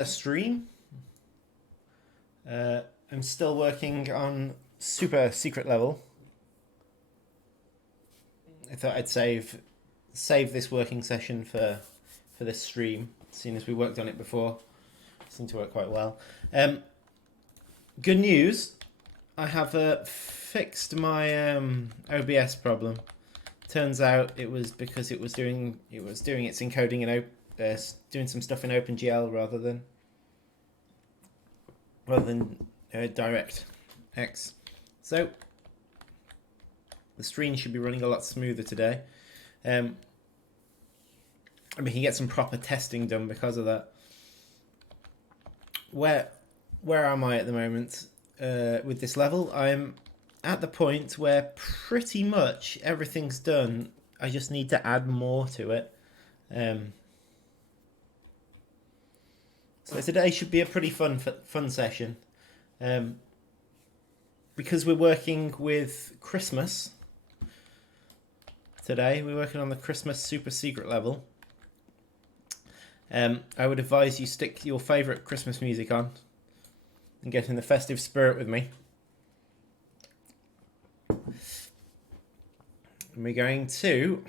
a stream. I'm still working on super secret level. I thought I'd save this working session for this stream, seeing as we worked on it before. It seemed to work quite well. Good news, I have fixed my OBS problem. Turns out it was because it was doing its encoding in doing some stuff in OpenGL rather than DirectX. So the stream should be running a lot smoother today. And we can get some proper testing done because of that. Where am I at the moment with this level? I'm at the point where pretty much everything's done. I just need to add more to it. So today should be a pretty fun session. Because we're working with Christmas today, we're working on the Christmas super secret level. I would advise you stick your favourite Christmas music on and get in the festive spirit with me. And we're going to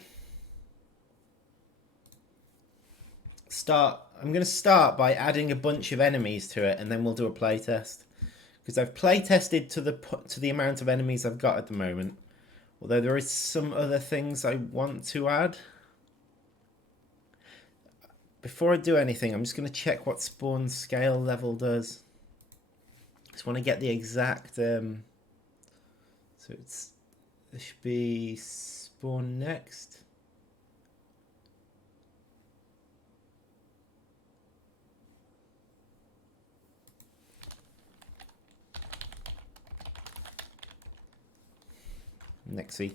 start. I'm going to start by adding a bunch of enemies to it, and then we'll do a play test. Because I've play tested to the amount of enemies I've got at the moment. Although there is some other things I want to add. Before I do anything, I'm just going to check what spawn scale level does. Just want to get the exact. So this should be spawn next. Nexy.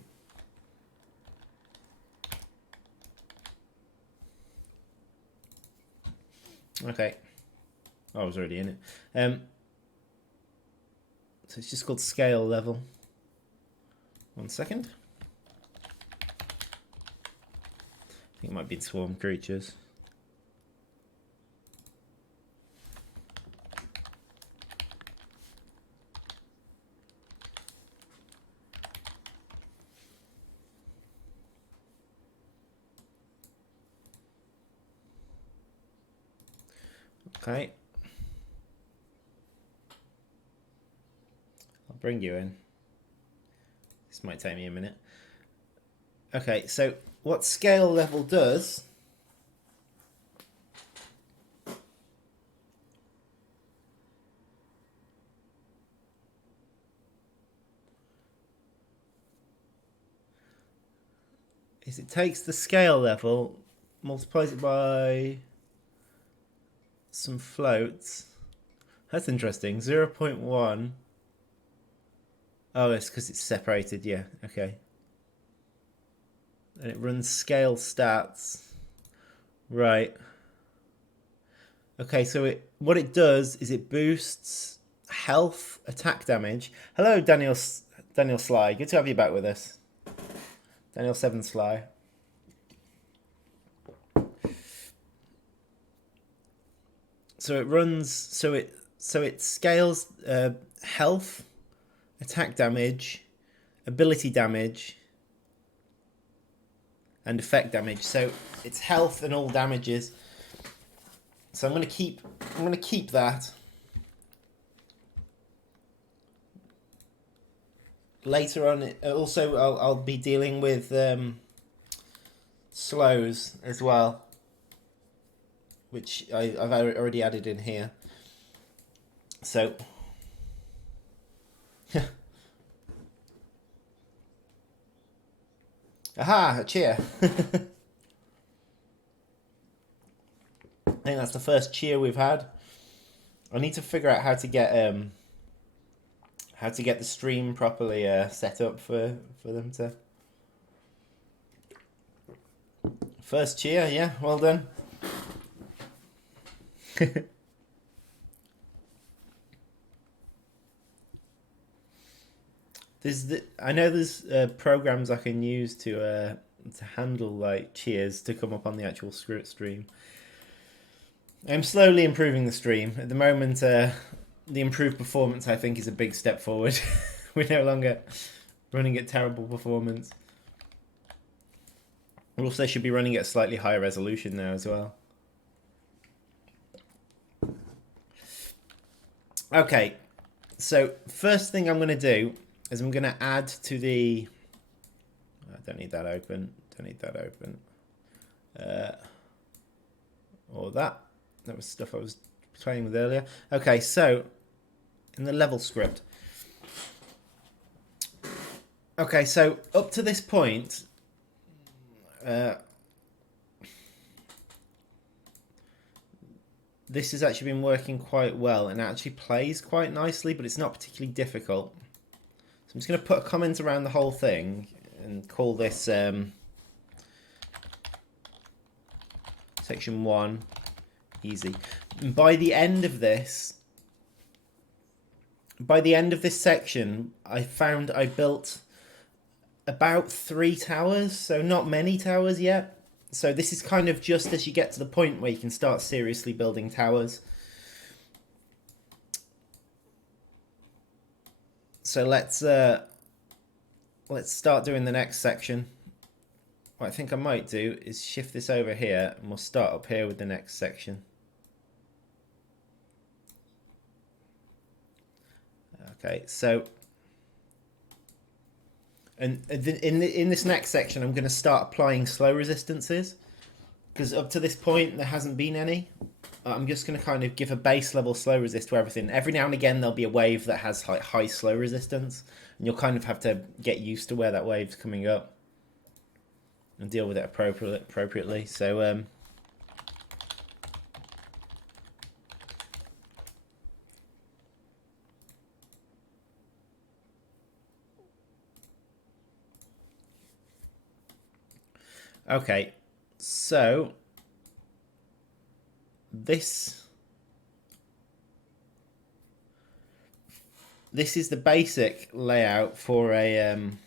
Okay. Oh, I was already in it. So it's just called scale level. 1 second. I think it might be swarm creatures. Okay. I'll bring you in. This might take me a minute. Okay, so what scale level does is it takes the scale level, multiplies it by some floats. That's interesting. 0.1. Oh, it's because it's separated. Yeah, okay. And it runs scale stats. Right. Okay, so what it does is it boosts health, attack damage. Hello, Daniel Sly. Good to have you back with us. Daniel 7 Sly. So it runs. So it scales health, attack damage, ability damage, and effect damage. So it's health and all damages. So I'm gonna keep that. Later on, also I'll be dealing with slows as well, which I've already added in here. So. Aha, a cheer. I think that's the first cheer we've had. I need to figure out how to get the stream properly set up for them to. First cheer, yeah, well done. I know there's programs I can use to handle like cheers to come up on the actual stream. I'm slowly improving the stream. At the moment, the improved performance, I think, is a big step forward. We're no longer running at terrible performance. We also should be running at a slightly higher resolution now as well. Okay, so first thing I'm going to do is I'm going to add to the... I don't need that open. Don't need that open. Or that. That was stuff I was playing with earlier. Okay, so in the level script. Okay, so up to this point, this has actually been working quite well and actually plays quite nicely, but it's not particularly difficult. So I'm just going to put a comment around the whole thing and call this section 1 easy. And by the end of this section, I found I built about 3 towers, so not many towers yet. So this is kind of just as you get to the point where you can start seriously building towers. So let's start doing the next section. What I think I might do is shift this over here and we'll start up here with the next section. Okay, so and in this next section I'm going to start applying slow resistances, because up to this point there hasn't been any. I'm just going to kind of give a base level slow resist to everything. Every now and again there'll be a wave that has like high slow resistance, and you'll kind of have to get used to where that wave's coming up and deal with it appropriately. So okay, so this is the basic layout for an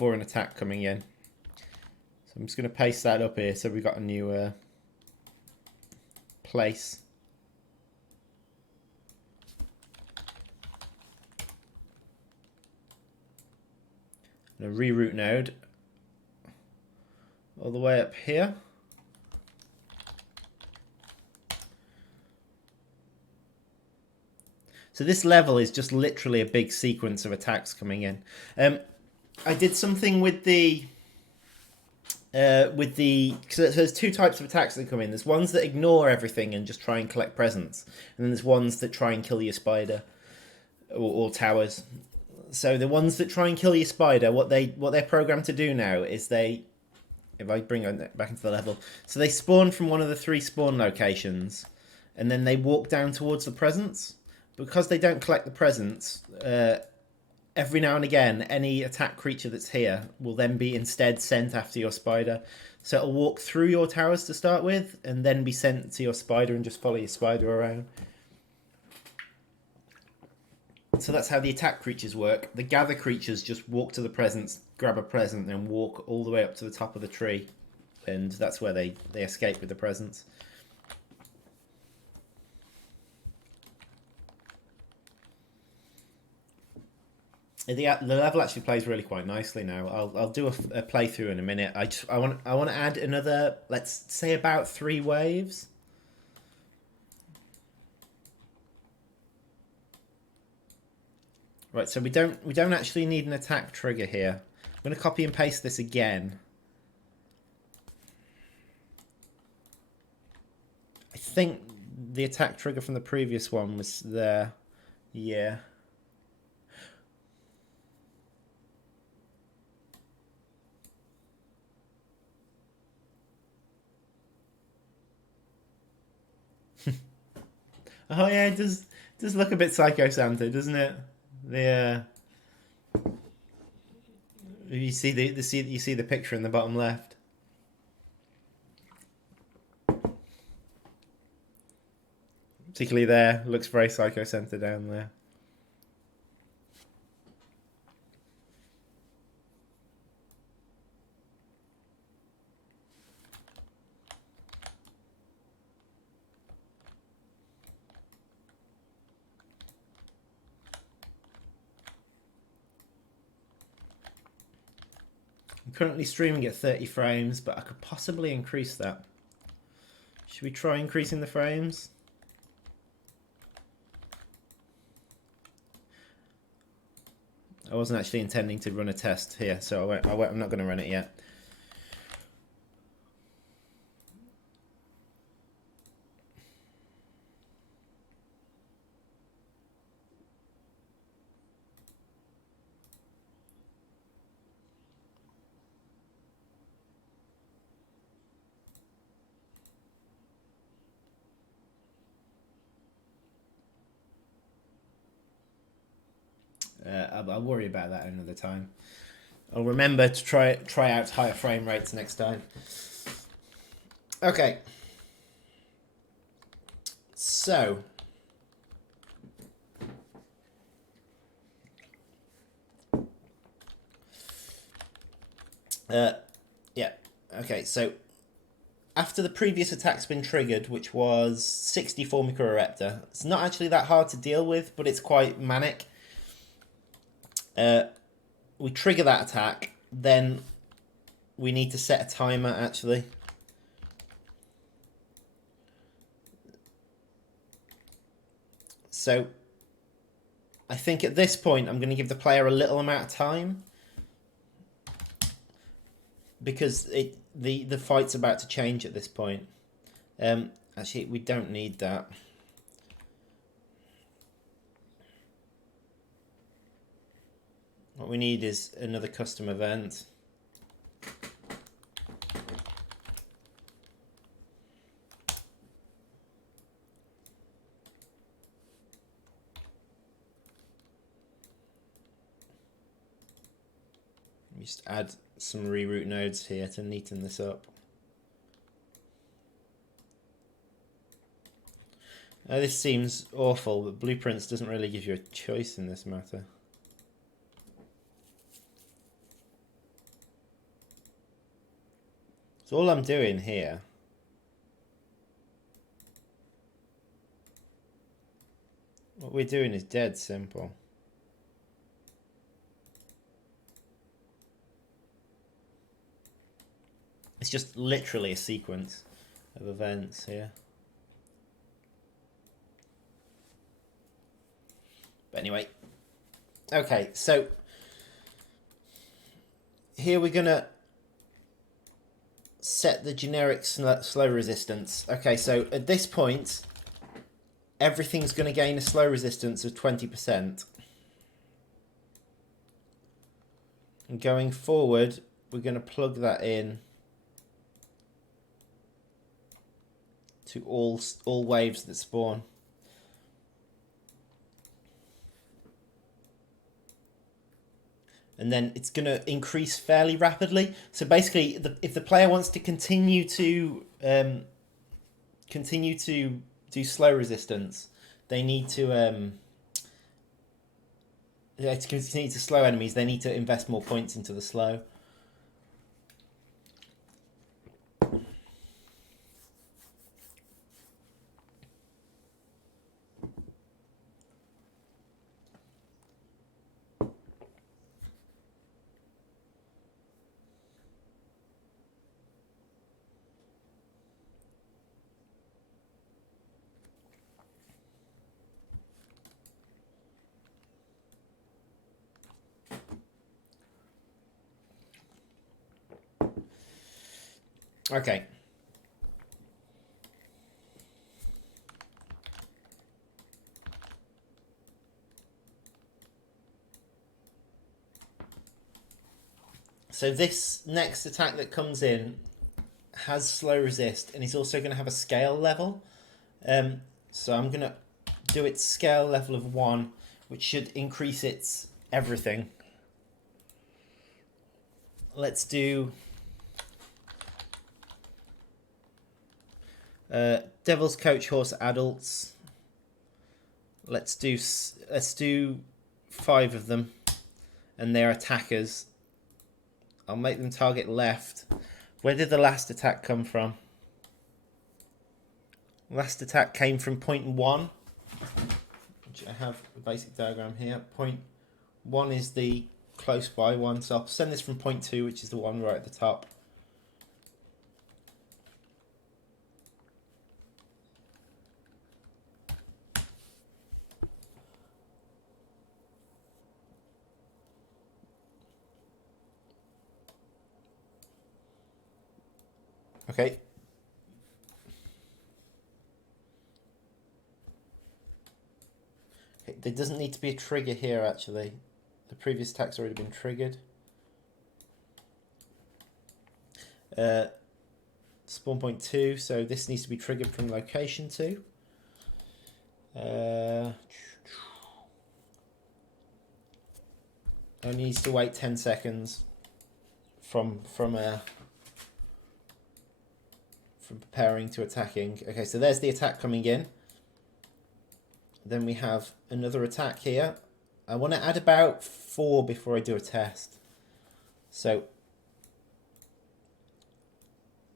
attack coming in. So I'm just going to paste that up here so we've got a new place. And a reroute node all the way up here. So this level is just literally a big sequence of attacks coming in. I did something with the so there's 2 types of attacks that come in. There's ones that ignore everything and just try and collect presents, and then there's ones that try and kill your spider or towers. So the ones that try and kill your spider, what they're programmed to do now is if I bring it back into the level, so they spawn from one of the 3 spawn locations, and then they walk down towards the presents. Because they don't collect the presents, every now and again, any attack creature that's here will then be instead sent after your spider. So it'll walk through your towers to start with, and then be sent to your spider and just follow your spider around. So that's how the attack creatures work. The gather creatures just walk to the presents, grab a present, and walk all the way up to the top of the tree. And that's where they escape with the presents. The level actually plays really quite nicely now. I'll do a playthrough in a minute. I want to add another, let's say about 3 waves. Right, so we don't actually need an attack trigger here. I'm going to copy and paste this again. I think the attack trigger from the previous one was there. Yeah. Oh yeah, it does look a bit Psycho Santa, doesn't it? The you see the picture in the bottom left. Particularly there, looks very Psycho Santa down there. currently streaming at 30 frames, but I could possibly increase that. Should we try increasing the frames? I wasn't actually intending to run a test here, so I'm not going to run it yet. I'll worry about that another time. I'll remember to try out higher frame rates next time. Okay. So. Yeah. Okay, so after the previous attack's been triggered, which was 64 Microraptor, it's not actually that hard to deal with, but it's quite manic. We trigger that attack, then we need to set a timer, actually. So I think at this point I'm going to give the player a little amount of time, because the fight's about to change at this point. Actually, we don't need that. What we need is another custom event. Just add some reroute nodes here to neaten this up. This seems awful, but Blueprints doesn't really give you a choice in this matter. So all I'm doing here what we're doing is dead simple. It's just literally a sequence of events here. But anyway, okay, so here we're gonna set the generic slow resistance. Okay, so at this point, everything's going to gain a slow resistance of 20%. And going forward, we're going to plug that in to all waves that spawn. And then it's going to increase fairly rapidly. So basically, if the player wants to continue to do slow resistance, they need to continue to slow enemies. They need to invest more points into the slow. Okay. So this next attack that comes in has slow resist, and it's also going to have a scale level. So I'm going to do its scale level of 1, which should increase its everything. Let's do Devil's Coach Horse adults. Let's do 5 of them, and they're attackers. I'll make them target left. Where did the last attack come from? Last attack came from point 1, which I have a basic diagram here. Point 1 is the close by one. So I'll send this from point 2, which is the one right at the top. Okay. There doesn't need to be a trigger here, actually. The previous attack's already been triggered. Spawn point 2, so this needs to be triggered from location 2. Only needs to wait 10 seconds from preparing to attacking. Okay, so there's the attack coming in. Then we have another attack here. I want to add about 4 before I do a test. So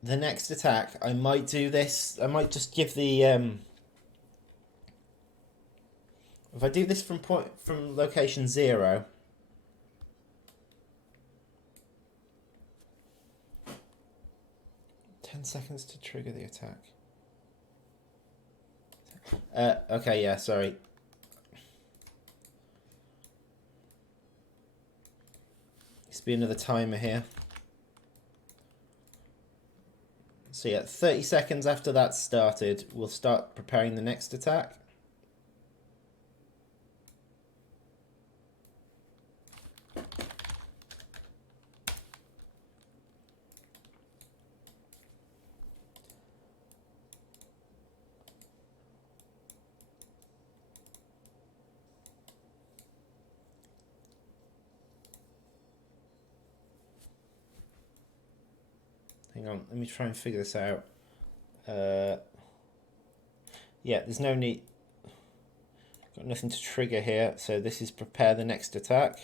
the next attack, I might do this. I might just give the if I do this from location 0. Seconds to trigger the attack. Okay, yeah, sorry. Needs to be another timer here. So yeah, 30 seconds after that's started, we'll start preparing the next attack. Hang on, let me try and figure this out. Yeah, there's no need. Got nothing to trigger here, so this is prepare the next attack.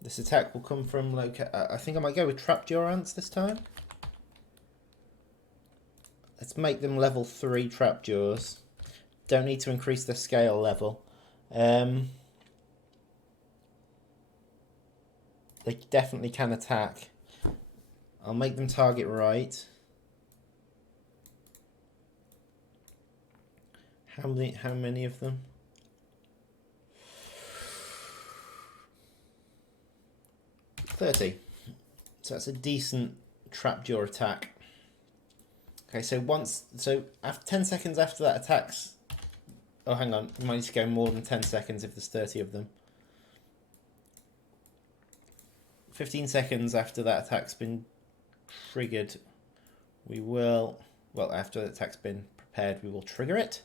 This attack will come from I think I might go with trapjaw ants this time. Let's make them level 3 trapjaws. Don't need to increase the scale level. They definitely can attack. I'll make them target right. How many of them? $30. So that's a decent trapjaw attack. Okay, so after 10 seconds after that attack's... Oh, hang on. We might need to go more than 10 seconds if there's 30 of them. 15 seconds after that attack's been triggered, we will... Well, after the attack's been prepared, we will trigger it.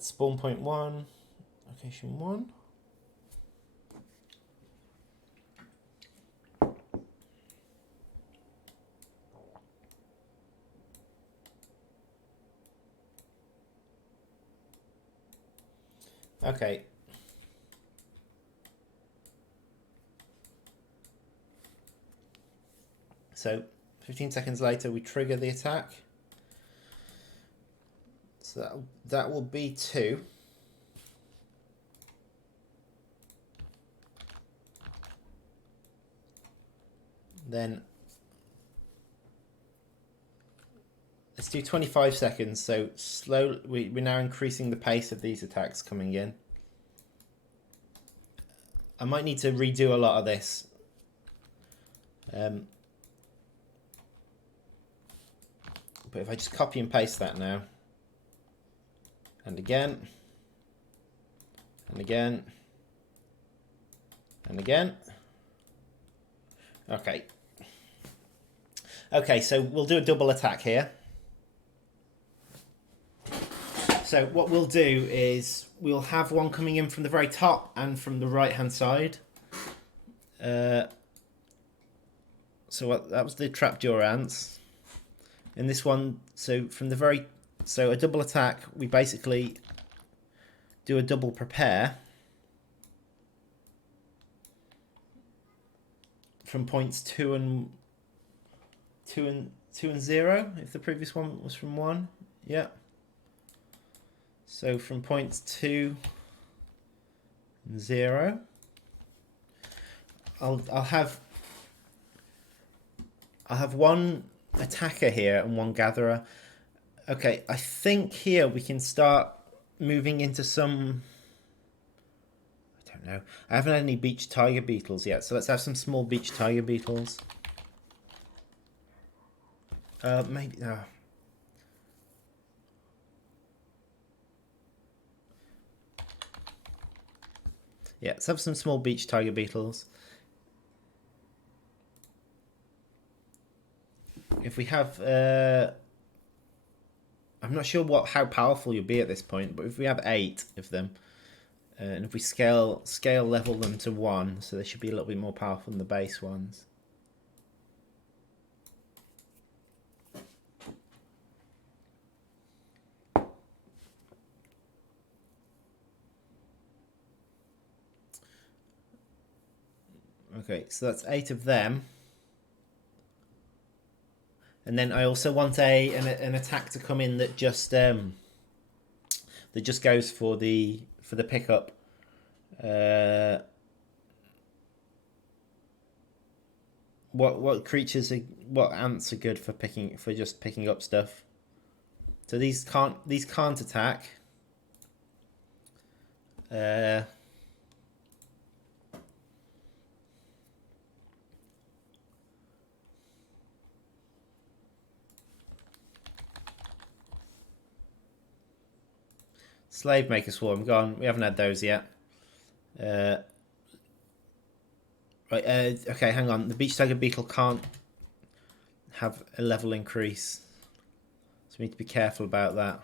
Spawn point 1, location 1. Okay. So 15 seconds later, we trigger the attack. So that will be 2. Then let's do 25 seconds. So we're now increasing the pace of these attacks coming in. I might need to redo a lot of this. But if I just copy and paste that now. And again. And again. And again. Okay. Okay, so we'll do a double attack here. So what we'll do is we'll have one coming in from the very top and from the right hand side. So that was the trapjaw ants. In this one, so a double attack, we basically do a double prepare from points 2 and 2 and 0, if the previous one was from 1. Yeah. So from points 2 and 0, I'll have one attacker here and one gatherer. Okay, I think here we can start moving into some... I don't know. I haven't had any beach tiger beetles yet, so let's have some small beach tiger beetles. Maybe... no. Yeah, let's have some small beach tiger beetles. If we have... I'm not sure how powerful you'll be at this point, but if we have 8 of them, and if we scale level them to 1, so they should be a little bit more powerful than the base ones. Okay, so that's 8 of them. And then I also want an attack to come in that just goes for the pickup. What creatures what ants are good for just picking up stuff? So these can't attack. Slave maker swarm gone. We haven't had those yet. Right. Okay, hang on. The beach tiger beetle can't have a level increase, so we need to be careful about that.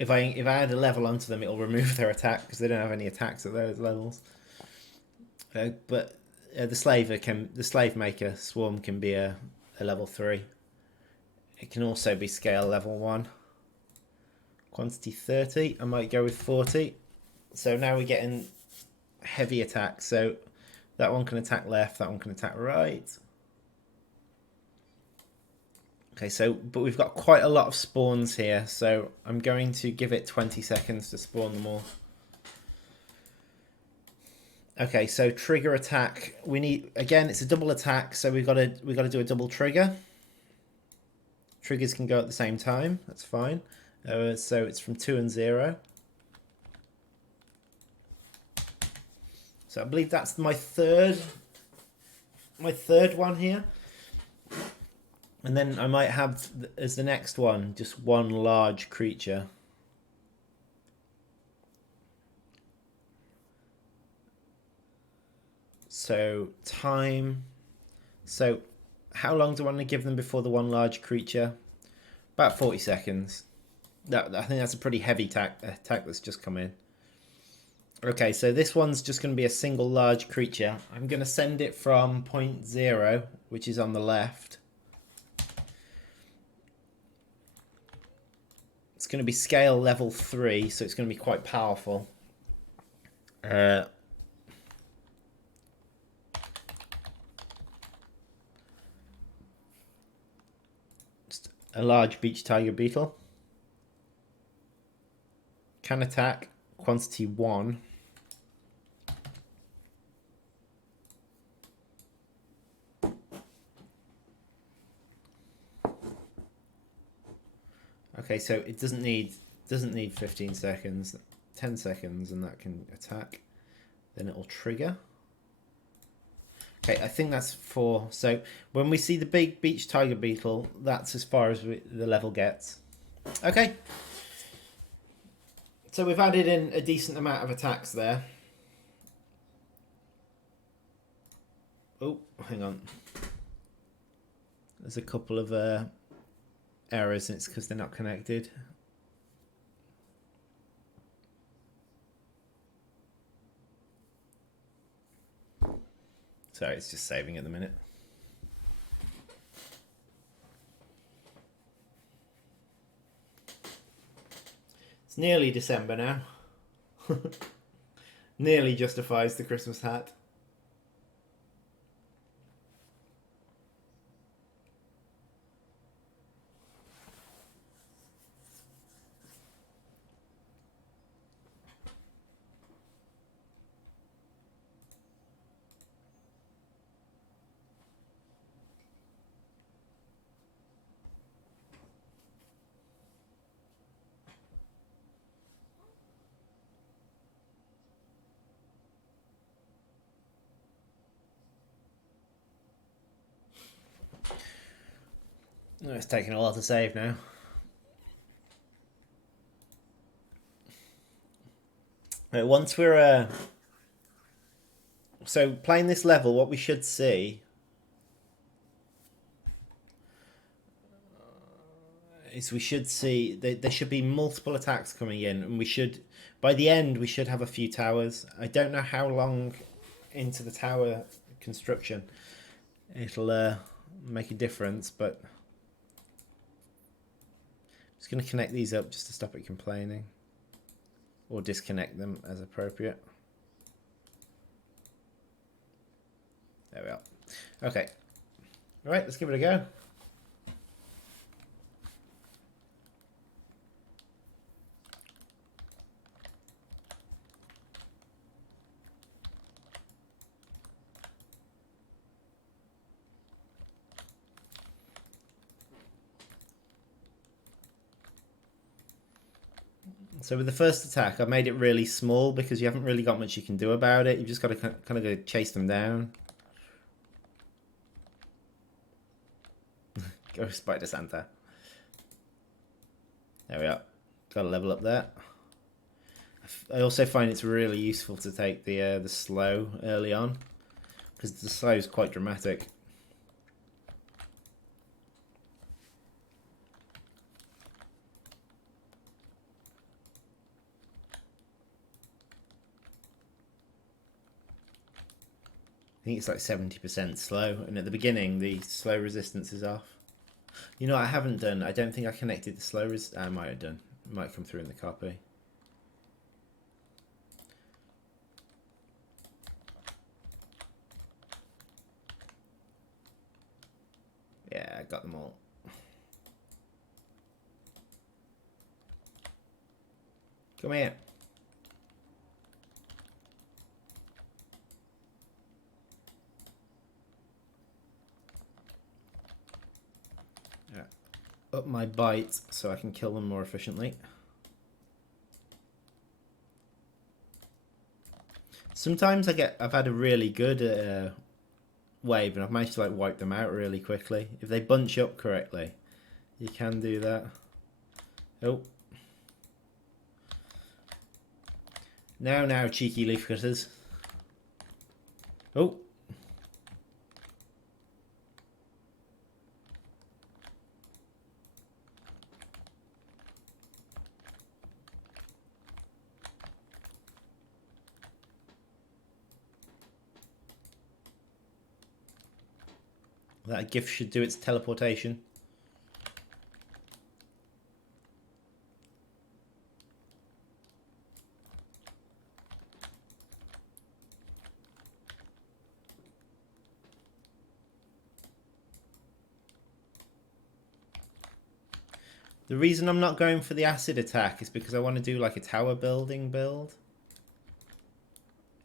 If I add a level onto them, it'll remove their attack because they don't have any attacks at those levels. But the slave maker swarm can be a level 3. It can also be scale level 1. Quantity 30. I might go with 40. So now we're getting heavy attacks. So that one can attack left, that one can attack right. Okay, but we've got quite a lot of spawns here, so I'm going to give it 20 seconds to spawn them all. Okay, so trigger attack. We need, again, it's a double attack, so we've got to do a double trigger. Triggers can go at the same time. That's fine. So it's from 2 and 0. So I believe that's my third one here. And then I might have, as the next one, just one large creature. So time. So how long do I want to give them before the one large creature? About 40 seconds. I think that's a pretty heavy attack that's just come in. Okay, so this one's just going to be a single large creature. I'm going to send it from point 0, which is on the left. It's going to be scale level 3, so it's going to be quite powerful. Just a large beach tiger beetle. Can attack, quantity 1. Okay, so it doesn't need 15 seconds, 10 seconds, and that can attack. Then it will trigger. Okay, I think that's 4. So when we see the big beach tiger beetle, that's as far as the level gets. Okay. So we've added in a decent amount of attacks there. Oh, hang on. There's a couple of errors, and it's because they're not connected. Sorry, it's just saving at the minute. It's nearly December now. Nearly justifies the Christmas hat. Oh, it's taking a while to save now. Right, once we're so playing this level, what we should see is there should be multiple attacks coming in, and we should by the end we should have a few towers. I don't know how long into the tower construction it'll make a difference, but I'm just going to connect these up just to stop it complaining, or disconnect them as appropriate. There we are. Okay. All right, let's give it a go. So with the first attack, I made it really small because you haven't really got much you can do about it. You've just got to kind of go chase them down. Go Spider Santa. There we are. Got a level up there. I also find it's really useful to take the slow early on, because the slow is quite dramatic. I think it's like 70% slow, and at the beginning the slow resistance is off. You know what I haven't done? I don't think I connected the slow I might have done. It might come through in the copy. Yeah, I got them all. Come here. Up my bite so I can kill them more efficiently. Sometimes I've had a really good wave and I've managed to like wipe them out really quickly. If they bunch up correctly, you can do that. Oh. Now, cheeky leaf cutters. Oh. That gift should do its teleportation. The reason I'm not going for the acid attack is because I want to do like a tower building build.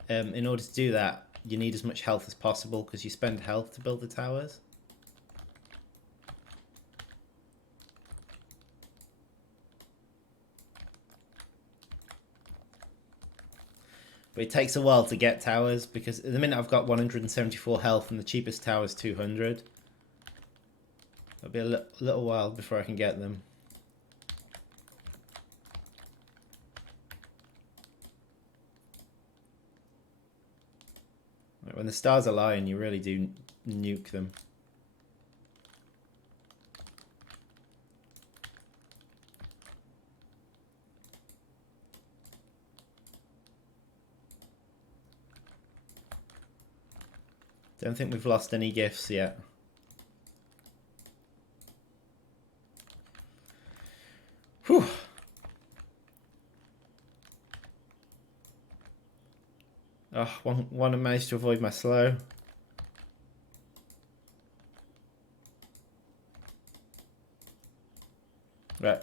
In order to do that, you need as much health as possible because you spend health to build the towers. But it takes a while to get towers because at the minute I've got 174 health and the cheapest tower is 200. It'll be a little while before I can get them. When the stars align, you really do nuke them. Don't think we've lost any gifts yet. Whew. Oh, one managed to avoid my slow. Right.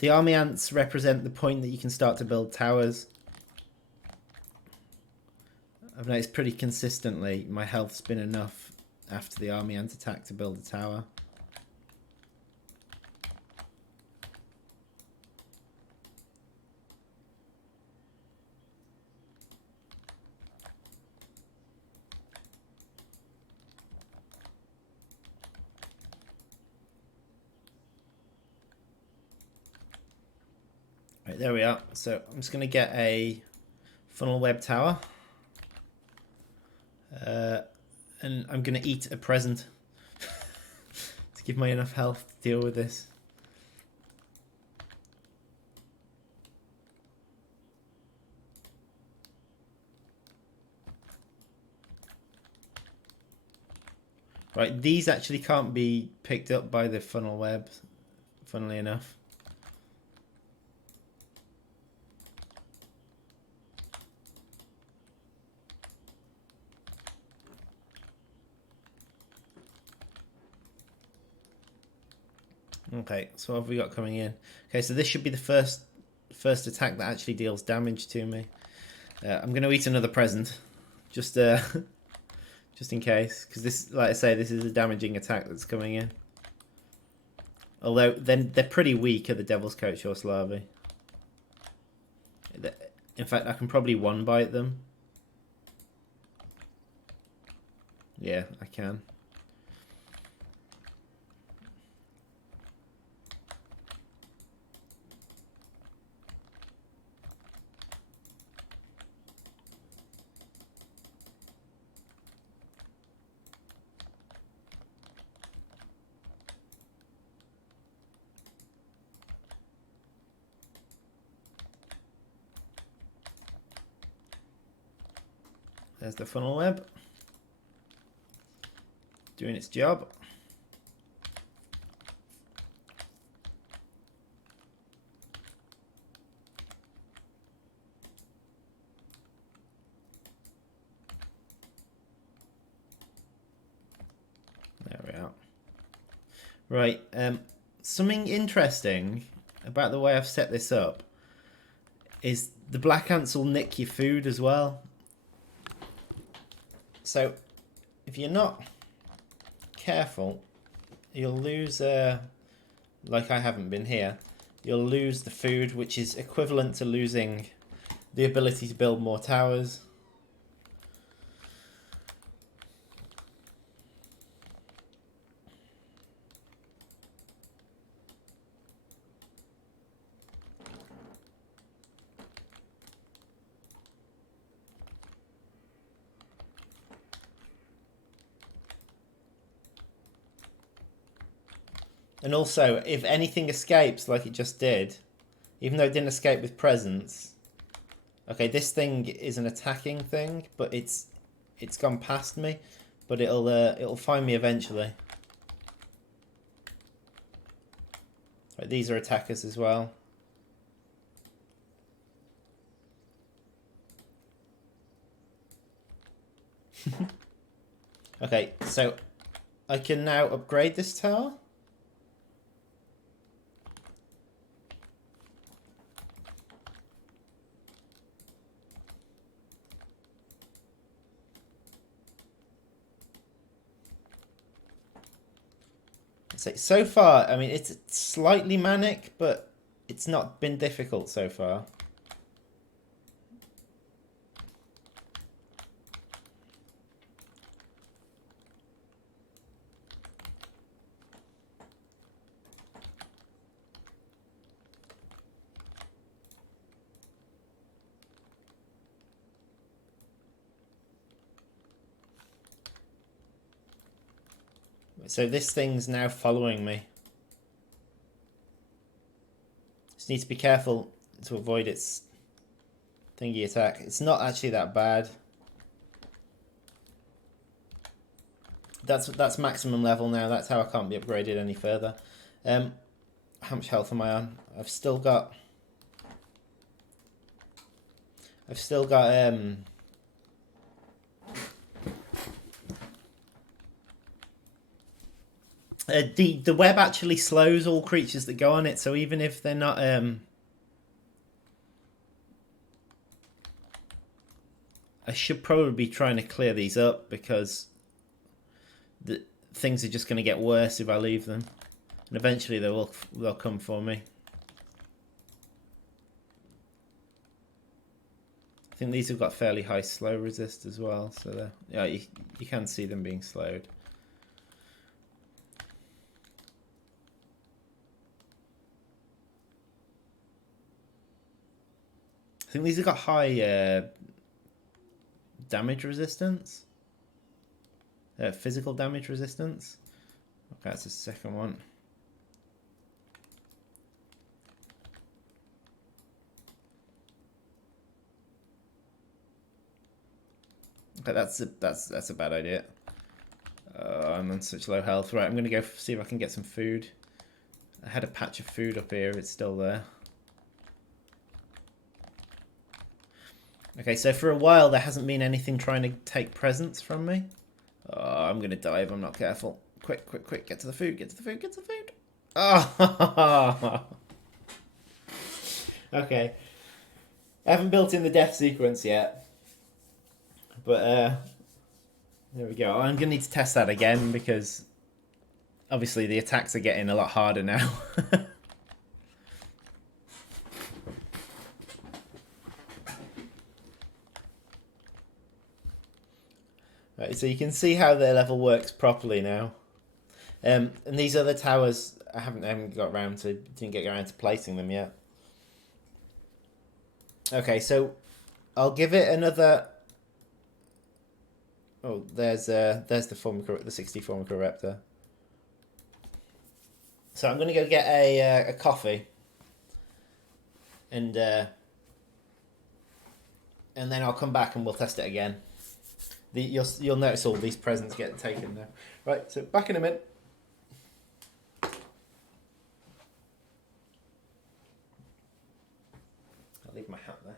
The army ants represent the point that you can start to build towers. I've noticed pretty consistently my health's been enough after the army ant attack to build a tower. Right, there we are. So I'm just going to get a funnel web tower. And I'm going to eat a present to give me enough health to deal with this. Right, these actually can't be picked up by the funnel web, funnily enough. Okay, so what have we got coming in? Okay, so this should be the first attack that actually deals damage to me. I'm going to eat another present, just just in case, because this, like I say, this is a damaging attack that's coming in. Although then they're pretty weak at the Devil's Coat Horse larvae. In fact, I can probably one bite them. Yeah, I can. There's the funnel web. Doing its job. There we are. Right, something interesting about the way I've set this up is the black ants will nick your food as well. So, if you're not careful, you'll lose, like I haven't been here, you'll lose the food, which is equivalent to losing the ability to build more towers. And also, if anything escapes like it just did, even though it didn't escape with presents, okay, this thing is an attacking thing, but it's gone past me, but it'll find me eventually. Right, these are attackers as well. Okay, so I can now upgrade this tower. So far, I mean, it's slightly manic, but it's not been difficult so far. So this thing's now following me. Just need to be careful to avoid its thingy attack. It's not actually that bad. That's maximum level now. That's how I can't be upgraded any further. How much health am I on? I've still got the web actually slows all creatures that go on it, so even if they're not I should probably be trying to clear these up, because the things are just going to get worse if I leave them, and eventually they'll come for me. I think these have got fairly high slow resist as well, so yeah, you can see them being slowed. think these have got high damage resistance. Physical damage resistance. Okay, that's the second one. Okay, that's a bad idea. I'm on such low health. Right, I'm going to go see if I can get some food. I had a patch of food up here. It's still there. Okay, so for a while there hasn't been anything trying to take presents from me. Oh, I'm going to die if I'm not careful. Quick, quick, quick. Get to the food. Get to the food. Get to the food. Oh! Okay. I haven't built in the death sequence yet. But, there we go. I'm going to need to test that again because obviously the attacks are getting a lot harder now. Right, so you can see how the level works properly now. And these other towers, I haven't got around to, didn't get around to placing them yet. Okay, so I'll give it another. Oh, there's the the 60 Formicoraptor. So I'm gonna go get a coffee, and then I'll come back and we'll test it again. You'll notice all these presents get taken now. Right, so back in a minute. I'll leave my hat there.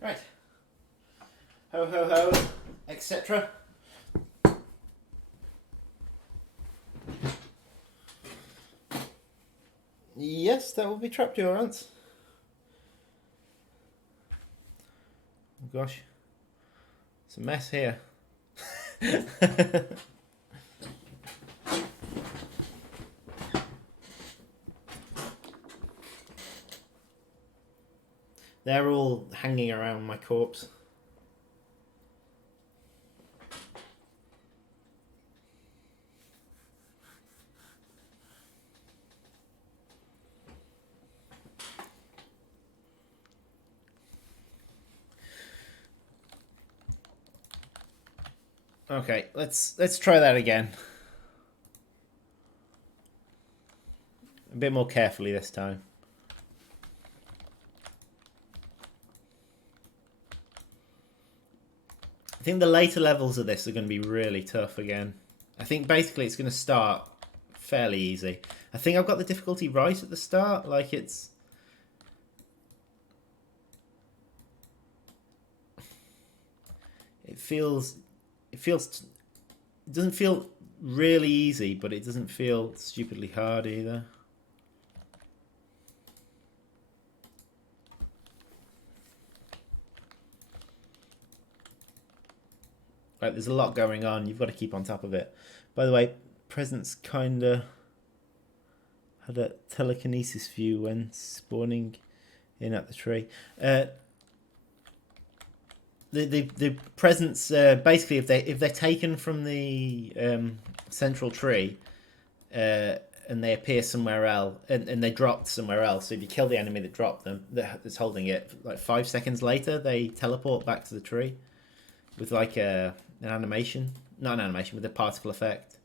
Right. Ho ho ho, etc. Yes, that will be Trapdoorants. Oh gosh. It's a mess here. They're all hanging around my corpse. Okay, let's try that again. A bit more carefully this time. I think the later levels of this are going to be really tough again. I think basically it's going to start fairly easy. I think I've got the difficulty right at the start. Like it's... It feels... It doesn't feel really easy, but it doesn't feel stupidly hard either. Like, there's a lot going on. You've got to keep on top of it. By the way, Presence kind of had a telekinesis view when spawning in at the tree. The Presence basically, if they're taken from the central tree and they appear somewhere else and they dropped somewhere else, so if you kill the enemy that dropped them that's holding it, like 5 seconds later they teleport back to the tree with like an animation, not an animation, with a particle effect.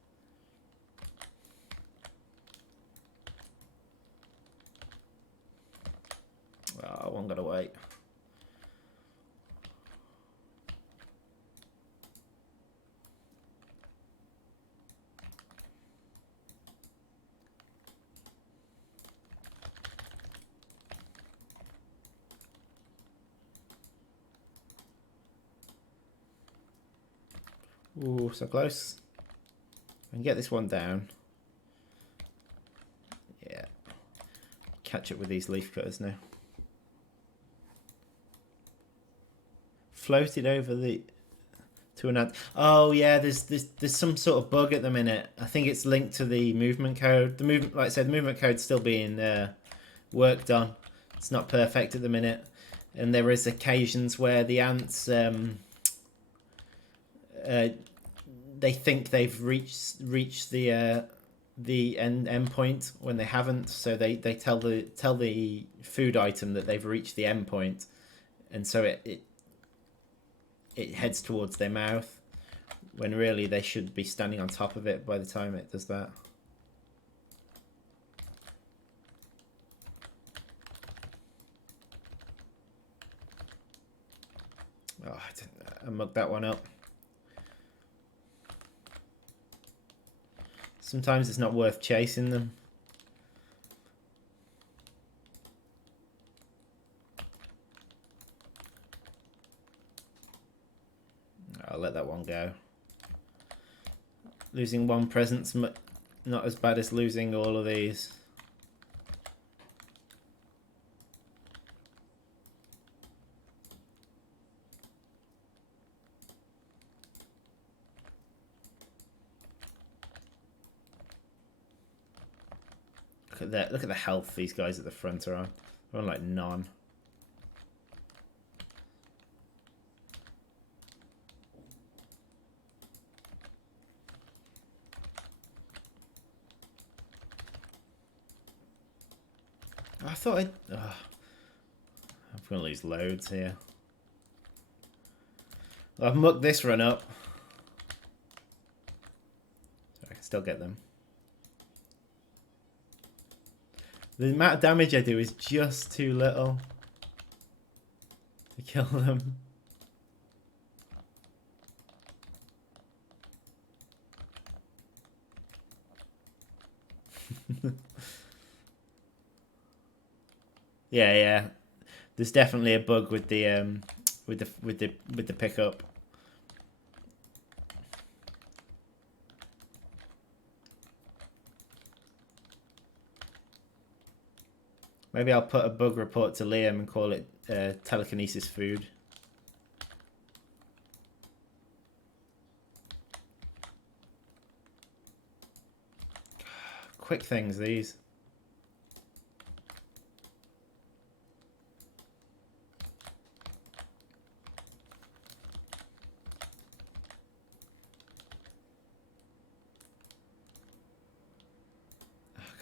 Oh, one got to wait. Ooh, so close. I can get this one down. Yeah. Catch up with these leaf cutters now. Floated over the... to an ant. Oh yeah, there's some sort of bug at the minute. I think it's linked to the movement code. The movement, like I said, the movement code's still being worked on. It's not perfect at the minute, and there is occasions where the ants they think they've reached the end point when they haven't. So they tell the food item that they've reached the end point, and so it heads towards their mouth, when really they should be standing on top of it by the time it does that. Oh, I mucked that one up. Sometimes it's not worth chasing them. I'll let that one go. Losing one presence, not as bad as losing all of these. Look at that! Look at the health these guys at the front are on. They're on like none. I thought I'm going to lose loads here. Well, I've mucked this run up. So I can still get them. The amount of damage I do is just too little to kill them. Yeah. There's definitely a bug with the pickup. Maybe I'll put a bug report to Liam and call it telekinesis food. Quick things, these.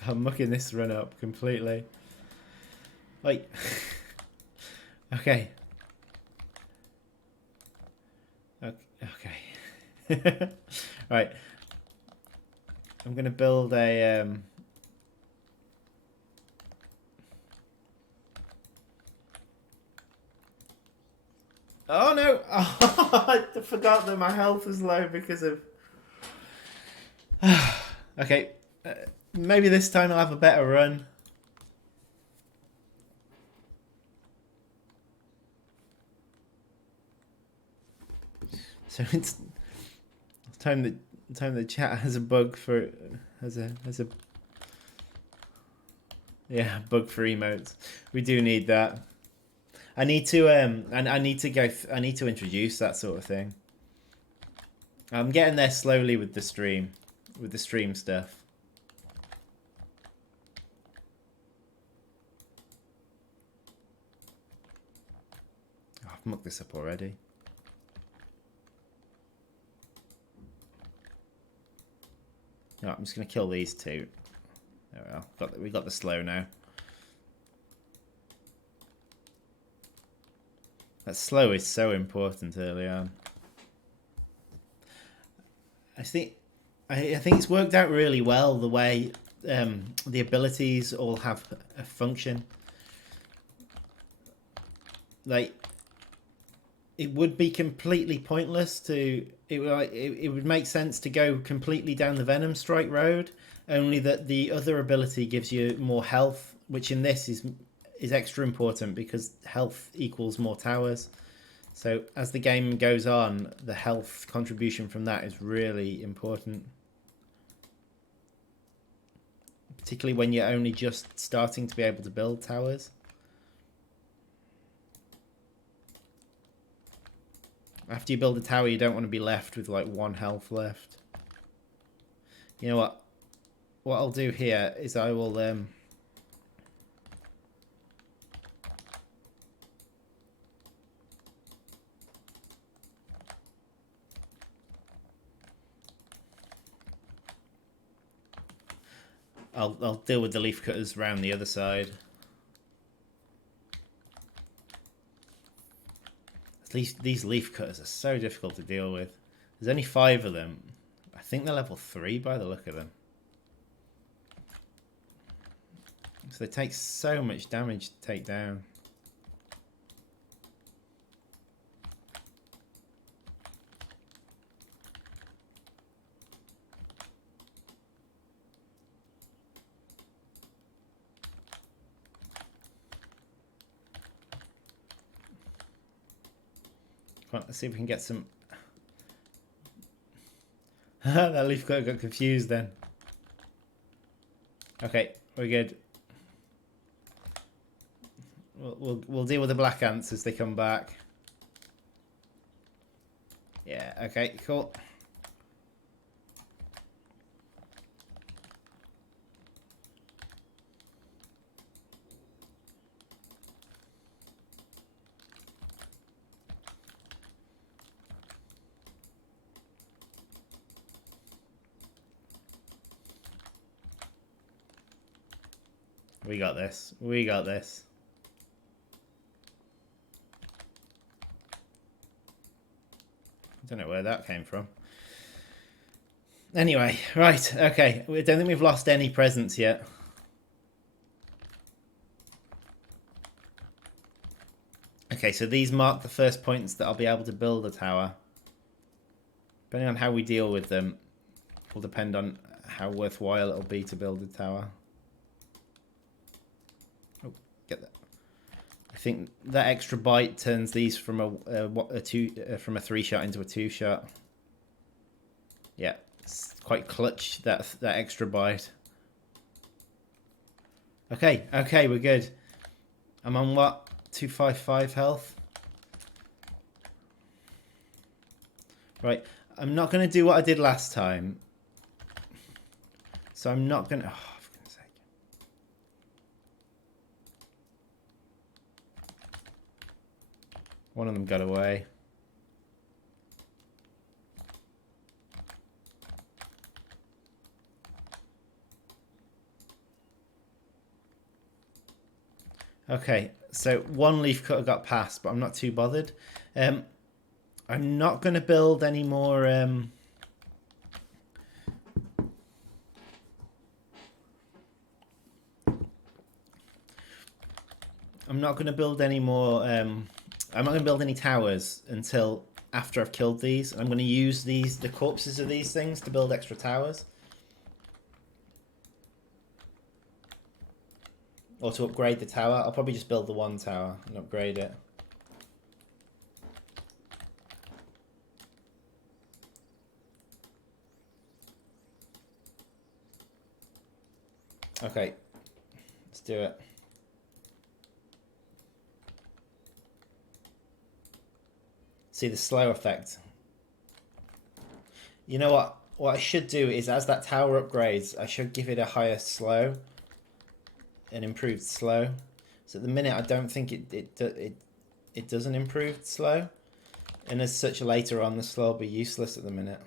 I'm mucking this run up completely. Like, okay. Okay. Right. I'm going to build a... Oh no! Oh, I forgot that my health was low because of... Okay. Maybe this time I'll have a better run. So it's time the chat has a bug for has a yeah, bug for emotes. We do need that. I need to I need to go I need to introduce that sort of thing. I'm getting there slowly with the stream stuff. Oh, I've mucked this up already. No, I'm just gonna kill these two. There we are. We got the slow now. That slow is so important early on. I think it's worked out really well the way the abilities all have a function. Like, it would be completely pointless to... It would make sense to go completely down the Venom Strike road, only that the other ability gives you more health, which in this is extra important because health equals more towers. So as the game goes on, the health contribution from that is really important. Particularly when you're only just starting to be able to build towers. After you build a tower, you don't want to be left with like 1 health left. You know what? What I'll do here is I will... I'll deal with the leaf cutters around the other side. These leaf cutters are so difficult to deal with. There's only 5 of them. I think they're level 3 by the look of them. So they take so much damage to take down. Come on, let's see if we can get some... That leaf cutter got confused then. Okay, we're good. We'll deal with the black ants as they come back. Yeah, okay, cool. We got this. We got this. I don't know where that came from. Anyway, right, okay. I don't think we've lost any presents yet. Okay, so these mark the first points that I'll be able to build a tower. Depending on how we deal with them, will depend on how worthwhile it'll be to build a tower. Oh, get that. I think that extra bite turns these from a 3-shot into a 2-shot. Yeah, it's quite clutch, that extra bite. Okay, okay, we're good. I'm on what? 255 health. Right, I'm not going to do what I did last time. So I'm not going to... Oh, for goodness sake. One of them got away. Okay, so 1 leaf cutter got past, but I'm not too bothered. I'm not going to build any more I'm not going to build any more. I'm not going to build any towers until after I've killed these. I'm going to use the corpses of these things to build extra towers. Or to upgrade the tower. I'll probably just build the one tower and upgrade it. Okay, let's do it. See the slow effect. You know what? What I should do is, as that tower upgrades, I should give it a higher slow, an improved slow. So at the minute, I don't think it does an improved slow, and as such, later on, the slow will be useless at the minute.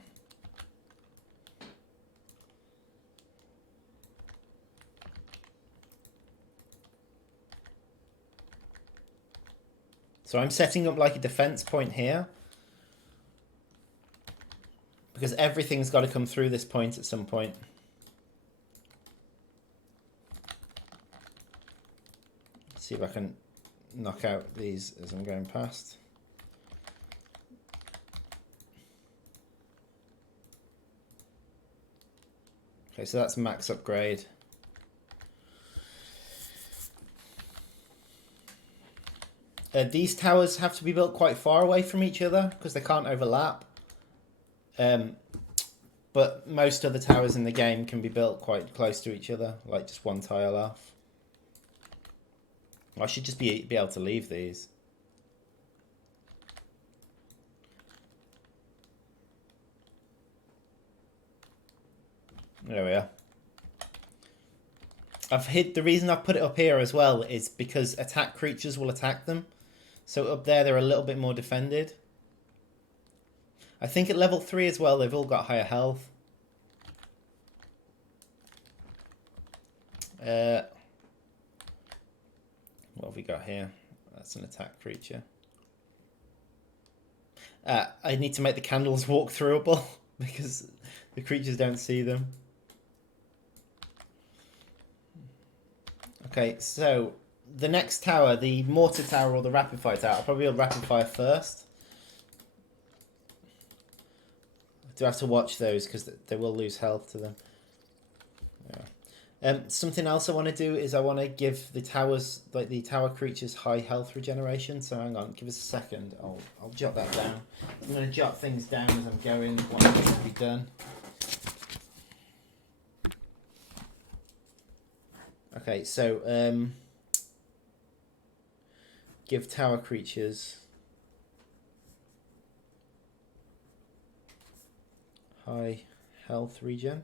So I'm setting up like a defense point here, because everything's got to come through this point at some point. Let's see if I can knock out these as I'm going past. Okay, so that's max upgrade. These towers have to be built quite far away from each other because they can't overlap. But most other towers in the game can be built quite close to each other, like just one tile off. I should just be able to leave these. There we are. The reason I've put it up here as well is because attack creatures will attack them. So up there, they're a little bit more defended. I think at level 3 as well, they've all got higher health. What have we got here? That's an attack creature. I need to make the candles walk throughable because the creatures don't see them. Okay, so the next tower, the mortar tower or the rapid fire tower, I'll probably build rapid fire first. I do have to watch those because they will lose health to them. Yeah. Something else I want to do is I want to give the towers, like the tower creatures, high health regeneration. So hang on, give us a second. I'll jot that down. I'm going to jot things down as I'm going, what needs to be done. Okay, so give tower creatures high health regen.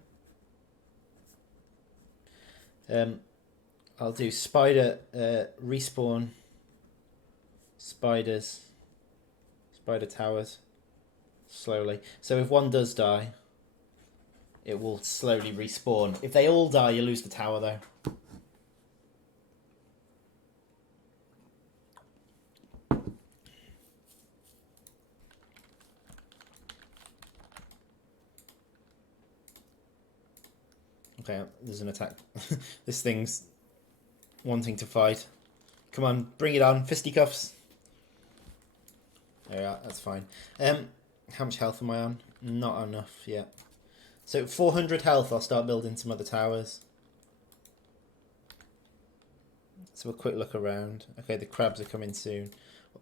I'll do spider respawn spider towers slowly. So if one does die, it will slowly respawn. If they all die, you lose the tower though. Okay, there's an attack. This thing's wanting to fight. Come on, bring it on. Fisticuffs. There we are, that's fine. How much health am I on? Not enough yet. So 400 health, I'll start building some other towers. So a quick look around. Okay, the crabs are coming soon.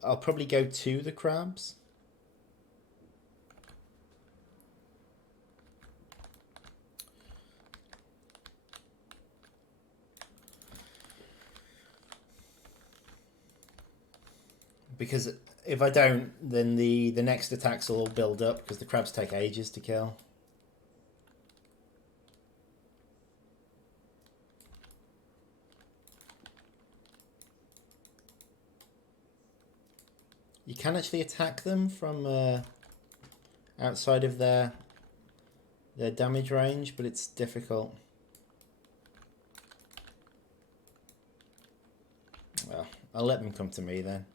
I'll probably go to the crabs. Because if I don't, then the next attacks will all build up because the crabs take ages to kill. You can actually attack them from outside of their damage range, but it's difficult. Well, I'll let them come to me then.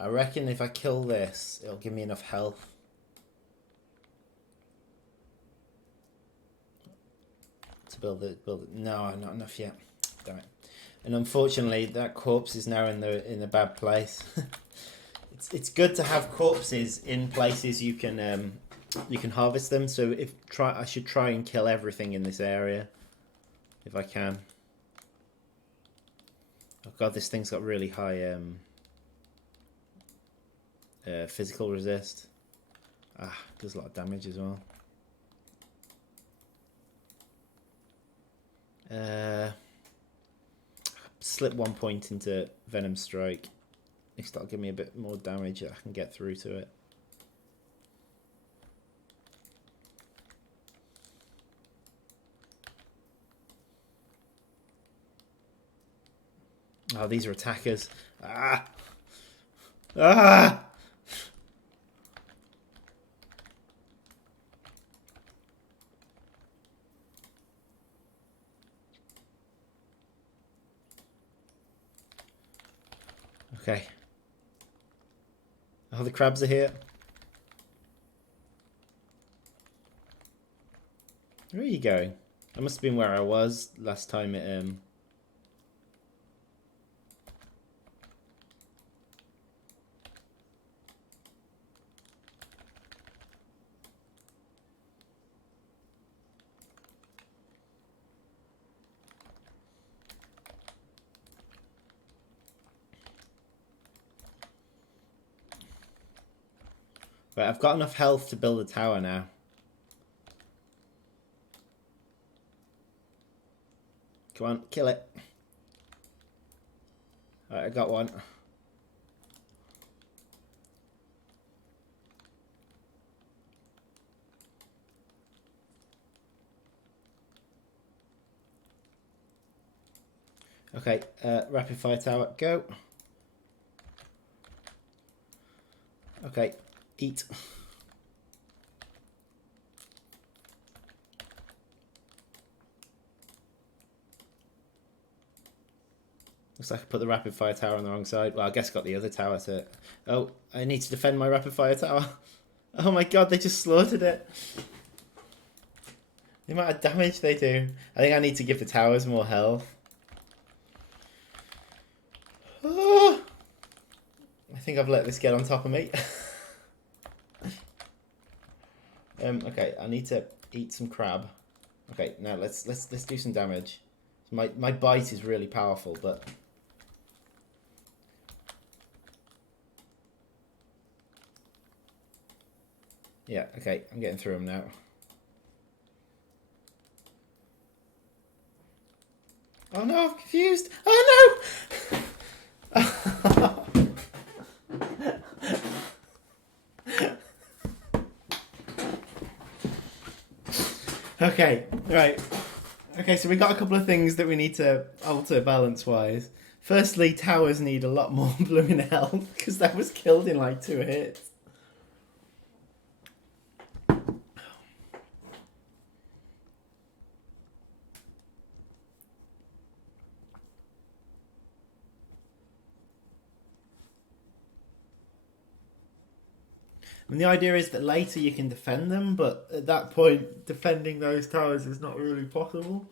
I reckon if I kill this, it'll give me enough health. To build it. No, not enough yet. Damn it. And unfortunately, that corpse is now in a bad place. It's good to have corpses in places you can harvest them. So I should try and kill everything in this area if I can. Oh god, this thing's got really high physical resist. Does a lot of damage as well. Slip 1 point into Venom Strike. At least that'll give me a bit more damage that I can get through to it. Oh, these are attackers. Ah! Okay. Oh, the crabs are here. Where are you going? That must have been where I was last time it Right, I've got enough health to build a tower now. Come on, kill it. Alright, I got one. Okay, rapid fire tower, go. Okay, eat. Looks like I put the rapid fire tower on the wrong side. Well, I guess I got the other tower to... Oh, I need to defend my rapid fire tower. Oh my god, they just slaughtered it. The amount of damage they do. I think I need to give the towers more health. Oh, I think I've let this get on top of me. Okay, I need to eat some crab. Okay, now let's do some damage. My bite is really powerful, but yeah, okay, I'm getting through them now. Oh no, I'm confused. Oh no! Okay, right. Okay, so we got a couple of things that we need to alter balance-wise. Firstly, towers need a lot more blooming health, because that was killed in like 2 hits. And the idea is that later you can defend them, but at that point, defending those towers is not really possible.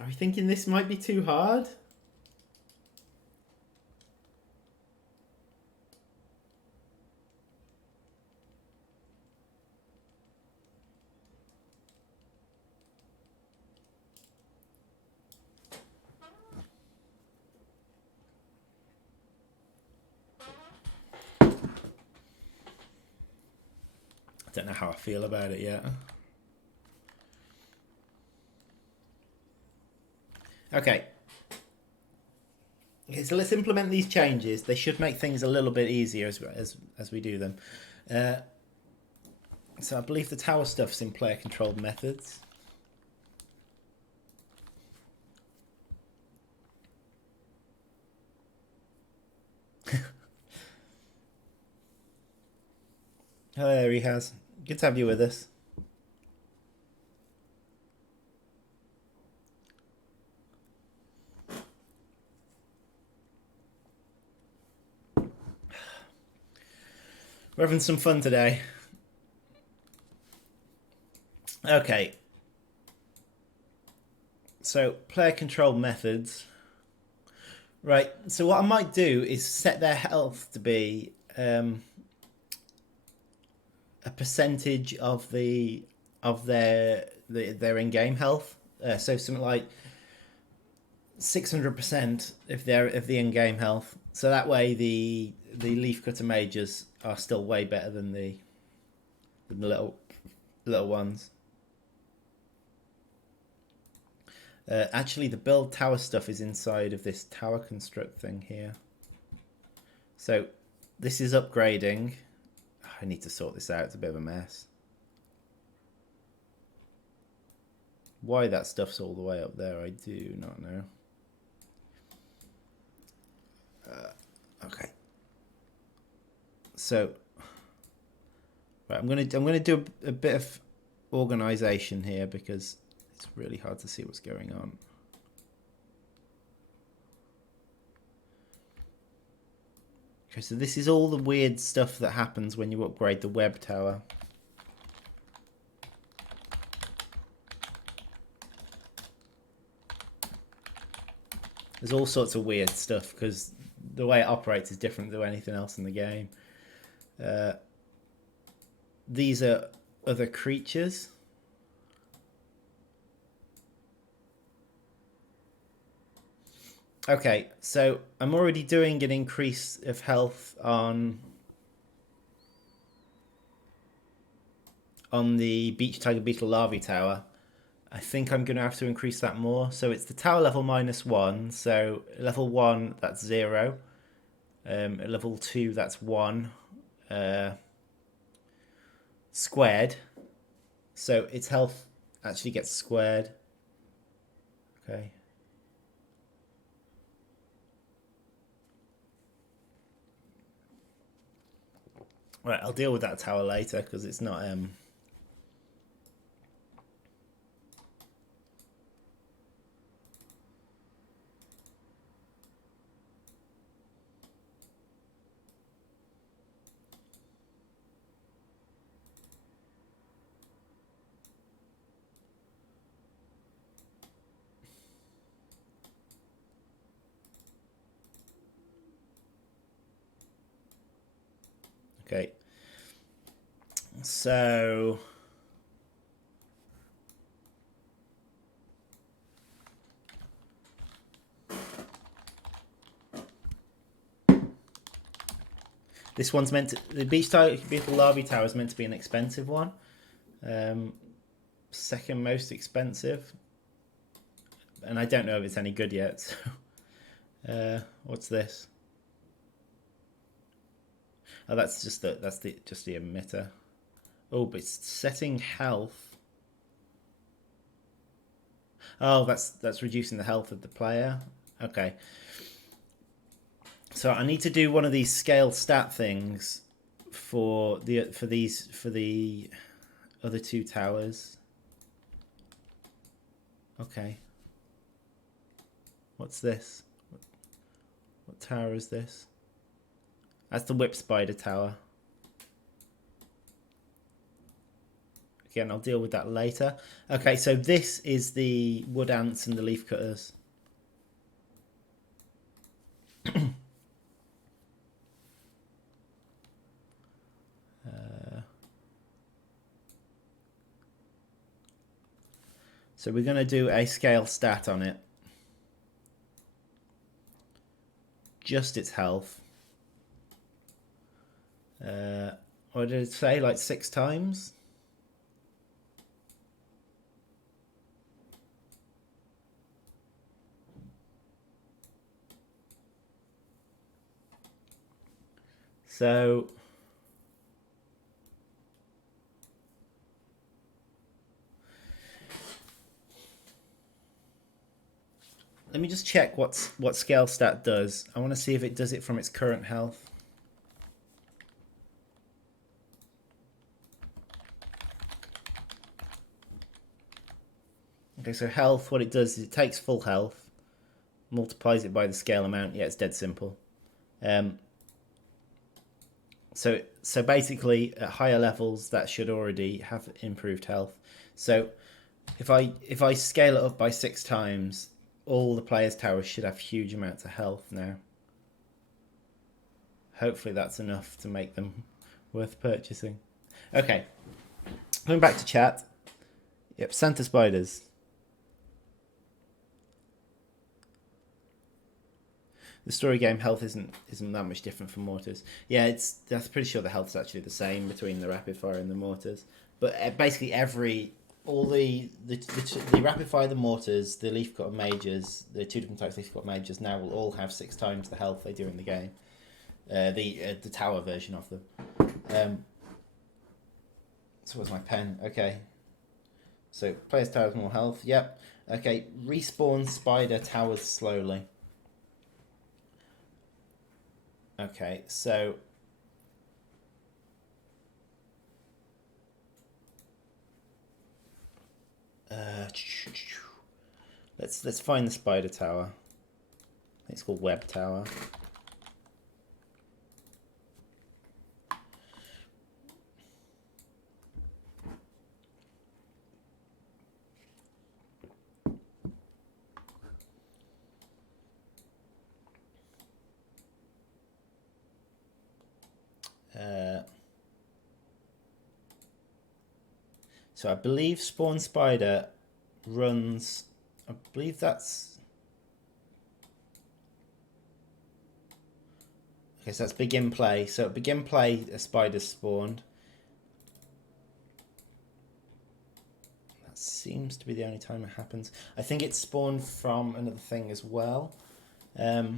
Are we thinking this might be too hard? I don't know how I feel about it yet. Okay. Okay, so let's implement these changes. They should make things a little bit easier as we do them. So I believe the tower stuff's in player-controlled methods. Oh, there he has. Good to have you with us. We're having some fun today. Okay. So, player control methods. Right, so what I might do is set their health to be a percentage of their in-game health. So something like 600% if they're of the in-game health. So that way the leafcutter mages are still way better than the little ones. Actually, the build tower stuff is inside of this tower construct thing here. So this is upgrading. I need to sort this out. It's a bit of a mess. Why that stuff's all the way up there, I do not know. Okay. So, right, I'm gonna do a bit of organization here because it's really hard to see what's going on. Okay, so this is all the weird stuff that happens when you upgrade the web tower. There's all sorts of weird stuff because the way it operates is different to anything else in the game. These are other creatures. Okay, so I'm already doing an increase of health on the beach tiger beetle larvae tower. I think I'm going to have to increase that more. So it's the tower level -1. So level 1, that's 0. At level 2, that's 1. Squared. So its health actually gets squared. Okay. Right, I'll deal with that tower later because it's not okay. So this one's meant to, the beach tiger beetle larvae tower is meant to be an expensive one. Second most expensive. And I don't know if it's any good yet. So, what's this? Oh, that's just the emitter. Oh, but it's setting health. Oh, that's reducing the health of the player. Okay. So I need to do one of these scale stat things for the other two towers. Okay. What's this? What tower is this? That's the whip spider tower. Again, I'll deal with that later. Okay, so this is the wood ants and the leaf cutters. So we're going to do a scale stat on it. Just its health. What did it say? Like 6 times? So let me just check what scale stat does. I want to see if it does it from its current health. Okay, so health, what it does is it takes full health, multiplies it by the scale amount. Yeah, it's dead simple. So basically, at higher levels, that should already have improved health. So if I scale it up by 6 times, all the players' towers should have huge amounts of health now. Hopefully, that's enough to make them worth purchasing. Okay, coming back to chat. Yep, Santa spiders. The story game health isn't that much different from mortars. Yeah, that's pretty sure the health's actually the same between the rapid fire and the mortars. But basically all the rapid fire, the mortars, the leaf cutter majors, the two different types of leaf cutter majors now will all have 6 times the health they do in the game. The tower version of them. So what's my pen? Okay. So players towers more health. Yep. Okay. Respawn spider towers slowly. Okay, so let's find the spider tower. I think it's called web tower. So I believe Spawn Spider runs. I believe that's. Okay, so that's begin play. So at begin play, a spider's spawned. That seems to be the only time it happens. I think it's spawned from another thing as well. Okay,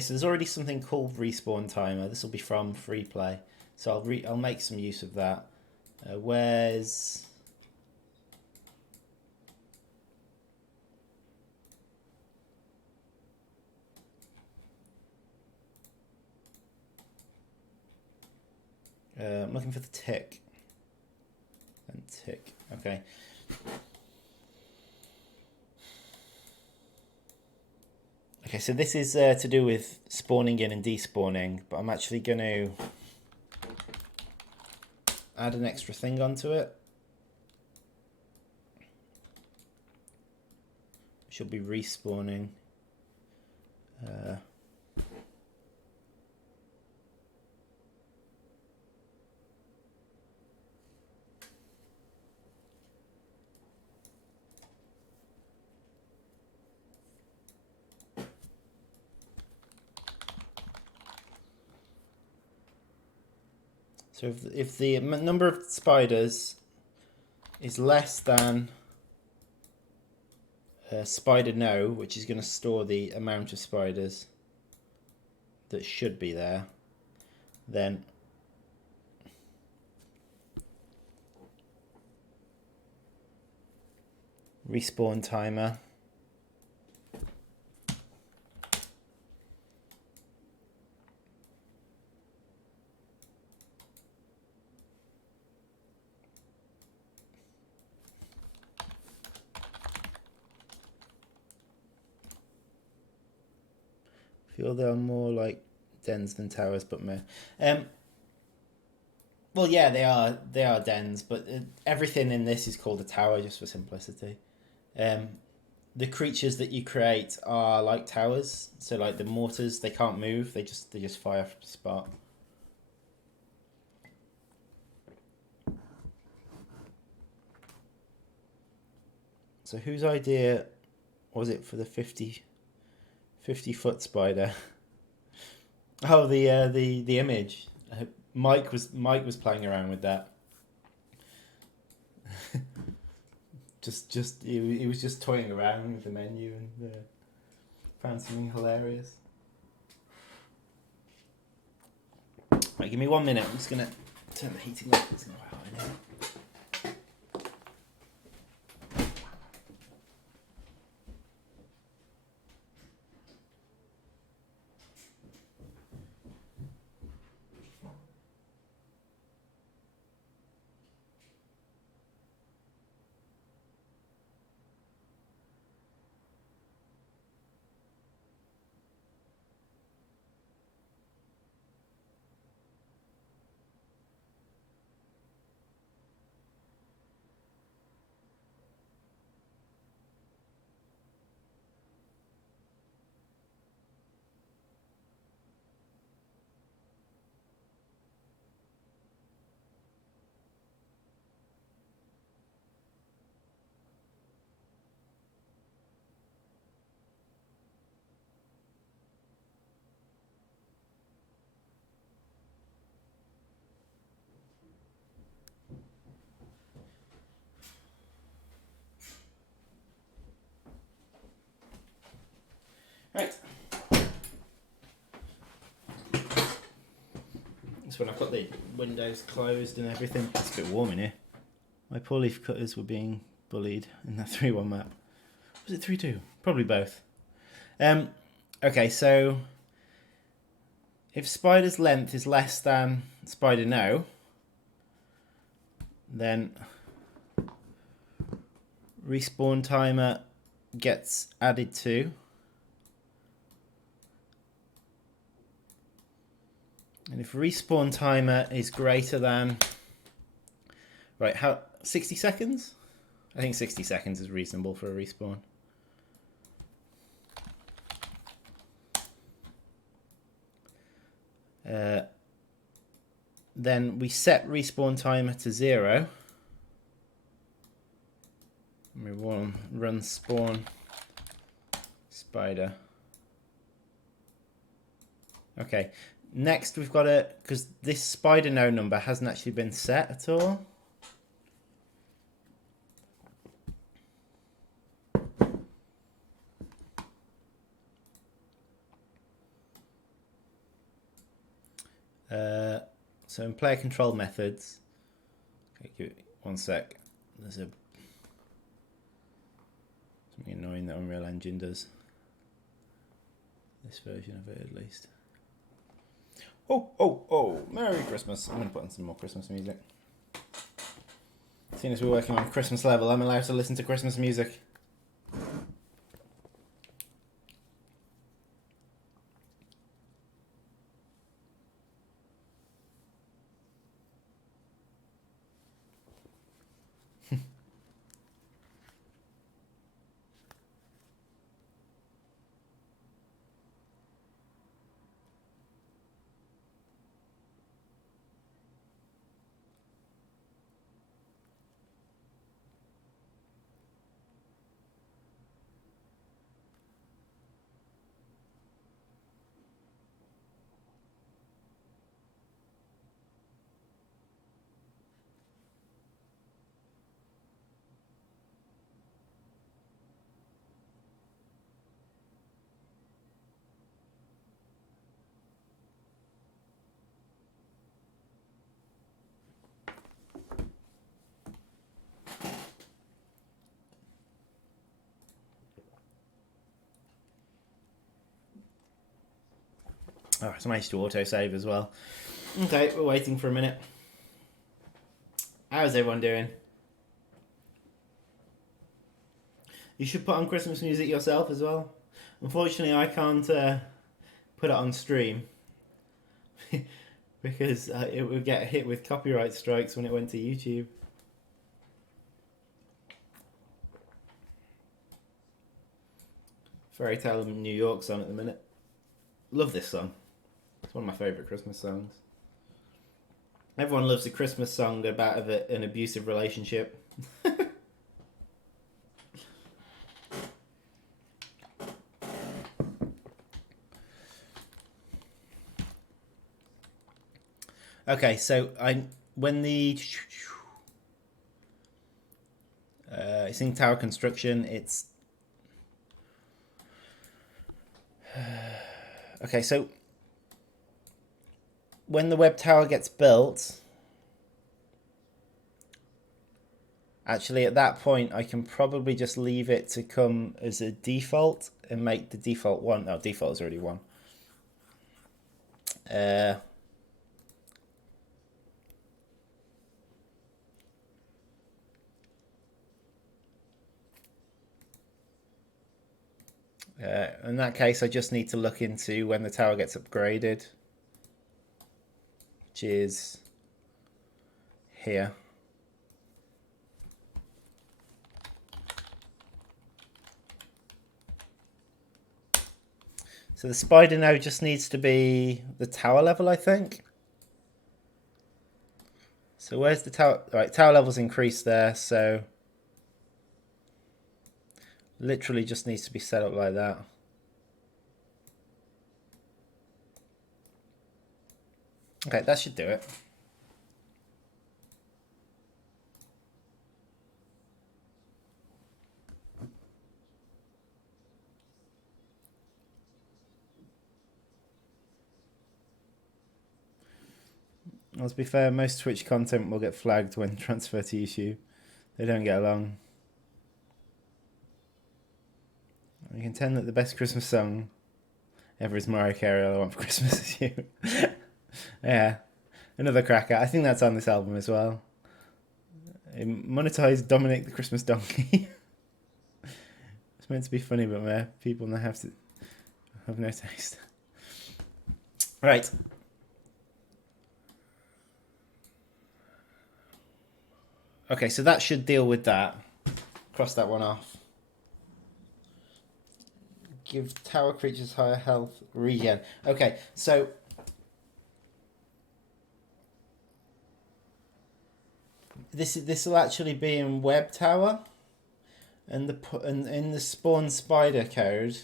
so there's already something called respawn timer. This will be from free play, so I'll make some use of that. Where's I'm looking for the tick. And tick. Okay. Okay, so this is to do with spawning in and despawning, but I'm actually going to add an extra thing onto it. Should be respawning. So if the number of spiders is less than spider no, which is going to store the amount of spiders that should be there, then respawn timer. Feel they are more like dens than towers, but meh. Well, yeah, they are dens, but everything in this is called a tower just for simplicity. The creatures that you create are like towers, so like the mortars, they can't move; they just fire from the spot. So whose idea was it for the 50-foot spider? Oh, the image. Mike was playing around with that. He was just toying around with the menu and found something hilarious. Right, give me 1 minute. I'm just gonna turn the heating off. It's gonna be hot in here. That's when I've got the windows closed and everything. It's a bit warm in here. My poor leaf cutters were being bullied in that 3-1 map. Was it 3-2? Probably both. Okay, so if spider's length is less than spider no, then respawn timer gets added to. And if respawn timer is greater than, right, how 60 seconds? I think 60 seconds is reasonable for a respawn. Then we set respawn timer to 0. We want run spawn spider. Okay, next we've got to, because this spider no number hasn't actually been set at all. So in player control methods, okay, give it 1 sec. There's something annoying that Unreal Engine does. This version of it, at least. Oh! Merry Christmas! I'm going to put on some more Christmas music. Seeing as we're working on Christmas level, I'm allowed to listen to Christmas music. Oh, it's nice to autosave as well. Okay, we're waiting for a minute. How's everyone doing? You should put on Christmas music yourself as well. Unfortunately, I can't put it on stream because it would get hit with copyright strikes when it went to YouTube. Fairy Tale of New York's on at the minute. Love this song. It's one of my favourite Christmas songs. Everyone loves a Christmas song about an abusive relationship. Okay, so when it's in tower construction, it's okay. So when the web tower gets built, actually at that point I can probably just leave it to come as a default and make the default 1. Oh, default is already 1. In that case, I just need to look into when the tower gets upgraded, which is here. So the spider node just needs to be the tower level, I think. So where's the tower? Right, tower level's increased there, so literally just needs to be set up like that. Okay, that should do it. Well, to be fair, most Twitch content will get flagged when transferred to YouTube. They don't get along. You can tell that the best Christmas song ever is Mariah Carey, All I Want for Christmas Is You. Yeah, another cracker. I think that's on this album as well. Monetized Dominic the Christmas Donkey. It's meant to be funny, but people now have no taste. Right. Okay, so that should deal with that. Cross that one off. Give tower creatures higher health regen. Okay, so this will actually be in web tower, and in the spawn spider code.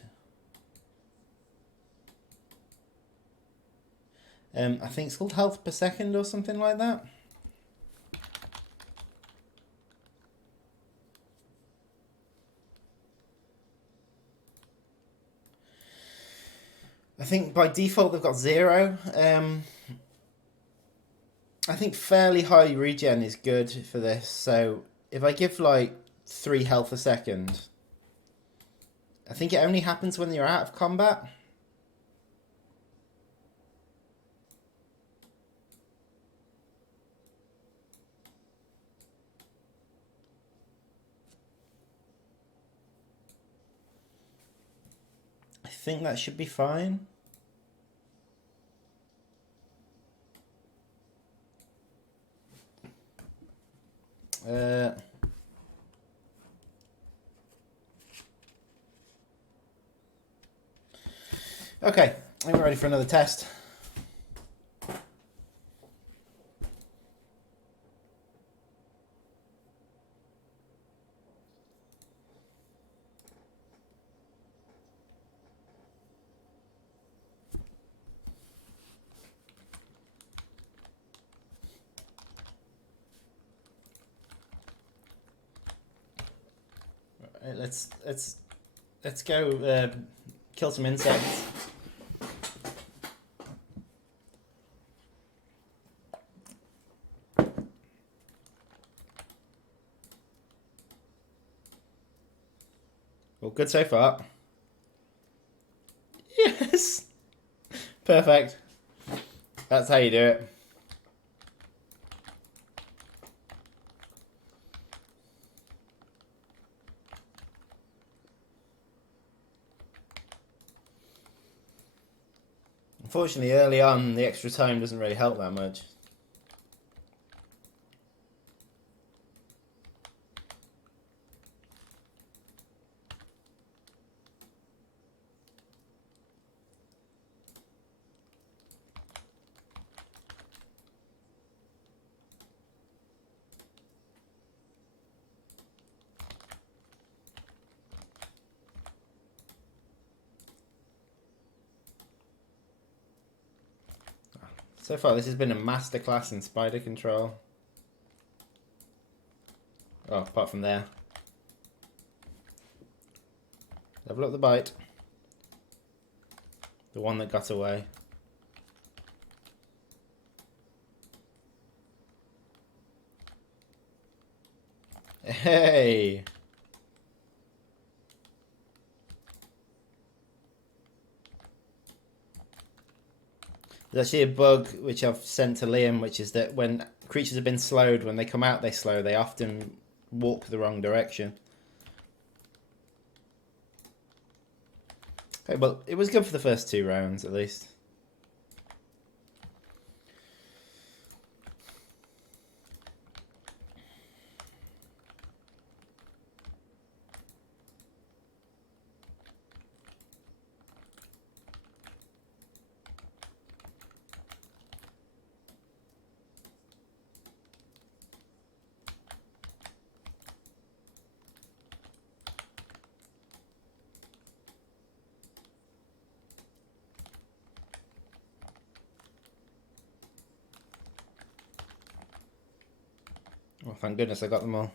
I think it's called health per second or something like that. I think by default they've got 0. I think fairly high regen is good for this. So if I give like 3 health a second, I think it only happens when you're out of combat. I think that should be fine. Okay, I think we're ready for another test. Right, let's go kill some insects. Well, good so far. Yes! Perfect. That's how you do it. Unfortunately, early on, the extra time doesn't really help that much. So far, this has been a masterclass in spider control. Oh, apart from there. Level up the bite. The one that got away. Hey! There's actually a bug which I've sent to Liam, which is that when creatures have been slowed, when they come out they slow, they often walk the wrong direction. Okay, well, it was good for the first 2 rounds, at least. Oh, thank goodness I got them all.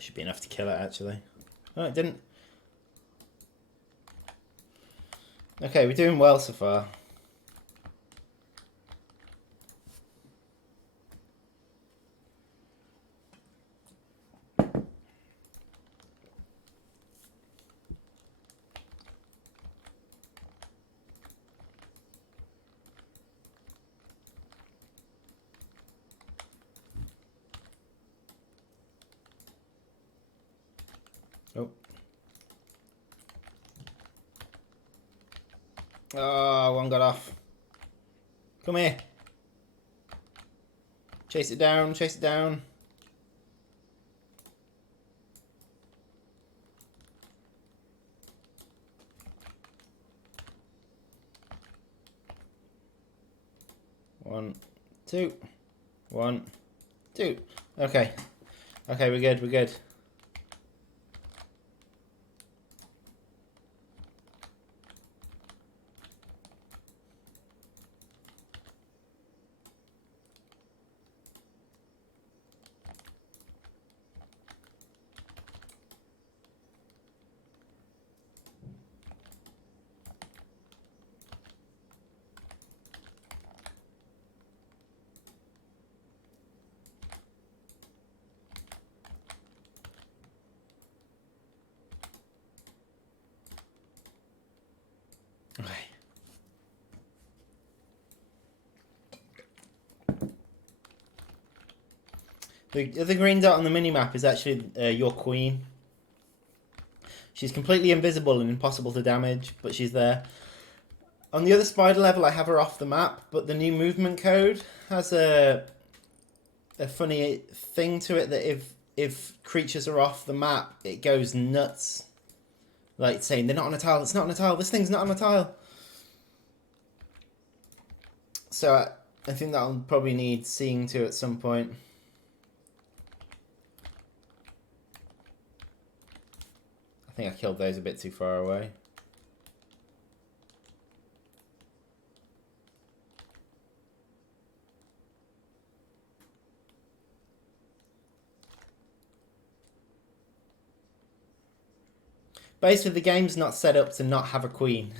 Should be enough to kill it, actually. Oh, it didn't. Okay, we're doing well so far. Oh. Oh, one got off. Come here. Chase it down, chase it down. One, two. One, two. Okay. Okay, we're good, we're good. Okay. The other green dot on the mini-map is actually your queen. She's completely invisible and impossible to damage, but she's there. On the other spider level, I have her off the map, but the new movement code has a funny thing to it that if creatures are off the map, it goes nuts. Like saying, they're not on a tile, it's not on a tile, this thing's not on a tile. So I think that'll probably need seeing to at some point. I think I killed those a bit too far away. Basically, the game's not set up to not have a queen.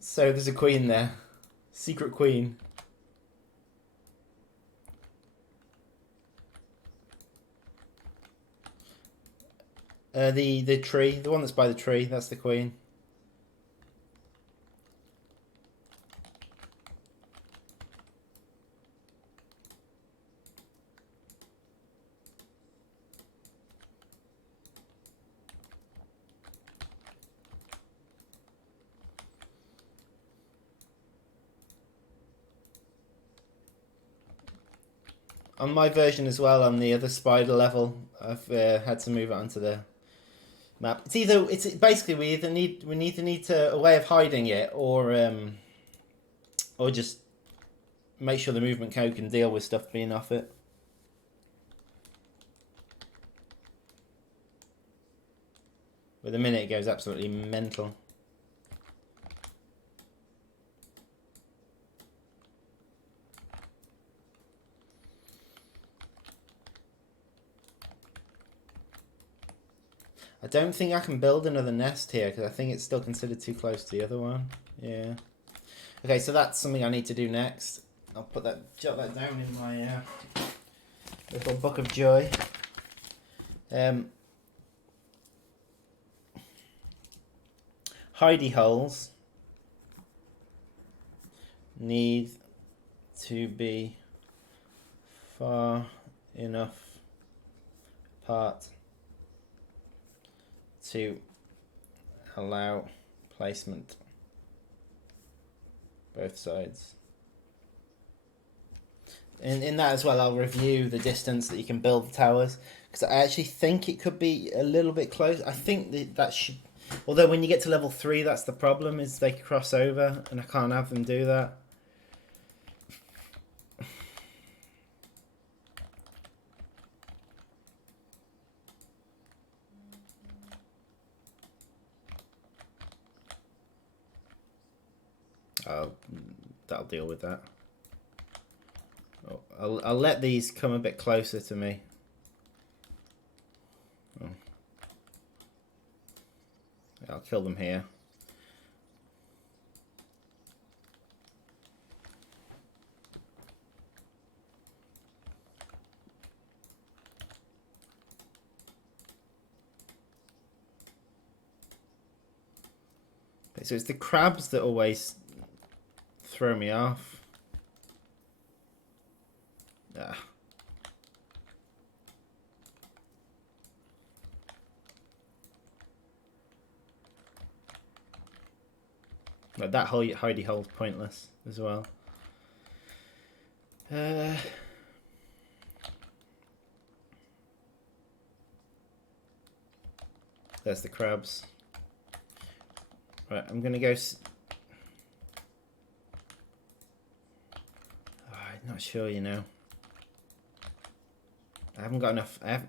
So there's a queen there. Secret queen. The tree, the one that's by the tree, that's the queen. On my version as well, on the other spider level, I've had to move it onto the map. It's basically we either need a way of hiding it, or just make sure the movement code can deal with stuff being off it. With a minute, it goes absolutely mental. I don't think I can build another nest here because I think it's still considered too close to the other one. Yeah. Okay, so that's something I need to do next. I'll jot that down in my little book of joy. Hidey holes need to be far enough apart to allow placement both sides. In that as well, I'll review the distance that you can build the towers, because I actually think it could be a little bit close. I think that should, although when you get to level 3, that's the problem, is they cross over and I can't have them do that. That'll deal with that. I'll let these come a bit closer to me. kill them here. So it's the crabs that always throw me off. Ah. But that whole hidey hole's pointless as well. There's the crabs. Right, I'm gonna go. I'm not sure, you know. I haven't got enough. I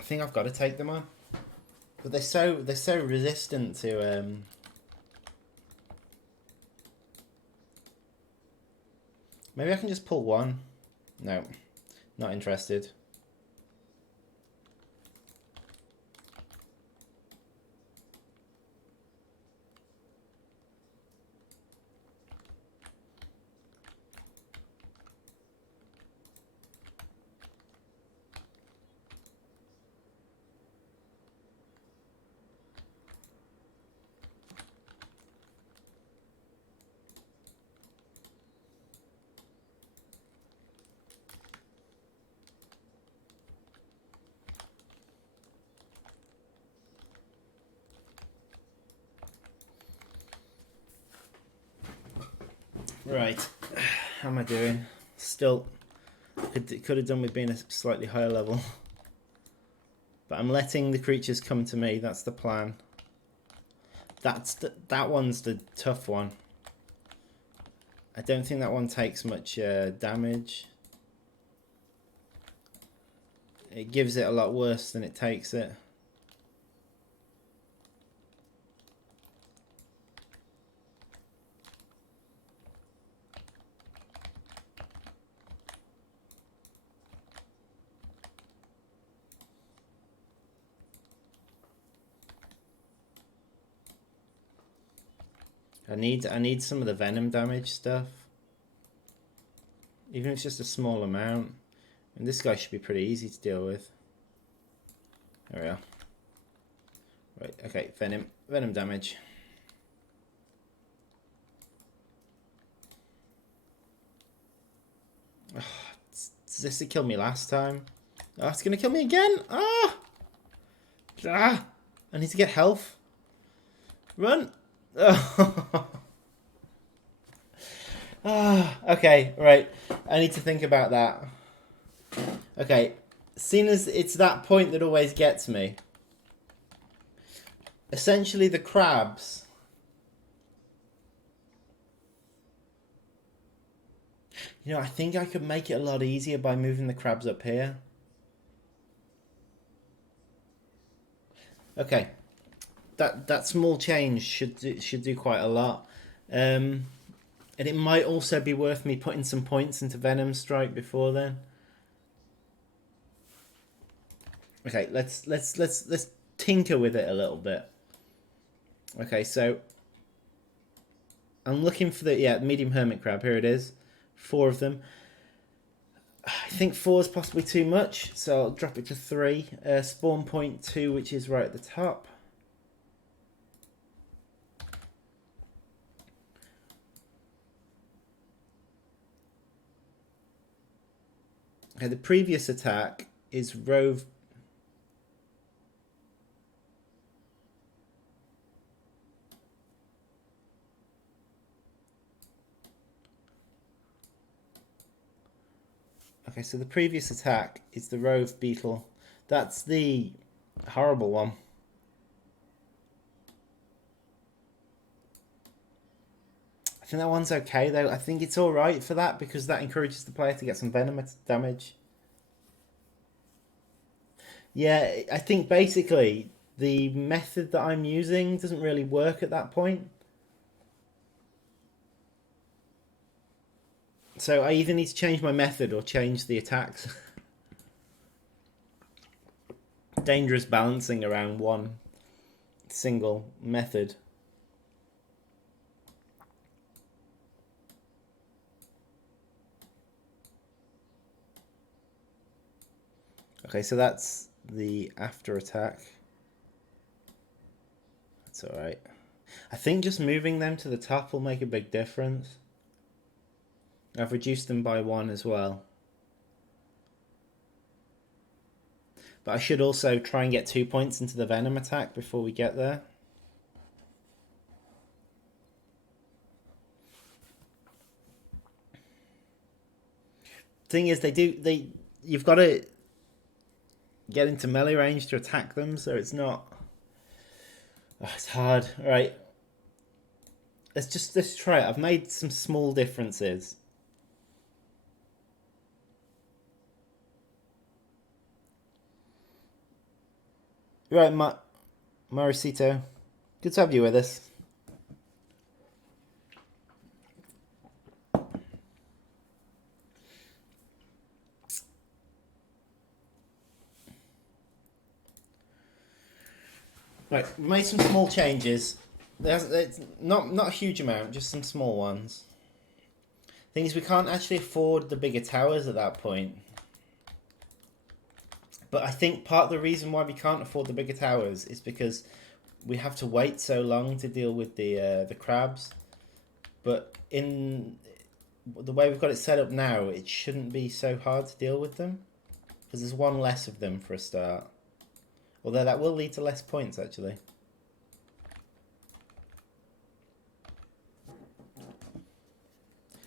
think I've got to take them on, but they're so resistant to. Maybe I can just pull one. No, not interested. Right, how am I doing? Still, could have done with being a slightly higher level. But I'm letting the creatures come to me, that's the plan. That one's the tough one. I don't think that one takes much damage. It gives it a lot worse than it takes it. I need some of the venom damage stuff. Even if it's just a small amount. And this guy should be pretty easy to deal with. There we are. Right, okay, venom damage. Oh, does this kill me last time? Oh, it's gonna kill me again! Ah! Ah! I need to get health. Run! Oh. Ah, okay, right. I need to think about that. Okay, seeing as it's that point that always gets me. Essentially the crabs. You know, I think I could make it a lot easier by moving the crabs up here. Okay. That small change should do quite a lot. And it might also be worth me putting some points into Venom Strike before then. Okay, let's tinker with it a little bit. Okay, so I'm looking for the medium hermit crab. Here it is, 4 of them. I think 4 is possibly too much, so I'll drop it to 3. Spawn point 2, which is right at the top. Okay, the previous attack is Rove. Okay, so the previous attack is the Rove Beetle. That's the horrible one. I think that one's okay though. I think it's alright for that because that encourages the player to get some venom damage. Yeah, I think basically the method that I'm using doesn't really work at that point. So I either need to change my method or change the attacks. Dangerous balancing around one single method. Okay, so that's the after attack. That's alright. I think just moving them to the top will make a big difference. I've reduced them by 1 as well. But I should also try and get 2 points into the venom attack before we get there. Thing is, you've got to get into melee range to attack them, so it's not. Oh, it's hard. All right, let's try it. I've made some small differences. Right, Maricito, good to have you with us. Right, we made some small changes. It's not a huge amount, just some small ones. Thing is, we can't actually afford the bigger towers at that point. But I think part of the reason why we can't afford the bigger towers is because we have to wait so long to deal with the crabs. But in the way we've got it set up now, it shouldn't be so hard to deal with them. Because there's 1 less of them for a start. Although that will lead to less points, actually.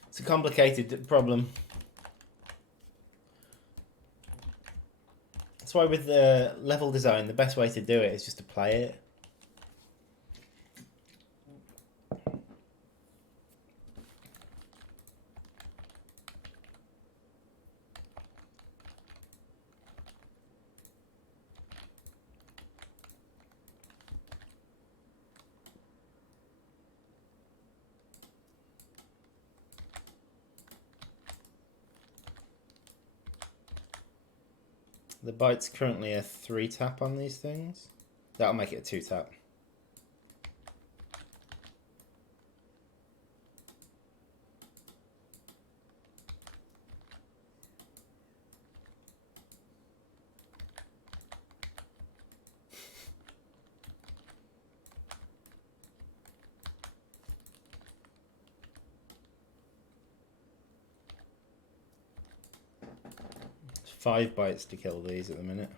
It's a complicated problem. That's why with the level design, the best way to do it is just to play it. The bite's currently a 3 tap on these things. That'll make it a 2 tap. It's 5 bites to kill these at the minute.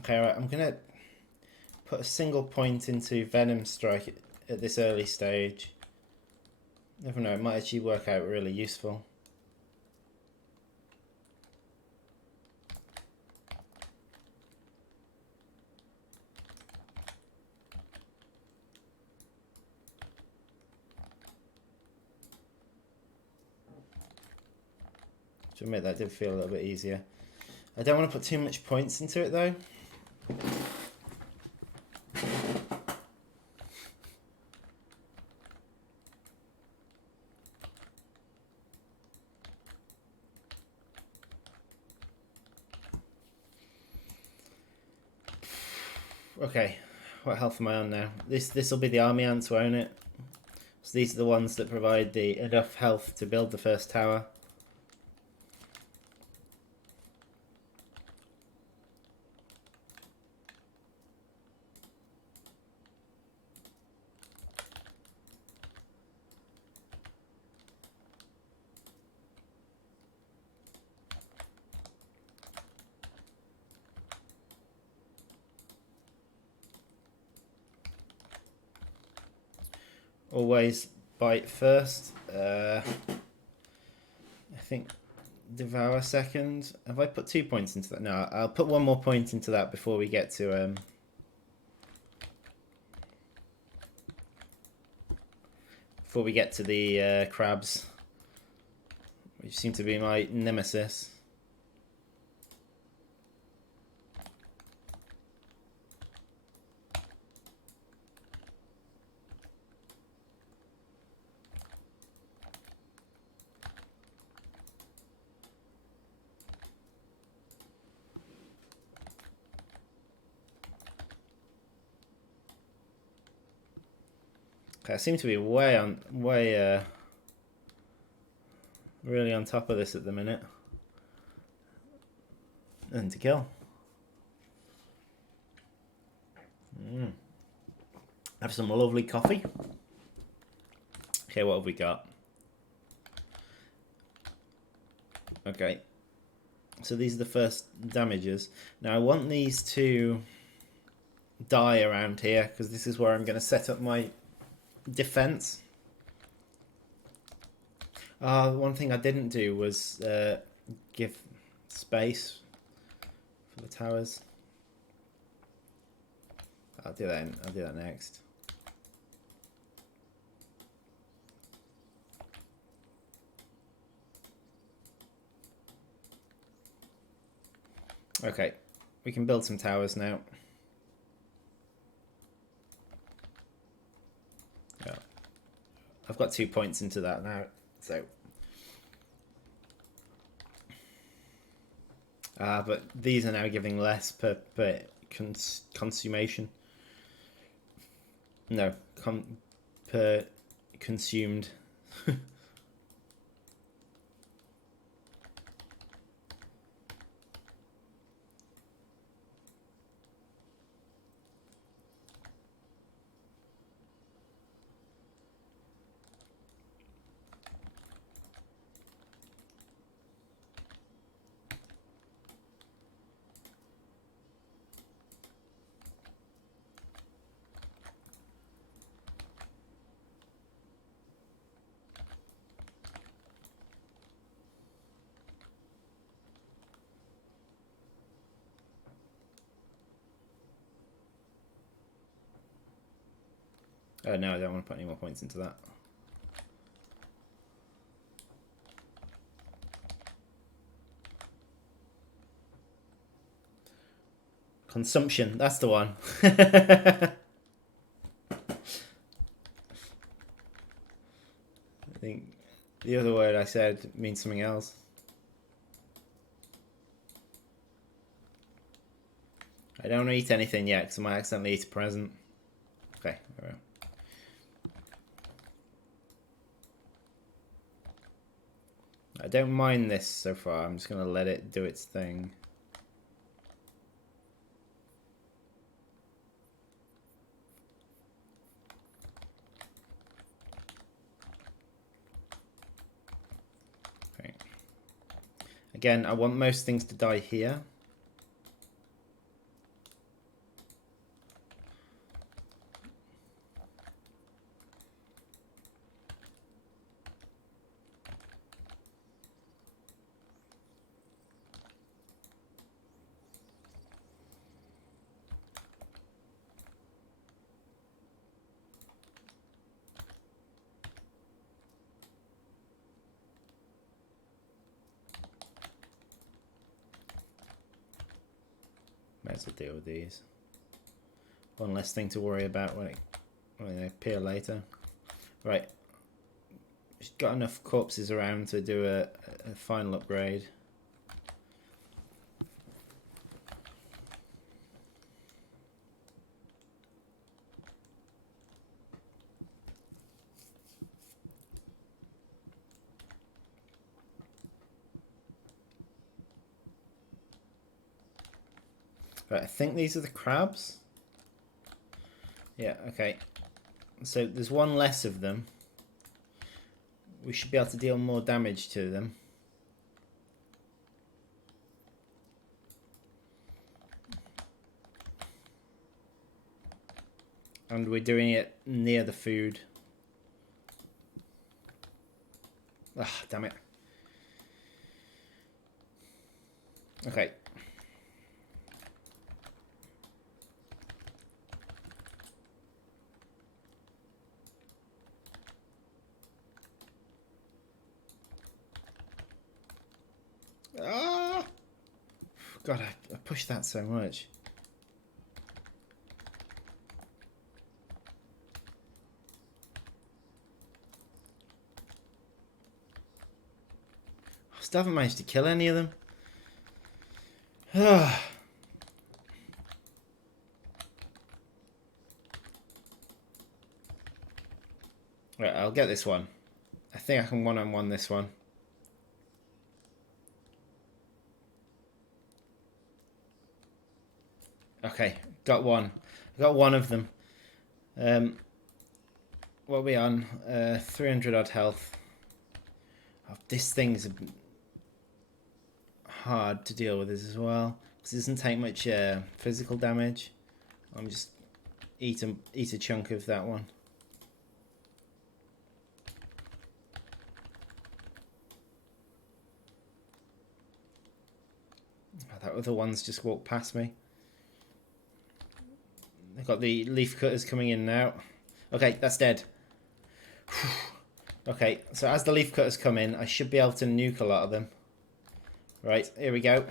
Okay, right, I'm going to put a single point into Venom Strike at this early stage. Never know, it might actually work out really useful. To admit, that did feel a little bit easier. I don't want to put too much points into it though. Okay, what health am I on now? This will be the army ants, won't it? So these are the ones that provide the enough health to build the first tower. Always bite first. I think devour second. Have I put 2 points into that? No, I'll put 1 more point into that before we get to before we get to the crabs, which seem to be my nemesis. Okay, I seem to be really on top of this at the minute. And to kill. Have some lovely coffee. Okay, what have we got? Okay. So these are the first damages. Now I want these to die around here, because this is where I'm going to set up my defense. One thing I didn't do was give space for the towers. I'll do that next. Okay, we can build some towers now. Yeah. I've got 2 points into that now, so. But these are now giving less per consummation. No, per consumed. Oh no, I don't want to put any more points into that. Consumption, that's the one. I think the other word I said means something else. I don't want to eat anything yet because I might accidentally eat a present. Okay, there we go. I don't mind this so far. I'm just going to let it do its thing. Okay. Again, I want most things to die here. Might as well deal with these. One less thing to worry about when they appear later. Right. Just got enough corpses around to do a final upgrade. Right, I think these are the crabs. Yeah, okay. So there's one less of them. We should be able to deal more damage to them. And we're doing it near the food. Ah, damn it. Okay. Ah! God, I pushed that so much. I still haven't managed to kill any of them. Right, I'll get this one. I think I can one-on-one this one. Okay, got one. Got one of them. What are we on? 300 odd health. Oh, this thing's hard to deal with as well. Because it doesn't take much physical damage. I'm just eat a chunk of that one. Oh, that other one's just walked past me. They've got the leaf cutters coming in now. Okay, that's dead. Okay, so as the leaf cutters come in, I should be able to nuke a lot of them. Right, here we go.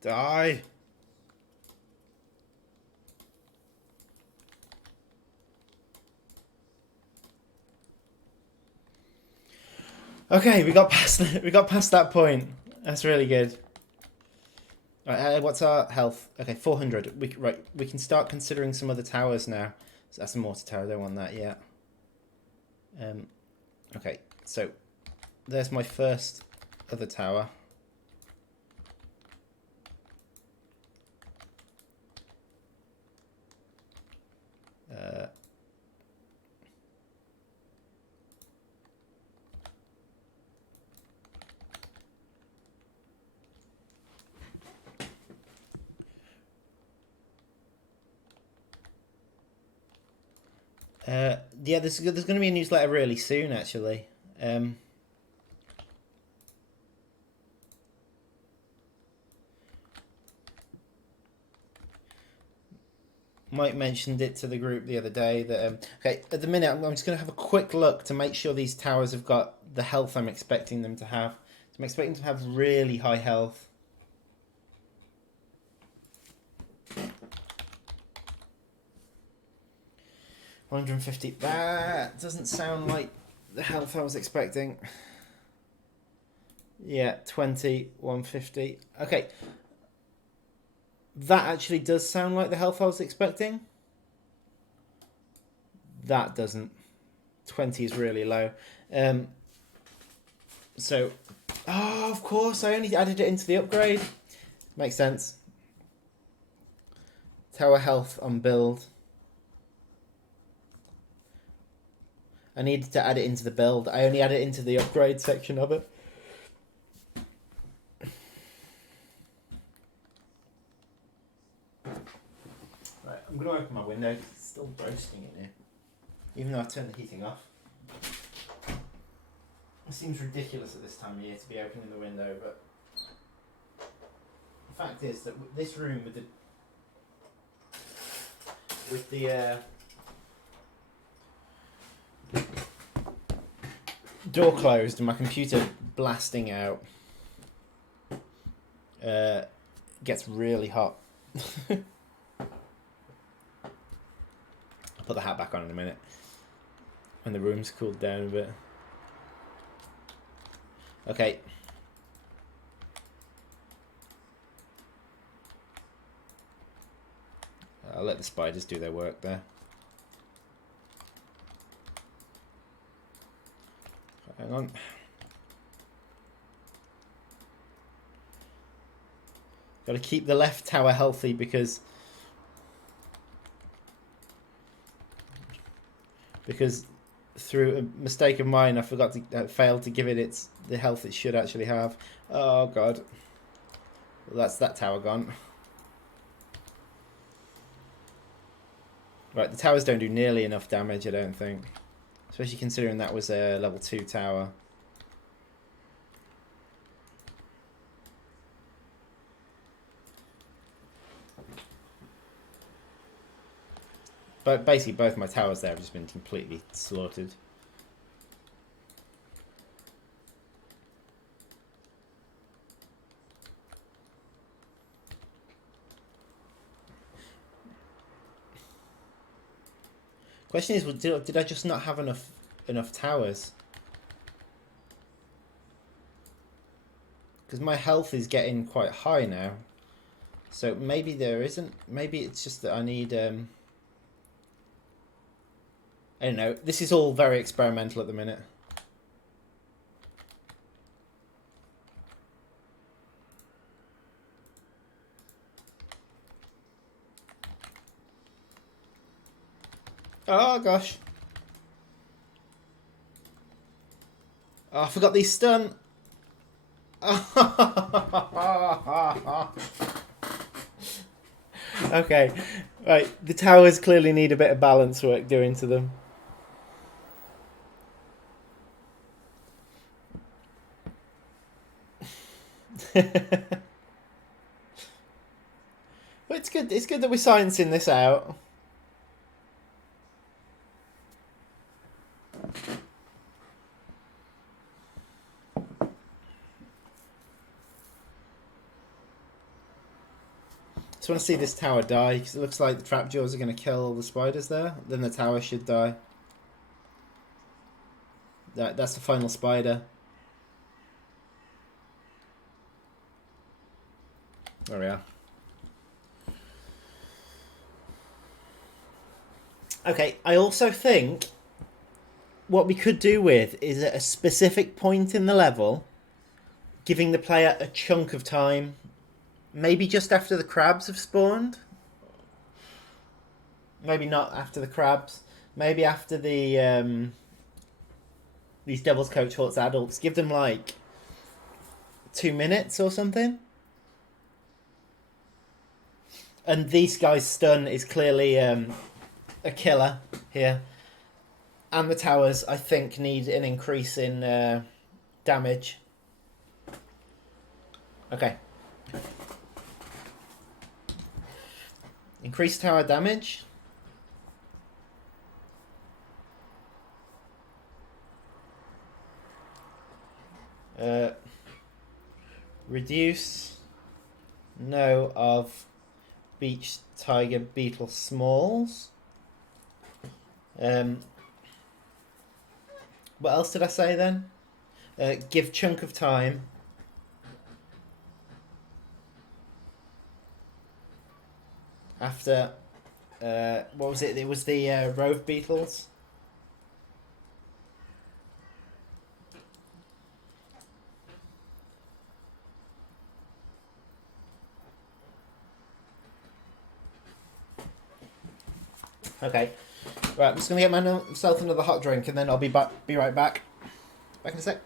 Die! Okay, we got past that point. That's really good. Right, what's our health? Okay, 400. We can start considering some other towers now. So that's a mortar tower. I don't want that yet. Okay, so there's my first other tower. Yeah, there's going to be a newsletter really soon, actually. Mike mentioned it to the group the other day that okay, at the minute I'm just going to have a quick look to make sure these towers have got the health I'm expecting them to have. So I'm expecting to have really high health. $150. That doesn't sound like the health I was expecting. Yeah, 20, 150. Okay. That actually does sound like the health I was expecting. That doesn't. 20 is really low. So, oh, of course, I only added it into the upgrade. Makes sense. Tower health on build. I needed to add it into the build. I only added it into the upgrade section of it. Right, I'm going to open my window. It's still roasting in here. Even though I've turned the heating off. It seems ridiculous at this time of year to be opening the window, but the fact is that this room with the door closed and my computer blasting out gets really hot. I'll put the hat back on in a minute when the room's cooled down a bit. Okay. I'll let the spiders do their work there. Hang on. Got to keep the left tower healthy because through a mistake of mine, I failed to give it the health it should actually have. Oh god. Well, that's that tower gone. Right, the towers don't do nearly enough damage, I don't think. Especially considering that was a level 2 tower. But basically, both my towers there have just been completely slaughtered. Question is, did I just not have enough towers? Because my health is getting quite high now. So maybe there isn't. Maybe it's just that I need... I don't know. This is all very experimental at the minute. Oh, gosh. Oh, I forgot these stun. Okay. Right. The towers clearly need a bit of balance work doing to them. Well, it's good. It's good that we're sciencing this out. Just want to see this tower die, because it looks like the trapjaws are going to kill all the spiders there. Then the tower should die. That's the final spider. There we are. Okay, I also think what we could do with is at a specific point in the level, giving the player a chunk of time, maybe just after the crabs have spawned. Maybe not after the crabs. Maybe after the these Devil's Coach Horse adults. Give them like 2 minutes or something. And these guys' stun is clearly a killer here. And the towers, I think, need an increase in damage. Okay. Increase tower damage. Reduce no of beach tiger beetle smalls. What else did I say then? Give chunk of time. After, what was it? It was the rove beetles. Okay. Right, I'm just going to get myself another hot drink and then I'll be right back. Back in a sec.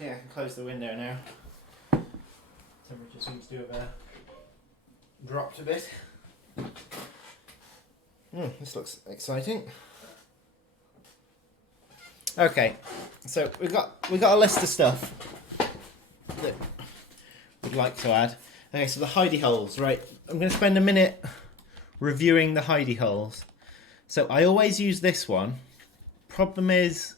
think I can close the window now. Temperature seems to have dropped a bit. This looks exciting. Okay, so we got a list of stuff that we'd like to add. Okay, so the hidey holes, right? I'm going to spend a minute reviewing the hidey holes. So I always use this one. Problem is,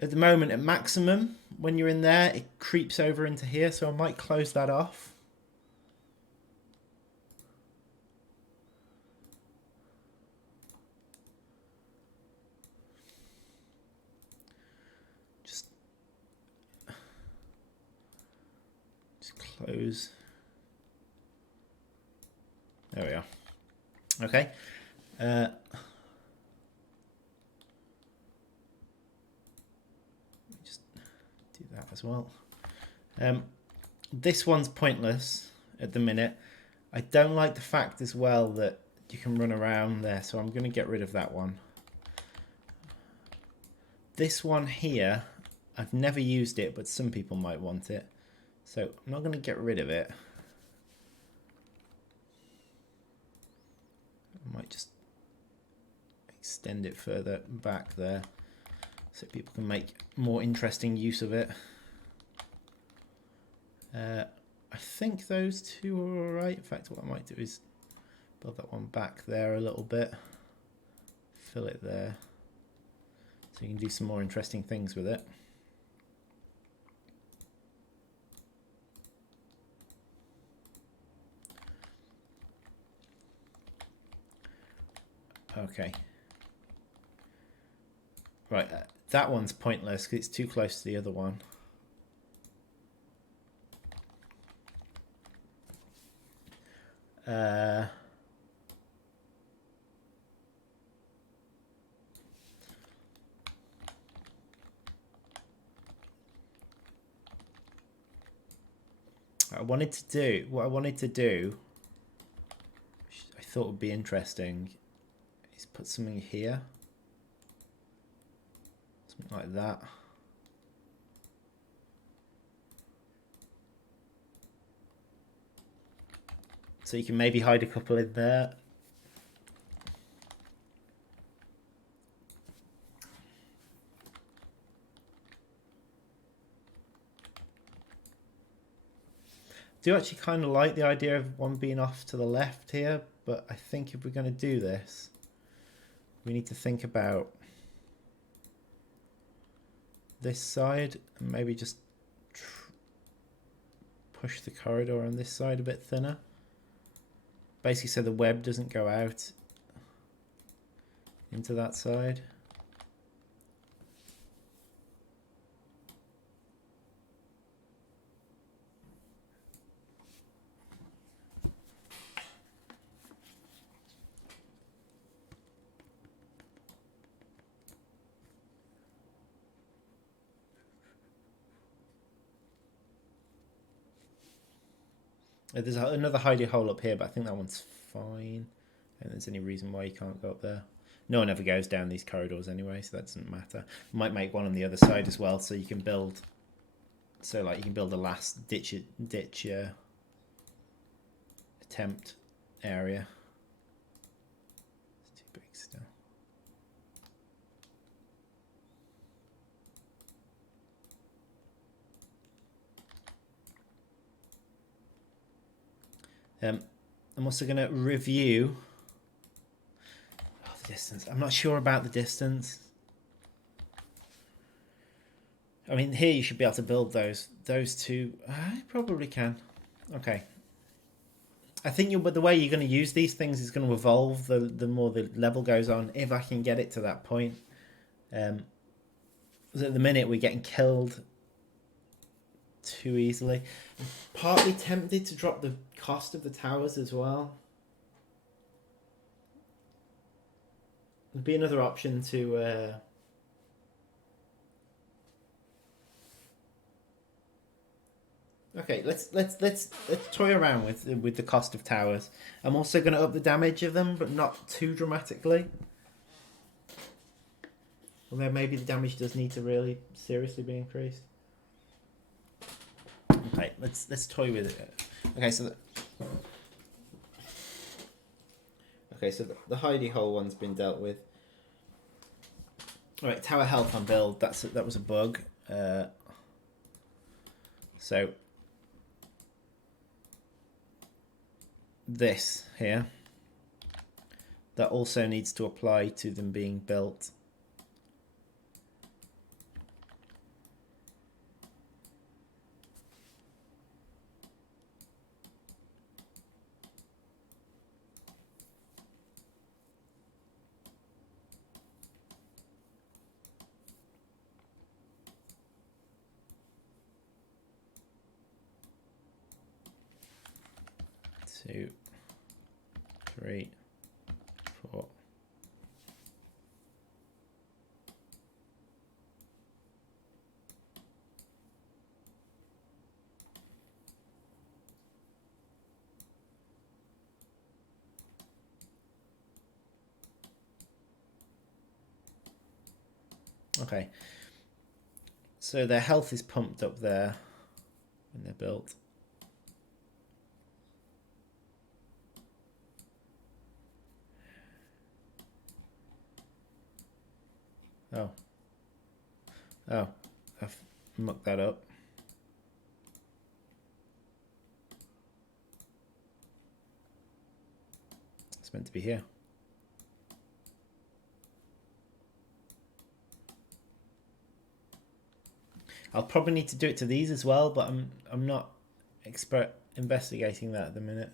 at the moment at maximum, when you're in there, it creeps over into here, so I might close that off. Just close. There we are. Okay. Just do that as well. This one's pointless at the minute. I don't like the fact as well that you can run around there, so I'm going to get rid of that one. This one here, I've never used it, but some people might want it. So I'm not going to get rid of it. I might just extend it further back there so people can make more interesting use of it. I think those two are alright. In fact, what I might do is build that one back there a little bit. Fill it there. So you can do some more interesting things with it. Okay. Right, that one's pointless because it's too close to the other one. What I wanted to do, which I thought would be interesting, is put something here. Something like that. So you can maybe hide a couple in there. I do actually kind of like the idea of one being off to the left here, but I think if we're going to do this, we need to think about this side and maybe just push the corridor on this side a bit thinner. Basically so the web doesn't go out into that side. There's another hidey hole up here, but I think that one's fine. I don't think there's any reason why you can't go up there. No one ever goes down these corridors anyway, so that doesn't matter. Might make one on the other side as well, so you can build. So like you can build a last ditch attempt area. It's too big still. I'm also going to review the distance. I'm not sure about the distance. I mean, here you should be able to build those two. I probably can. Okay. I think the way you're going to use these things is going to evolve the more the level goes on, if I can get it to that point. At the minute, we're getting killed too easily. I'm partly tempted to drop the cost of the towers as well. There'd be another option to okay, let's toy around with the cost of towers. I'm also going to up the damage of them, but not too dramatically. Although maybe the damage does need to really seriously be increased. Right, let's toy with it. Okay, so the hidey hole one's been dealt with. All right, tower health on build. That was a bug. So this here, that also needs to apply to them being built. Two, three, four. Okay. So their health is pumped up there when they're built. Oh. Oh, I've mucked that up. It's meant to be here. I'll probably need to do it to these as well, but I'm not investigating that at the minute.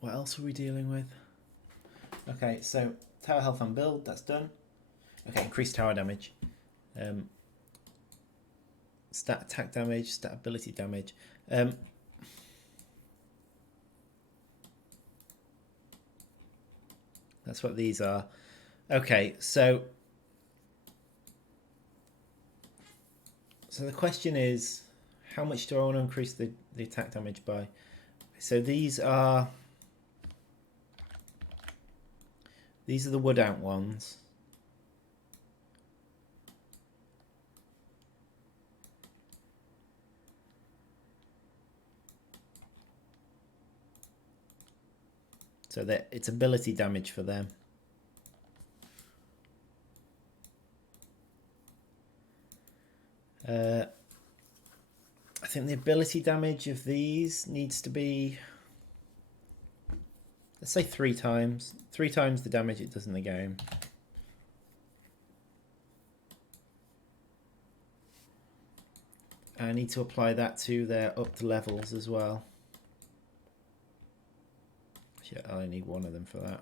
What else are we dealing with? Okay, so tower health on build, that's done. Okay, increased tower damage. Stat attack damage, stat ability damage. That's what these are. Okay, so the question is, how much do I want to increase the attack damage by? So these are the wood out ones. So that it's ability damage for them. I think the ability damage of these needs to be, let's say 3 times. 3 times the damage it does in the game. I need to apply that to their upped levels as well. Yeah, I only need one of them for that.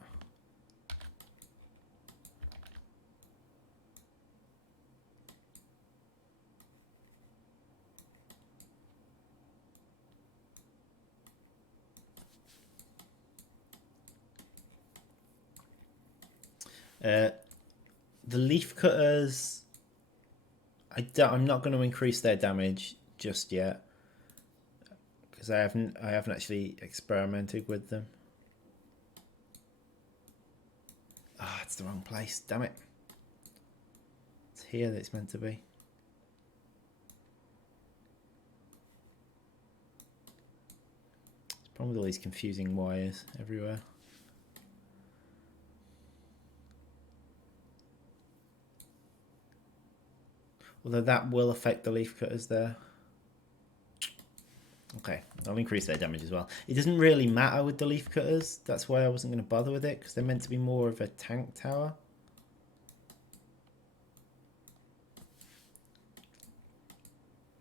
The leaf cutters, I'm not going to increase their damage just yet because I haven't actually experimented with them. Ah, it's the wrong place. Damn it! It's here that it's meant to be. It's problem with all these confusing wires everywhere. Although that will affect the leaf cutters there. Okay, I'll increase their damage as well. It doesn't really matter with the leaf cutters. That's why I wasn't going to bother with it, because they're meant to be more of a tank tower.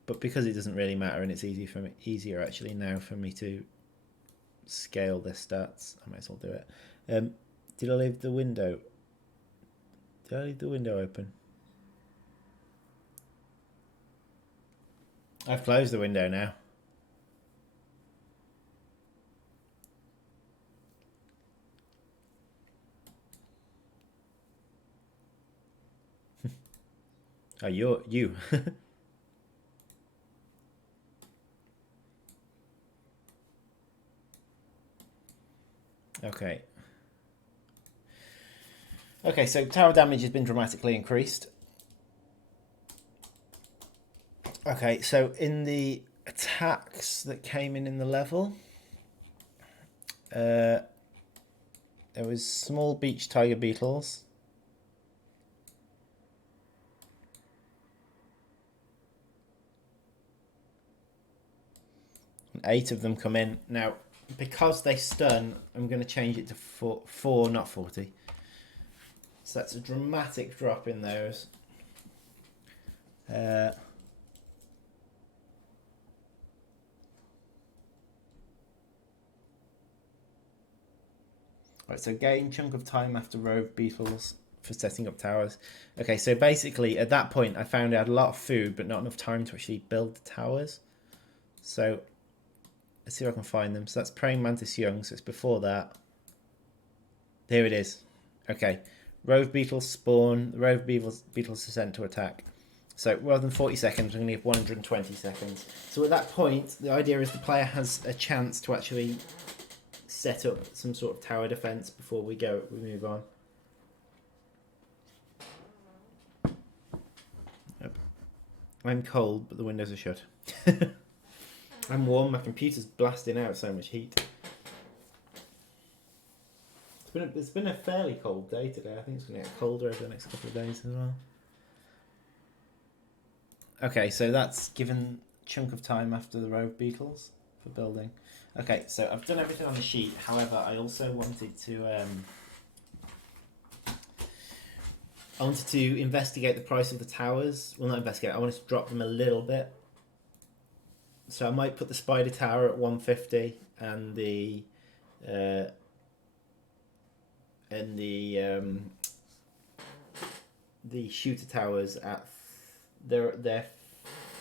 But because it doesn't really matter and it's easier actually now for me to scale their stats, I might as well do it. Did I leave the window? Did I leave the window open? I've closed the window now. Oh, you. Okay. Okay, so tower damage has been dramatically increased. Okay, so in the attacks that came in the level, there was small beach tiger beetles. And 8 of them come in. Now, because they stun, I'm going to change it to 4, not 40. So that's a dramatic drop in those. Right, so gain chunk of time after rove beetles for setting up towers. Okay, so basically at that point I found I had a lot of food but not enough time to actually build the towers. So let's see if I can find them. So that's praying mantis young, so it's before that. Here it is. Okay, rove beetles spawn. The rove beetles are sent to attack. So rather than 40 seconds, I'm going to give 120 seconds. So at that point, the idea is the player has a chance to actually set up some sort of tower defense before we move on. Yep. I'm cold, but the windows are shut. I'm warm. My computer's blasting out so much heat. It's been a fairly cold day today. I think it's going to get colder over the next couple of days as well. Okay, so that's given chunk of time after the rove beetles for building. Okay, so I've done everything on the sheet. However, I also wanted to investigate the price of the towers. Well, not investigate. I wanted to drop them a little bit. So I might put the spider tower at 150 and the shooter towers at they're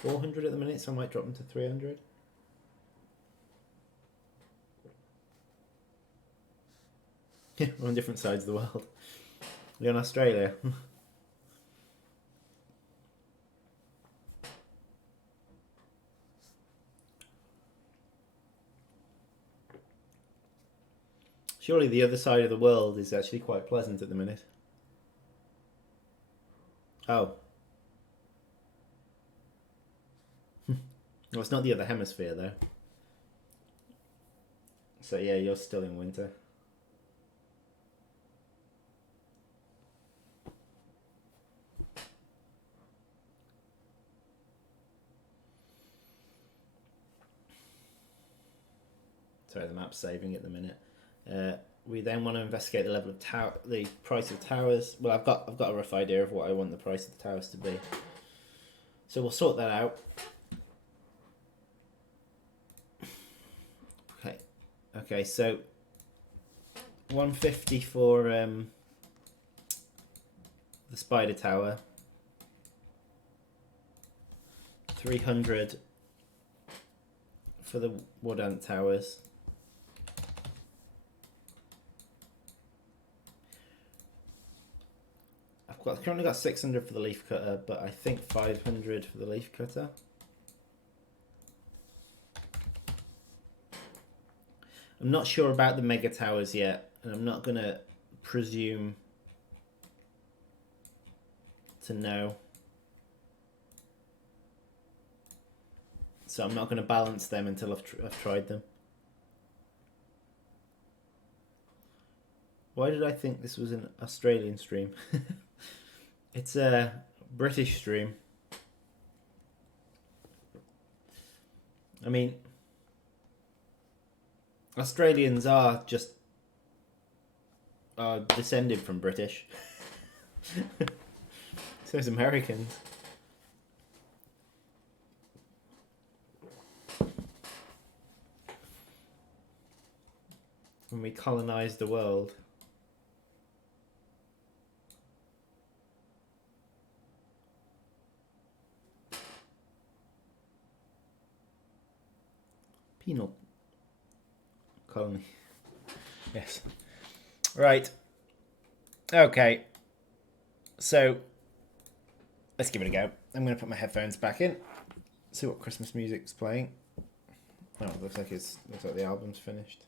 400 at the minute, so I might drop them to 300. We're on different sides of the world. We're in Australia. Surely the other side of the world is actually quite pleasant at the minute. Oh. Well, it's not the other hemisphere, though. So yeah, you're still in winter. Sorry, the map's saving at the minute. We then want to investigate the level of the price of towers. Well, I've got a rough idea of what I want the price of the towers to be. So we'll sort that out. Okay, so 150 for the spider tower. 300 for the wood ant towers. I've currently got 600 for the leaf cutter, but I think 500 for the leaf cutter. I'm not sure about the mega towers yet, and I'm not going to presume to know. So I'm not going to balance them until I've tried them. Why did I think this was an Australian stream? It's a British stream. I mean, Australians are descended from British. So is Americans. When we colonized the world. Penal colony. Yes. Right. Okay. So let's give it a go. I'm going to put my headphones back in. See what Christmas music's playing. Oh, it looks like the album's finished.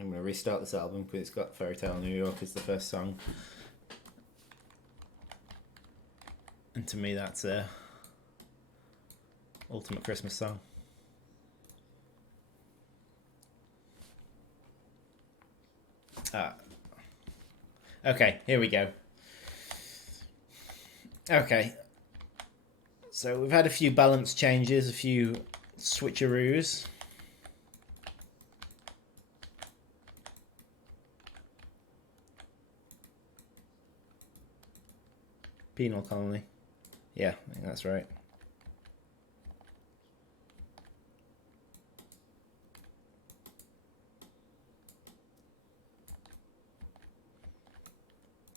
I'm going to restart this album because it's got Fairy Tale New York as the first song. And to me, that's a ultimate Christmas song. Okay, here we go. Okay. So we've had a few balance changes, a few switcheroos. Penal colony. Yeah, I think that's right.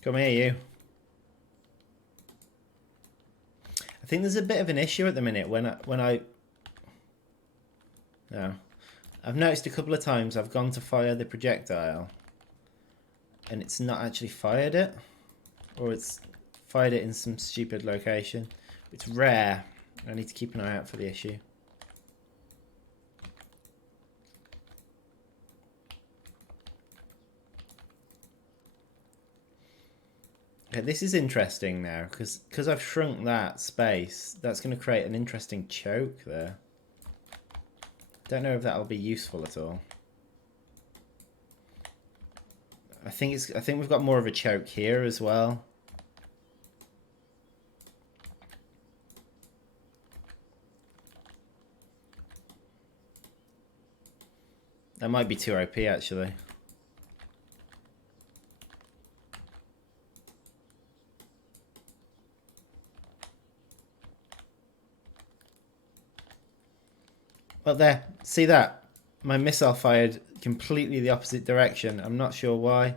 Come here, you. I think there's a bit of an issue at the minute when I no. I've noticed a couple of times I've gone to fire the projectile and it's not actually fired it, or it's fired it in some stupid location. It's rare. I need to keep an eye out for the issue. Okay, this is interesting now because I've shrunk that space. That's going to create an interesting choke there. Don't know if that'll be useful at all. I think we've got more of a choke here as well. That might be too OP actually. Well, there. See that? My missile fired completely the opposite direction. I'm not sure why.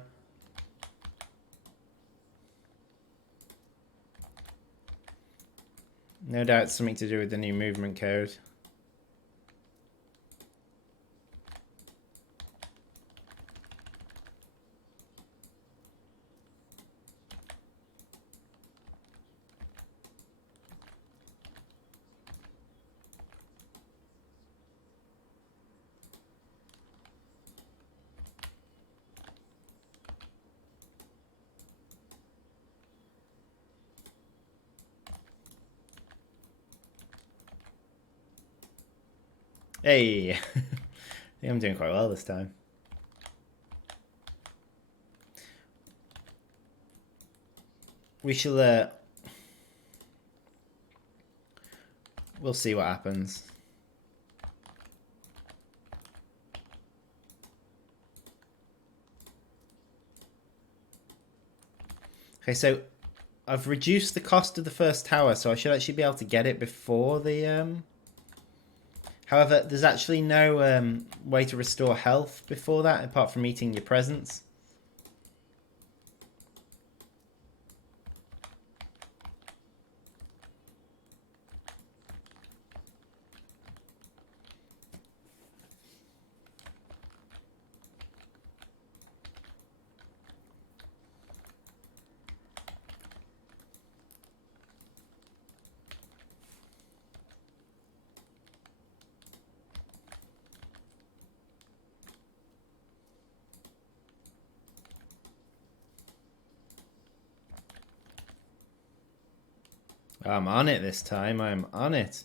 No doubt it's something to do with the new movement code. Hey, I think I'm doing quite well this time. We shall, we'll see what happens. Okay, so I've reduced the cost of the first tower, so I should actually be able to get it before the, However, there's actually no way to restore health before that, apart from eating your presents. I'm on it this time. I'm on it.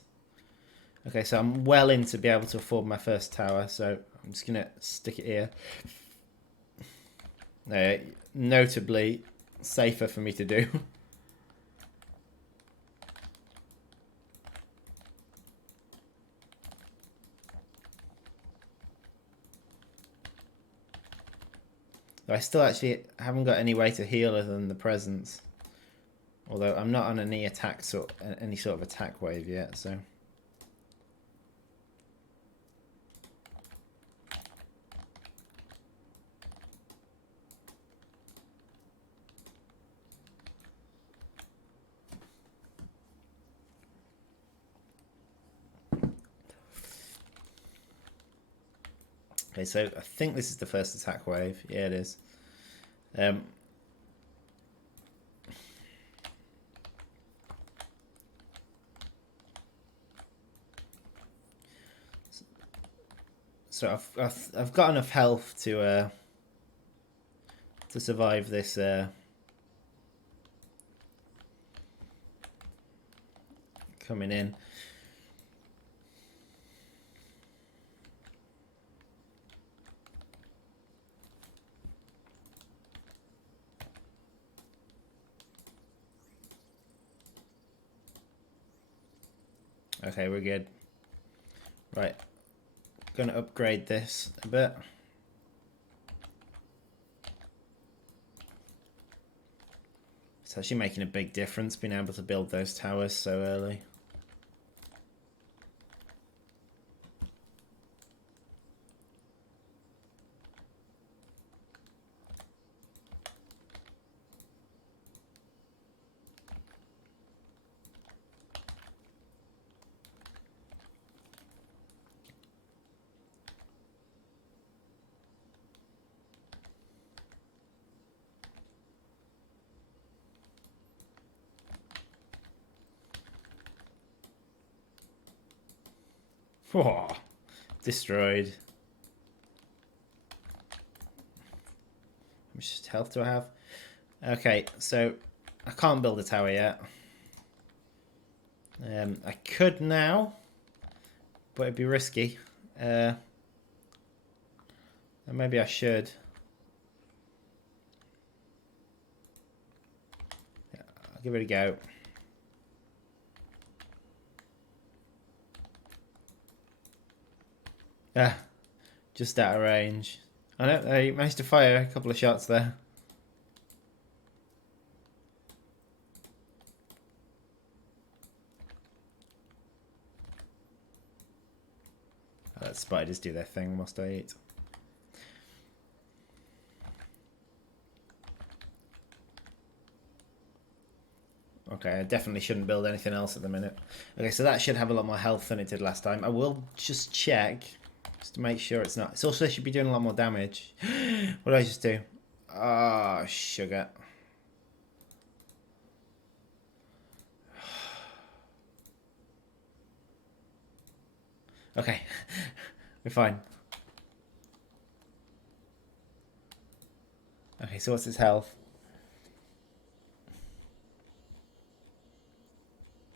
Okay, so I'm well in to be able to afford my first tower, so I'm just going to stick it here. Notably safer for me to do. I still actually haven't got any way to heal other than the presence. Although I'm not on any sort of attack wave yet, so. Okay, so I think this is the first attack wave. Yeah, it is. So I've got enough health to survive this. Coming in. Okay, we're good. Right, gonna upgrade this a bit. It's actually making a big difference being able to build those towers so early. Whoa, destroyed. How much health do I have? Okay, so I can't build a tower yet. I could now, but it'd be risky. Maybe I should. Yeah, I'll give it a go. Just out of range. I know they managed to fire a couple of shots there. I'll let spiders do their thing whilst I eat. Okay, I definitely shouldn't build anything else at the minute. Okay, so that should have a lot more health than it did last time. I will just check, just to make sure it's not. It also should be doing a lot more damage. What did I just do? Ah, oh, sugar. Okay, we're fine. Okay, so what's his health?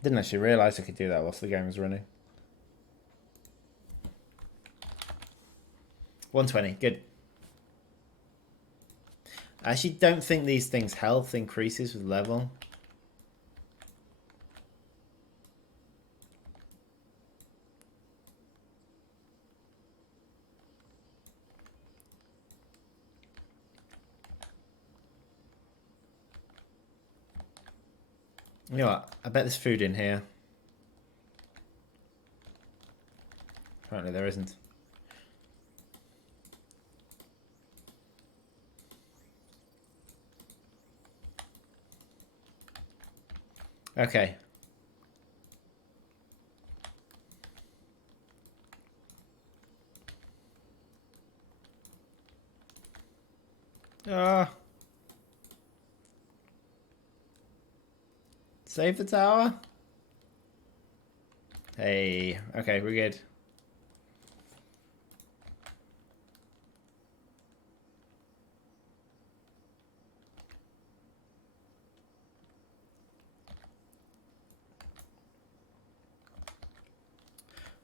Didn't actually realise I could do that whilst the game was running. 120, good. I actually don't think these things' health increases with level. You know what? I bet there's food in here. Apparently there isn't. Okay. Ah. Save the tower. Hey. Okay, we're good.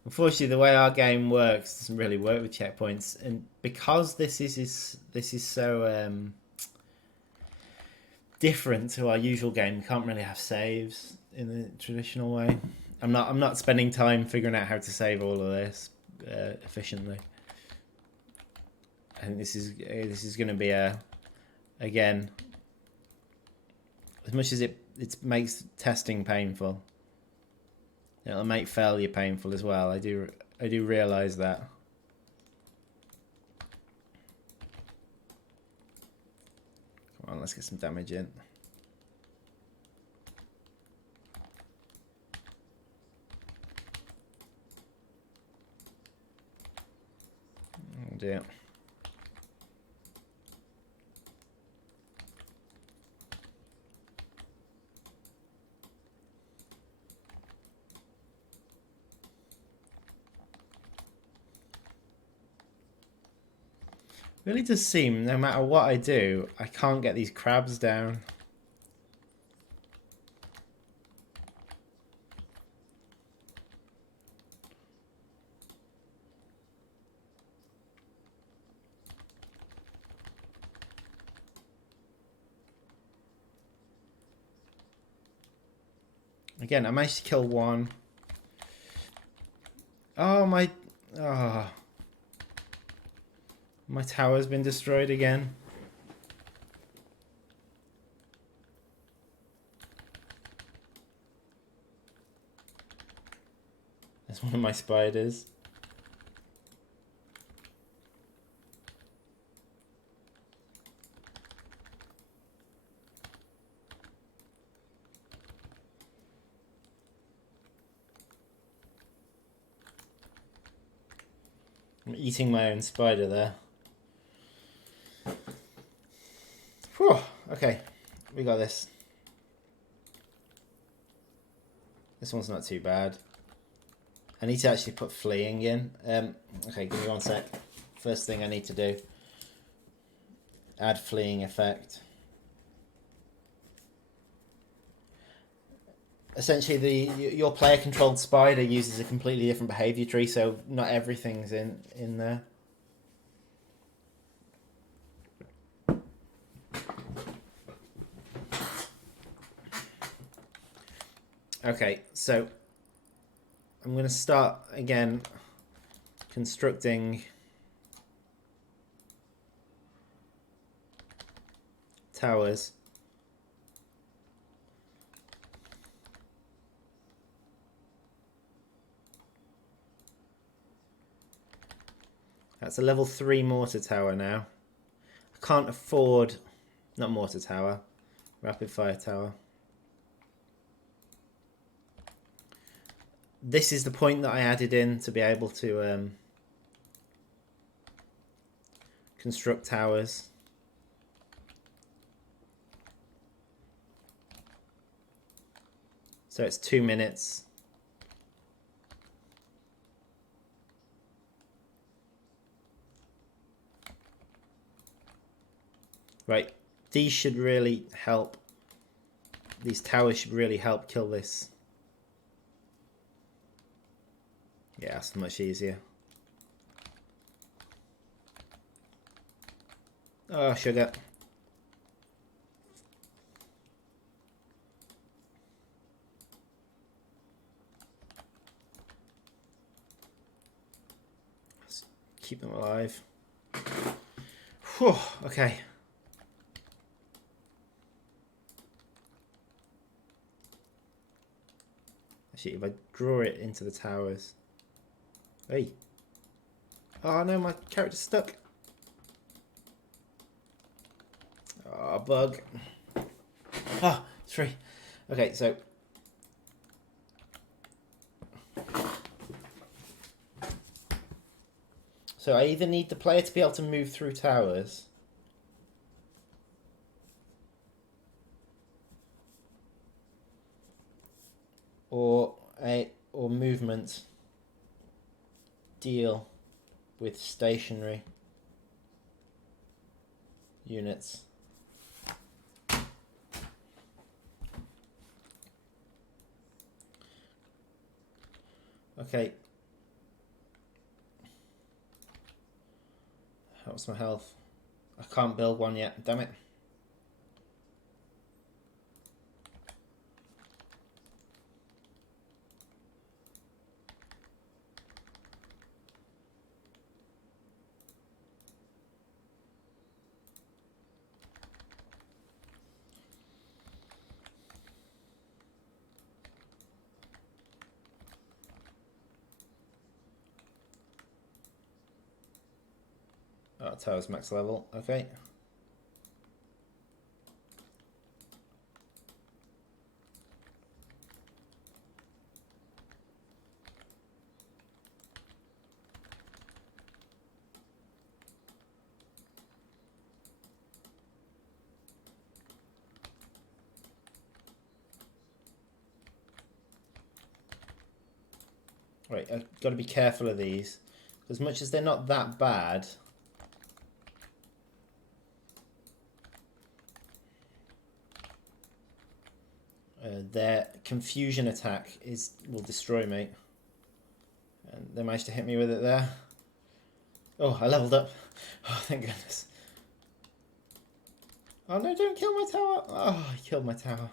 Unfortunately, the way our game works doesn't really work with checkpoints, and because this is so different to our usual game, you can't really have saves in the traditional way. I'm not spending time figuring out how to save all of this efficiently. I think this is going to be again, as much as it makes testing painful, it'll make failure painful as well. I do realise that. Come on, let's get some damage in. dear. Really does seem, no matter what I do, I can't get these crabs down. Again, I managed to kill one. Oh, my... Oh. My tower's been destroyed again. That's one of my spiders. I'm eating my own spider there. Whew, okay, we got this. This one's not too bad. I need to actually put fleeing in. Okay, give me 1 sec. First thing I need to do. Add fleeing effect. Essentially, your player-controlled spider uses a completely different behavior tree, so not everything's in there. Okay, so I'm going to start again constructing towers. That's a level 3 mortar tower now. I can't afford... Not mortar tower. Rapid fire tower. This is the point that I added in to be able to construct towers. So it's 2 minutes. Right, these should really help. These towers should really help kill this. Yeah, that's much easier. Oh, sugar. Let's keep them alive. Whew, okay. Actually, if I draw it into the towers. Hey. Oh no, my character's stuck. Oh, bug. Ah, it's free. Okay, so. So I either need the player to be able to move through towers. Or movement deal with stationary units. Okay. How's my health? I can't build one yet, damn it. Oh, tower's max level, okay. Right, I've got to be careful of these. As much as they're not that bad, their confusion attack will destroy me. And they managed to hit me with it there. Oh, I leveled up. Oh, thank goodness. Oh no, don't kill my tower. Oh, I killed my tower.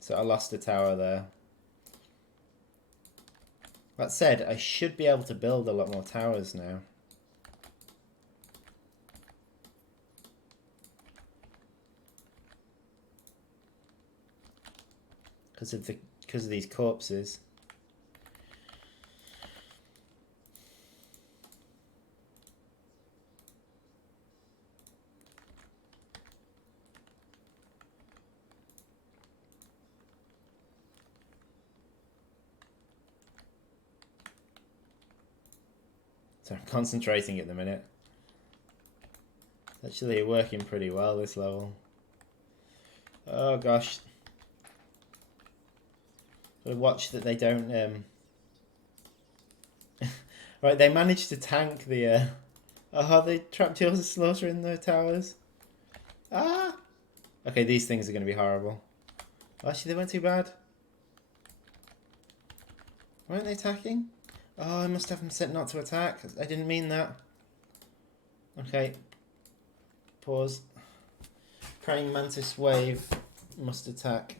So I lost a tower there. That said, I should be able to build a lot more towers now. Because of these corpses. So I'm concentrating at the minute. It's actually working pretty well this level. Oh gosh. So watch that they don't Right, they managed to tank the oh, they trapped your slaughter in the towers. Ah! Okay, these things are gonna be horrible. Actually, they weren't too bad. Weren't they attacking? Oh, I must have them set not to attack. I didn't mean that. Okay. Pause. Praying mantis wave must attack.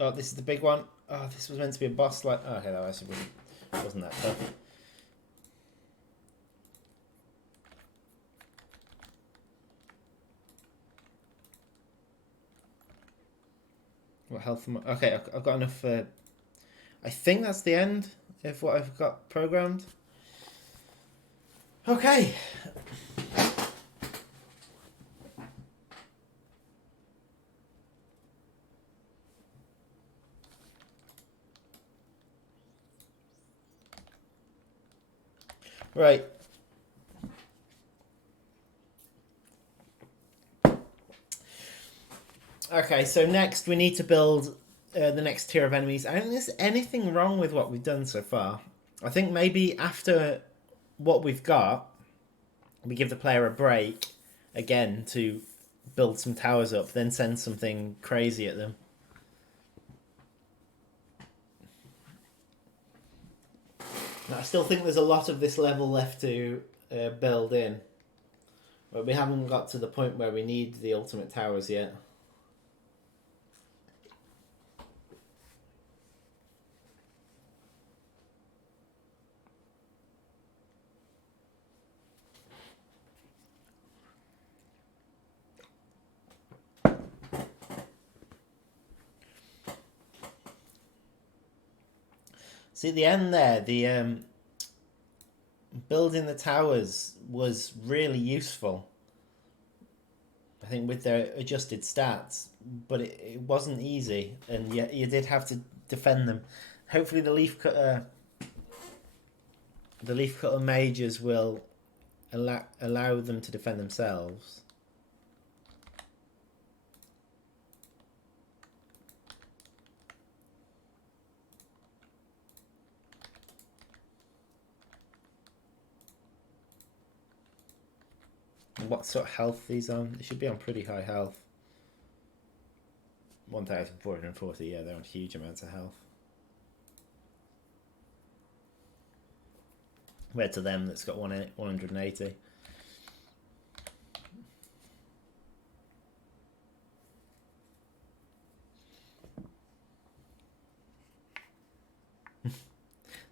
Oh, this is the big one. Oh, this was meant to be a boss like... Oh, okay, that actually wasn't that tough. What health am I... Okay, I've got enough... I think that's the end of what I've got programmed. Okay. Right. Okay, so next we need to build the next tier of enemies. I don't think there's anything wrong with what we've done so far. I think maybe after what we've got, we give the player a break again to build some towers up, then send something crazy at them. Now, I still think there's a lot of this level left to build in. But we haven't got to the point where we need the ultimate towers yet. See, at the end there, the building the towers was really useful. I think with their adjusted stats, but it wasn't easy, and yet you did have to defend them. Hopefully, the leaf cutter mages will allow them to defend themselves. What sort of health these on? They should be on pretty high health. 1,440, yeah, they're on huge amounts of health. Compared to them that's got 180.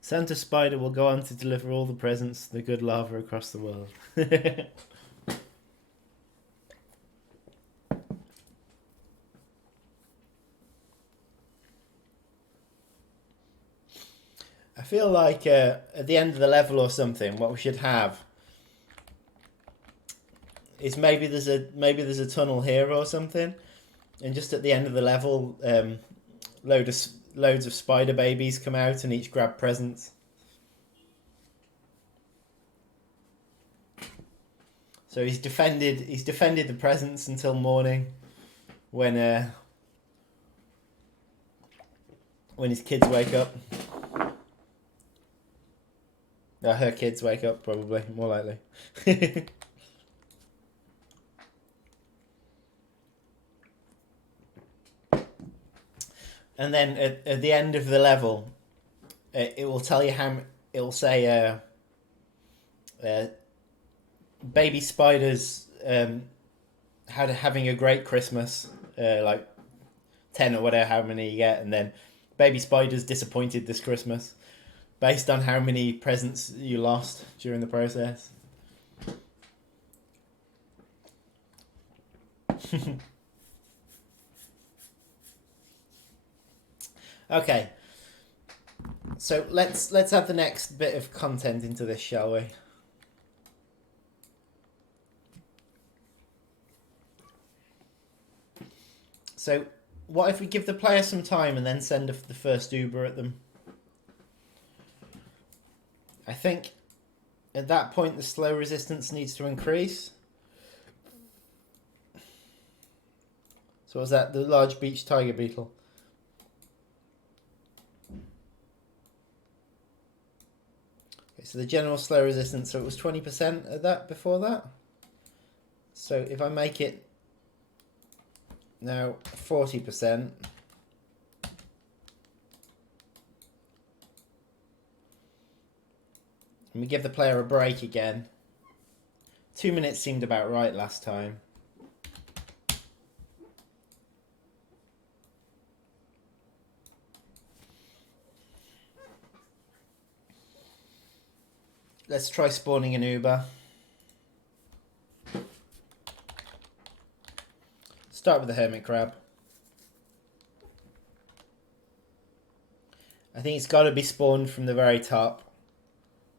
Santa Spider will go on to deliver all the presents to the good lava across the world. I feel like at the end of the level or something, what we should have is maybe there's a tunnel here or something, and just at the end of the level, loads of spider babies come out and each grab presents. So he's defended the presents until morning, when his kids wake up. Her kids wake up, probably, more likely. And then at the end of the level, it will tell you it will say baby spiders having a great Christmas, like 10 or whatever, how many you get, and then baby spiders disappointed this Christmas, based on how many presents you lost during the process. Okay, so let's add the next bit of content into this, shall we? So, what if we give the player some time and then send the first Uber at them? I think at that point the slow resistance needs to increase. So was that the large beach tiger beetle? Okay, so the general slow resistance, so it was 20% at that before that. So if I make it now 40%, and we give the player a break again. 2 minutes seemed about right last time. Let's try spawning an Uber. Start with the hermit crab. I think it's got to be spawned from the very top.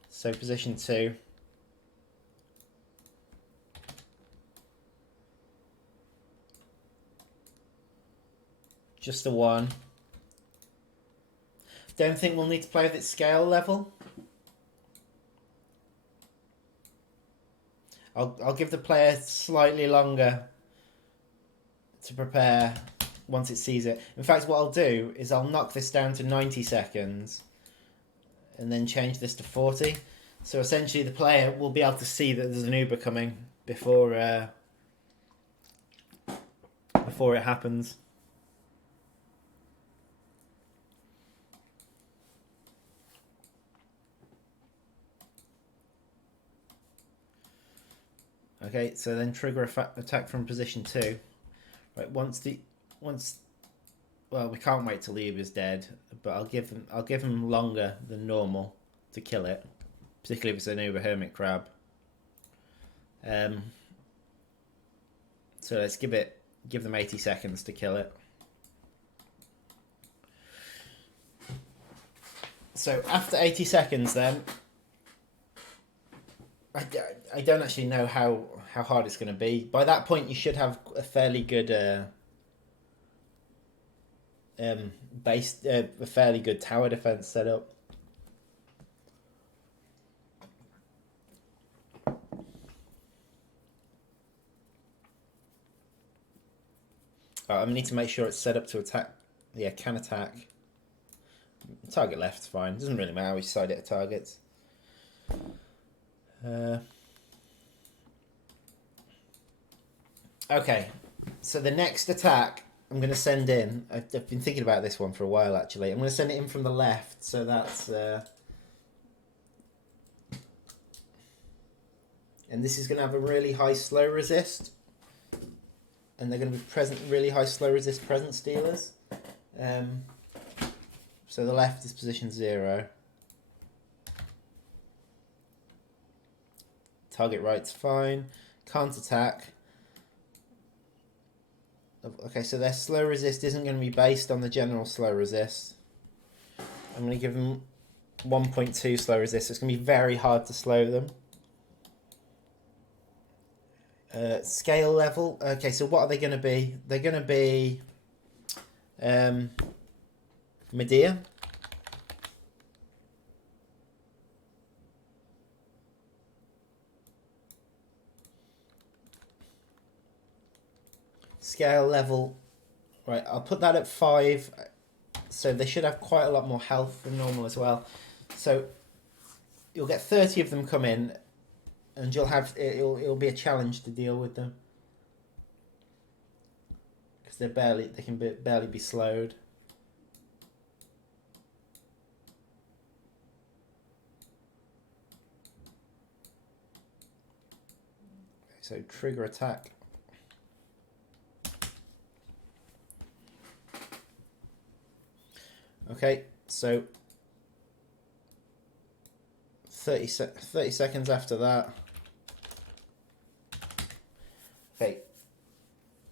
So position 2. Just the one. Don't think we'll need to play with its scale level. I'll give the player slightly longer to prepare once it sees it. In fact, what I'll do is I'll knock this down to 90 seconds and then change this to 40. So essentially the player will be able to see that there's an Uber coming before it happens. Okay, so then trigger attack from position 2. Right, well, we can't wait till the Uber's dead, but I'll give him longer than normal to kill it, particularly if it's an Uber hermit crab. So let's give them 80 seconds to kill it. So after 80 seconds, then I don't actually know how hard it's going to be. By that point, you should have a fairly good a fairly good tower defense set up. I need to make sure it's set up to attack. Yeah, can attack. Target left's fine. Doesn't really matter which side it targets. Okay, so the next attack I'm going to send in, I've been thinking about this one for a while actually, I'm going to send it in from the left, so that's, and this is going to have a really high slow resist, and they're going to be really high slow resist present stealers. So the left is position 0. Target right's fine. Can't attack. Okay, so their slow resist isn't going to be based on the general slow resist. I'm going to give them 1.2 slow resist. So it's going to be very hard to slow them. Scale level. Okay, so what are they going to be? They're going to be Medea. Scale level. Right, I'll put that at 5. So they should have quite a lot more health than normal as well. So you'll get 30 of them come in, and you'll have it'll be a challenge to deal with them because they can barely be slowed. So trigger attack. Okay, so 30 seconds after that. Okay.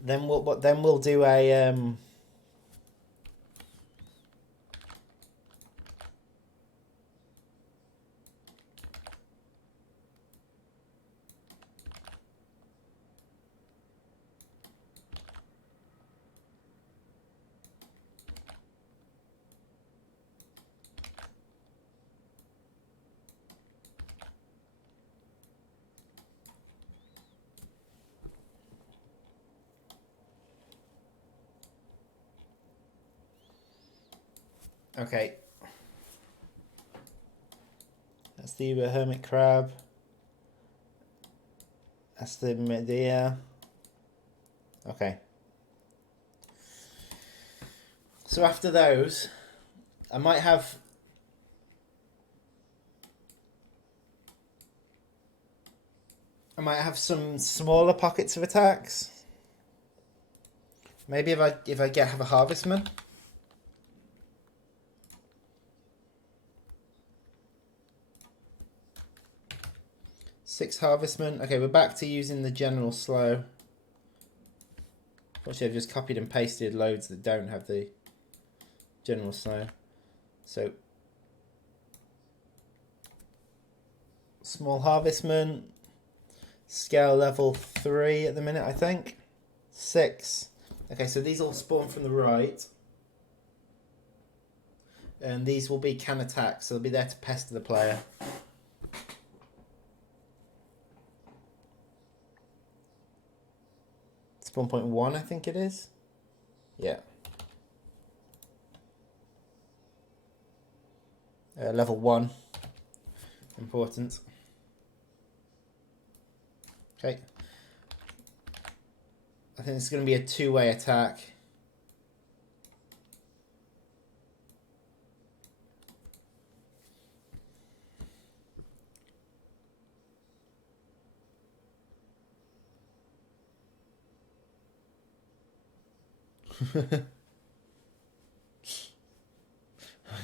Then we'll do a okay. That's the hermit crab. That's the Medea. Okay. So after those, I might have some smaller pockets of attacks. Maybe if I have a harvestman. Six harvestmen. Okay, we're back to using the general slow. Actually, I've just copied and pasted loads that don't have the general slow. So, small harvestman. Scale level 3 at the minute, I think. 6. Okay, so these all spawn from the right. And these will be can attack, so they'll be there to pester the player. It's 1.1, I think it is. Yeah. Level 1. Important. Okay. I think it's going to be a 2-way attack. I'm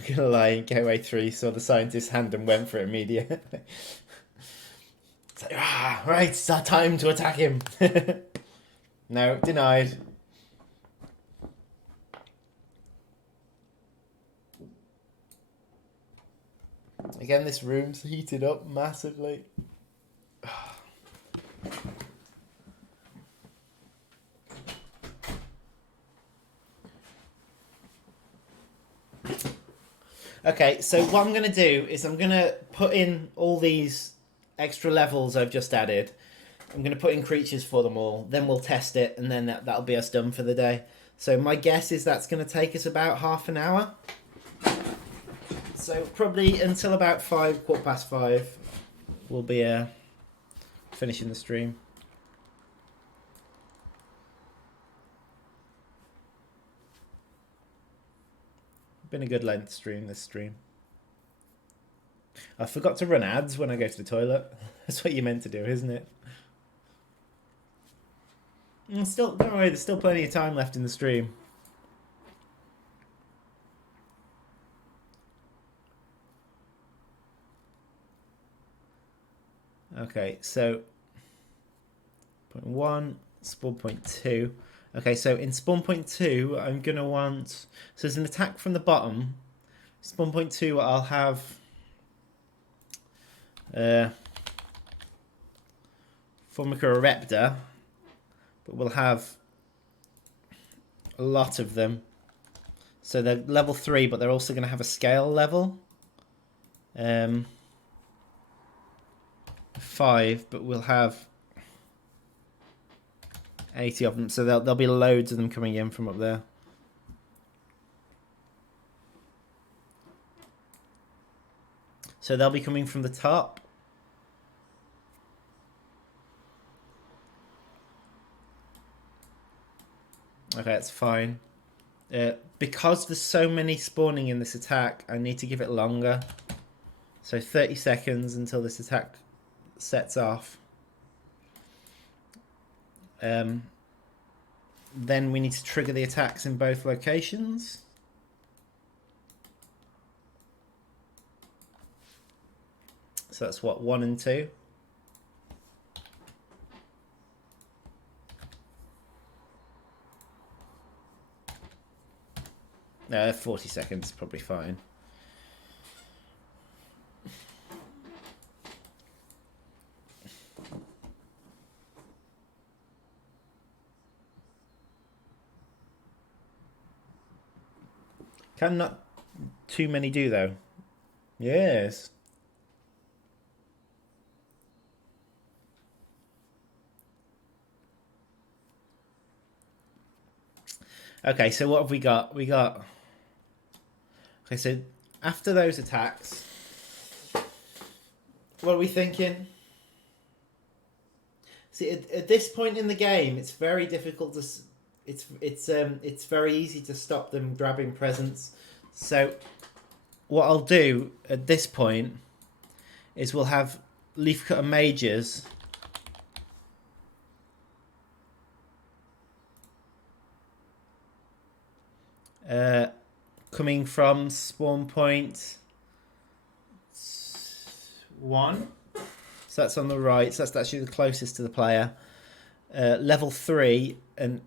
gonna lie, in Gateway 3 saw the scientist hand and went for it immediately. It's like, right, it's our time to attack him. No, denied. Again, this room's heated up massively. Okay, so what I'm going to do is I'm going to put in all these extra levels I've just added. I'm going to put in creatures for them all. Then we'll test it, and then that'll be us done for the day. So my guess is that's going to take us about half an hour. So probably until about 5:15, we'll be finishing the stream. Been a good length stream, this stream. I forgot to run ads when I go to the toilet. That's what you're meant to do, isn't it? And still, don't worry, there's still plenty of time left in the stream. Okay, so point 1, spawn point 2. Okay, so in spawn point 2, I'm going to want... So there's an attack from the bottom. Spawn point 2, I'll have... Formica Erepta, but we'll have a lot of them. So they're level 3, but they're also going to have a scale level. 5, but we'll have 80 of them. So there'll be loads of them coming in from up there. So they'll be coming from the top. Okay, that's fine. Because there's so many spawning in this attack, I need to give it longer. So 30 seconds until this attack sets off. Then we need to trigger the attacks in both locations. So that's what, 1 and 2. 40 seconds, probably fine. Can not too many do though. Yes. Okay, so what have we got? We got... Okay, so after those attacks, what are we thinking? See, at this point in the game, it's very difficult to... It's very easy to stop them grabbing presents. So what I'll do at this point is we'll have Leafcutter Mages coming from spawn point 1. So that's on the right. So that's actually the closest to the player. Level 3, and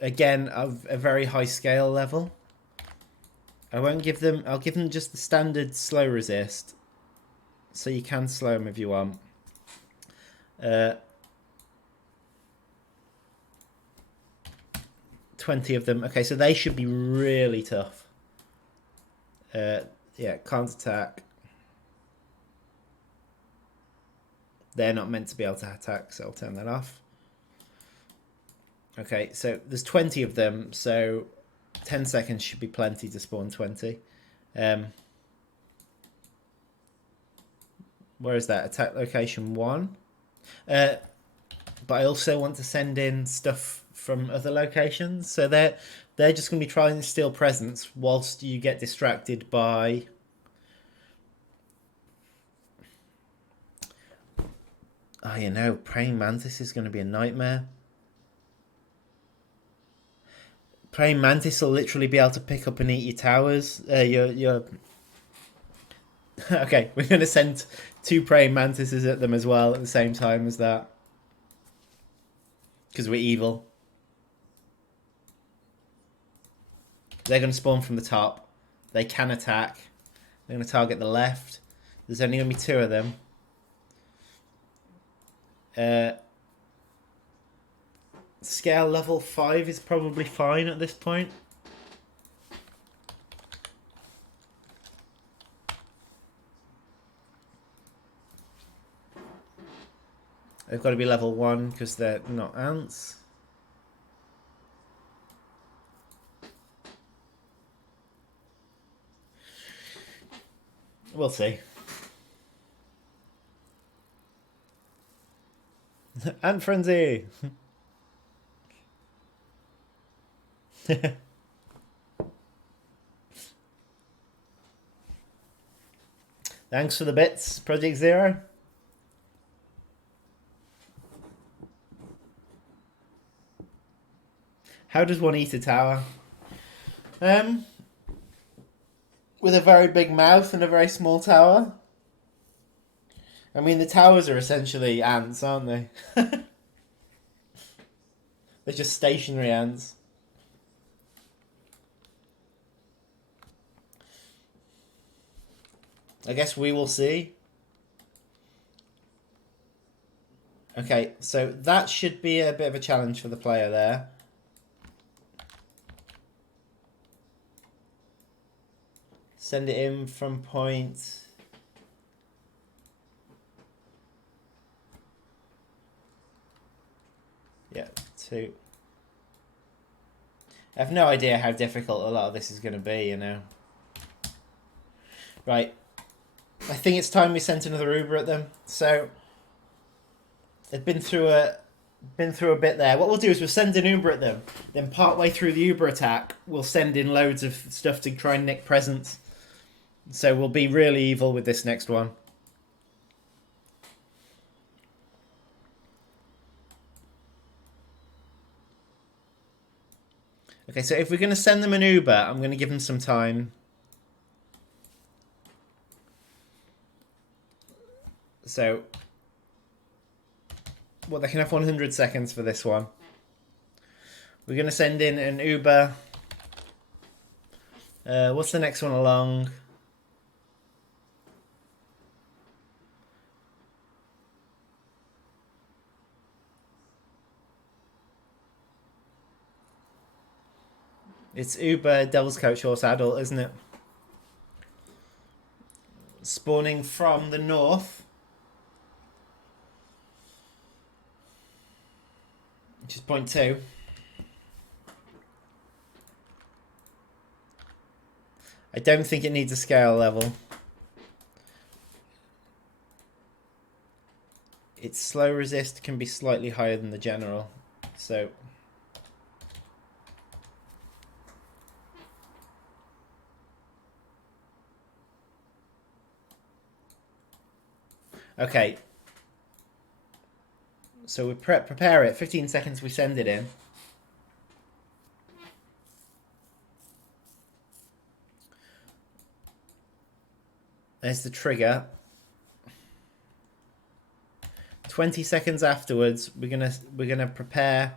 again, a very high scale level. I won't give them... I'll give them just the standard slow resist. So you can slow them if you want. 20 of them. Okay, so they should be really tough. Yeah, can't attack. They're not meant to be able to attack, so I'll turn that off. Okay, so there's 20 of them, so 10 seconds should be plenty to spawn 20. Where is that? Attack location 1. But I also want to send in stuff from other locations, so they're just going to be trying to steal presents whilst you get distracted by... Oh, you know, Praying Mantis is going to be a nightmare. Praying Mantis will literally be able to pick up and eat your towers. Your... Okay, we're going to send 2 Praying Mantises at them as well at the same time as that. Because we're evil. They're going to spawn from the top. They can attack. They're going to target the left. There's only going to be 2 of them. Scale level 5 is probably fine at this point. They've got to be level 1 because they're not ants. We'll see. Ant Frenzy! Thanks for the bits, Project Zero. How does one eat a tower? With a very big mouth and a very small tower. I mean, the towers are essentially ants, aren't they? They're just stationary ants. I guess we will see. Okay, so that should be a bit of a challenge for the player there. Send it in from point... Yeah, 2. I have no idea how difficult a lot of this is going to be, you know. Right. I think it's time we sent another Uber at them. So, they've been through a bit there. What we'll do is we'll send an Uber at them. Then partway through the Uber attack, we'll send in loads of stuff to try and nick presents. So we'll be really evil with this next one. Okay, so if we're going to send them an Uber, I'm going to give them some time. So, well, they can have 100 seconds for this one. We're going to send in an Uber. What's the next one along? It's Uber Devil's Coach Horse Adult, isn't it? Spawning from the north. Which is point 2. I don't think it needs a scale level. Its slow resist can be slightly higher than the general. So... Okay. So we prepare it. 15 seconds we send it in. There's the trigger. 20 seconds afterwards, we're gonna prepare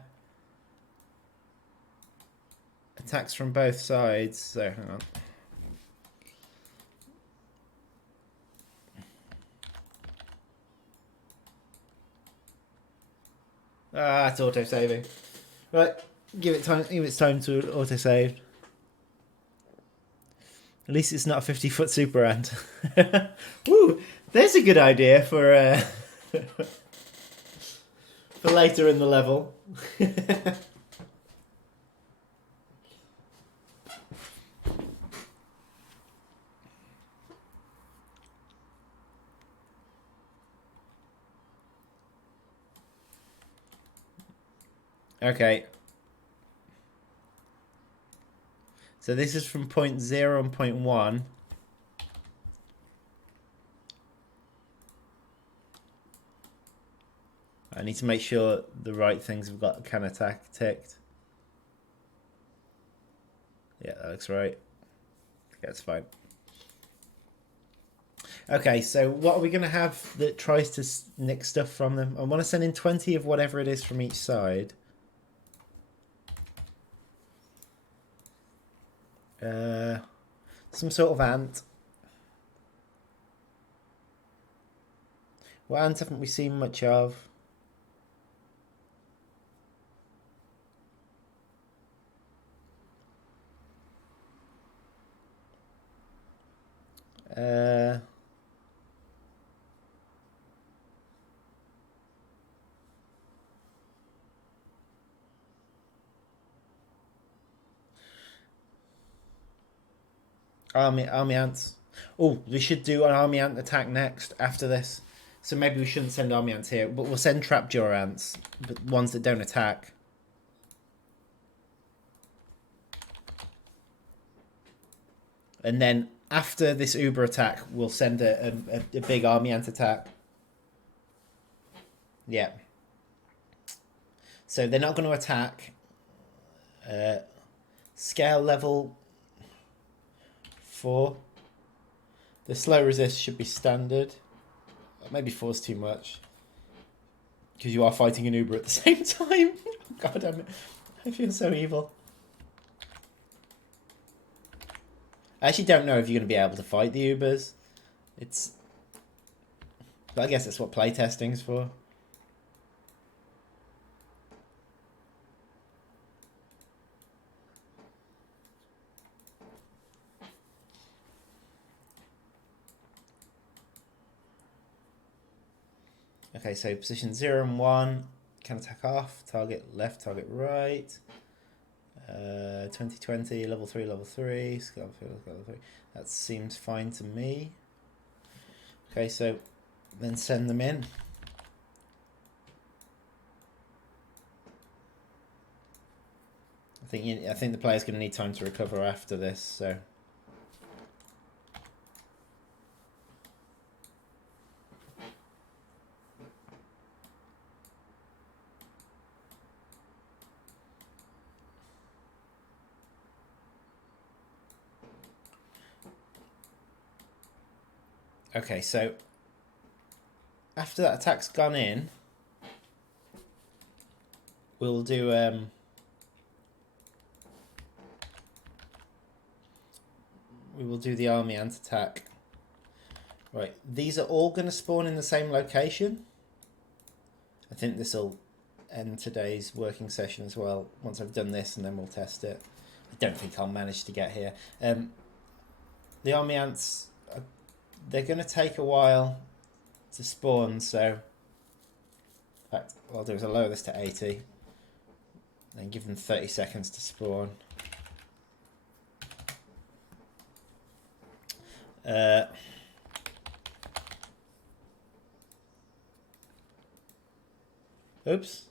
attacks from both sides. So hang on. Ah, it's auto-saving. Right, give it time to auto-save. At least it's not a 50-foot super ant. Woo! There's a good idea for for later in the level. Okay. So this is from point 0 and point 1. I need to make sure the right things have got can attack ticked. Yeah, that looks right. That's fine. Okay, so what are we going to have that tries to nick stuff from them? I want to send in 20 of whatever it is from each side. Some sort of ant. What ant haven't we seen much of? Army ants. Oh, we should do an army ant attack next after this. So maybe we shouldn't send army ants here, but we'll send trapjaw ants, but ones that don't attack. And then after this Uber attack, we'll send a big army ant attack. Yeah. So they're not going to attack. Scale level 4. The slow resist should be standard. Maybe 4's too much. Because you are fighting an Uber at the same time. God damn it. I feel so evil. I actually don't know if you're going to be able to fight the Ubers. But I guess that's what playtesting's for. Okay, so position 0 and 1 can attack off. Target left, target right. 2020, level 3, level 3. Level 3. That seems fine to me. Okay, so then send them in. I think the player's going to need time to recover after this, so. Okay, so after that attack's gone in, we'll do we will do the army ant attack. Right, these are all going to spawn in the same location. I think this will end today's working session as well. Once I've done this, and then we'll test it. I don't think I'll manage to get here. The army ants, they're going to take a while to spawn, so in fact, what I'll do is I'll lower this to 80, then give them 30 seconds to spawn. Oops.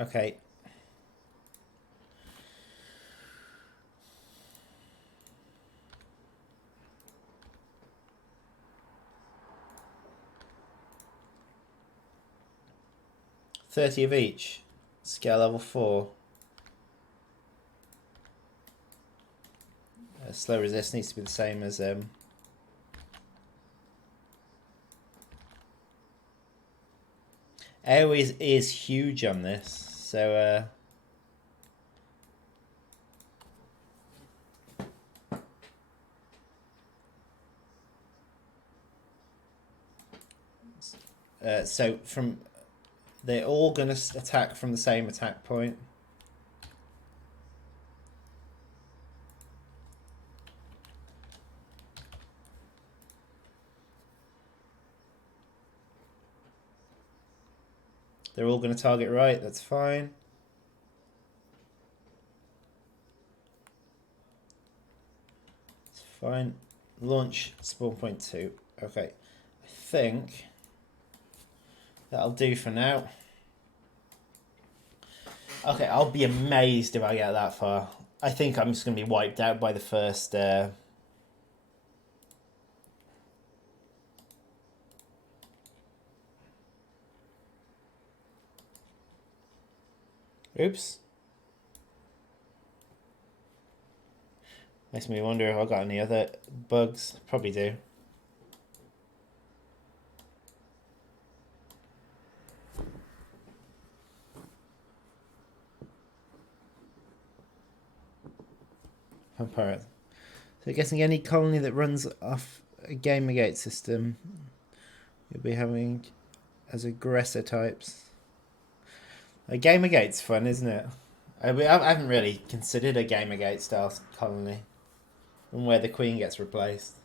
Okay. $30 of each. Scale level 4. Slow resist needs to be the same as AoE is huge on this, so so they're all going to attack from the same attack point. They're all going to target right, that's fine. It's fine. Launch spawn point 2. Okay. I think that'll do for now. Okay, I'll be amazed if I get that far. I think I'm just going to be wiped out by the first... Oops. Makes me wonder if I've got any other bugs. Probably do. Vampire. So guessing any colony that runs off a Gamergate system, you'll be having as aggressor types. A Gamergate's fun, isn't it? I haven't really considered a Gamergate style colony, and where the queen gets replaced.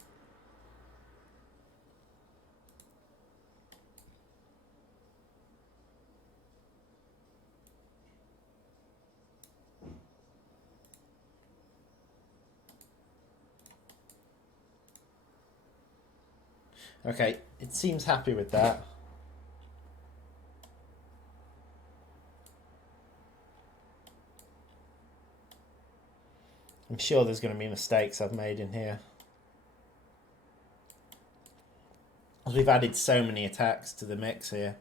Okay, it seems happy with that. I'm sure there's going to be mistakes I've made in here. As we've added so many attacks to the mix here.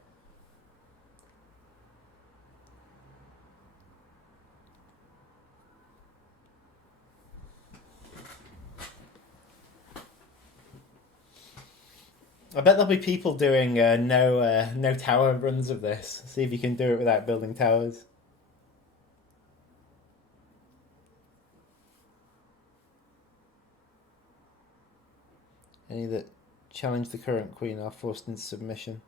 I bet there'll be people doing no tower runs of this. See if you can do it without building towers. Any that challenge the current queen are forced into submission.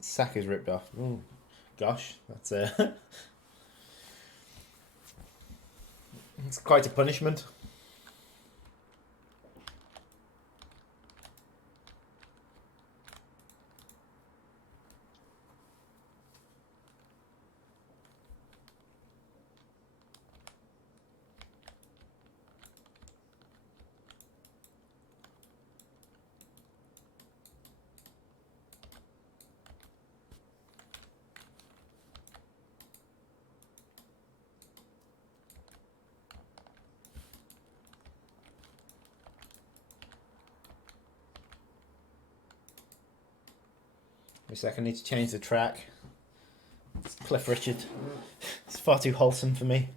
Sack is ripped off. Ooh, gosh, that's it's quite a punishment. Wait a sec, I need to change the track. It's Cliff Richard. It's far too wholesome for me.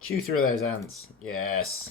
Chew through those ants. Yes.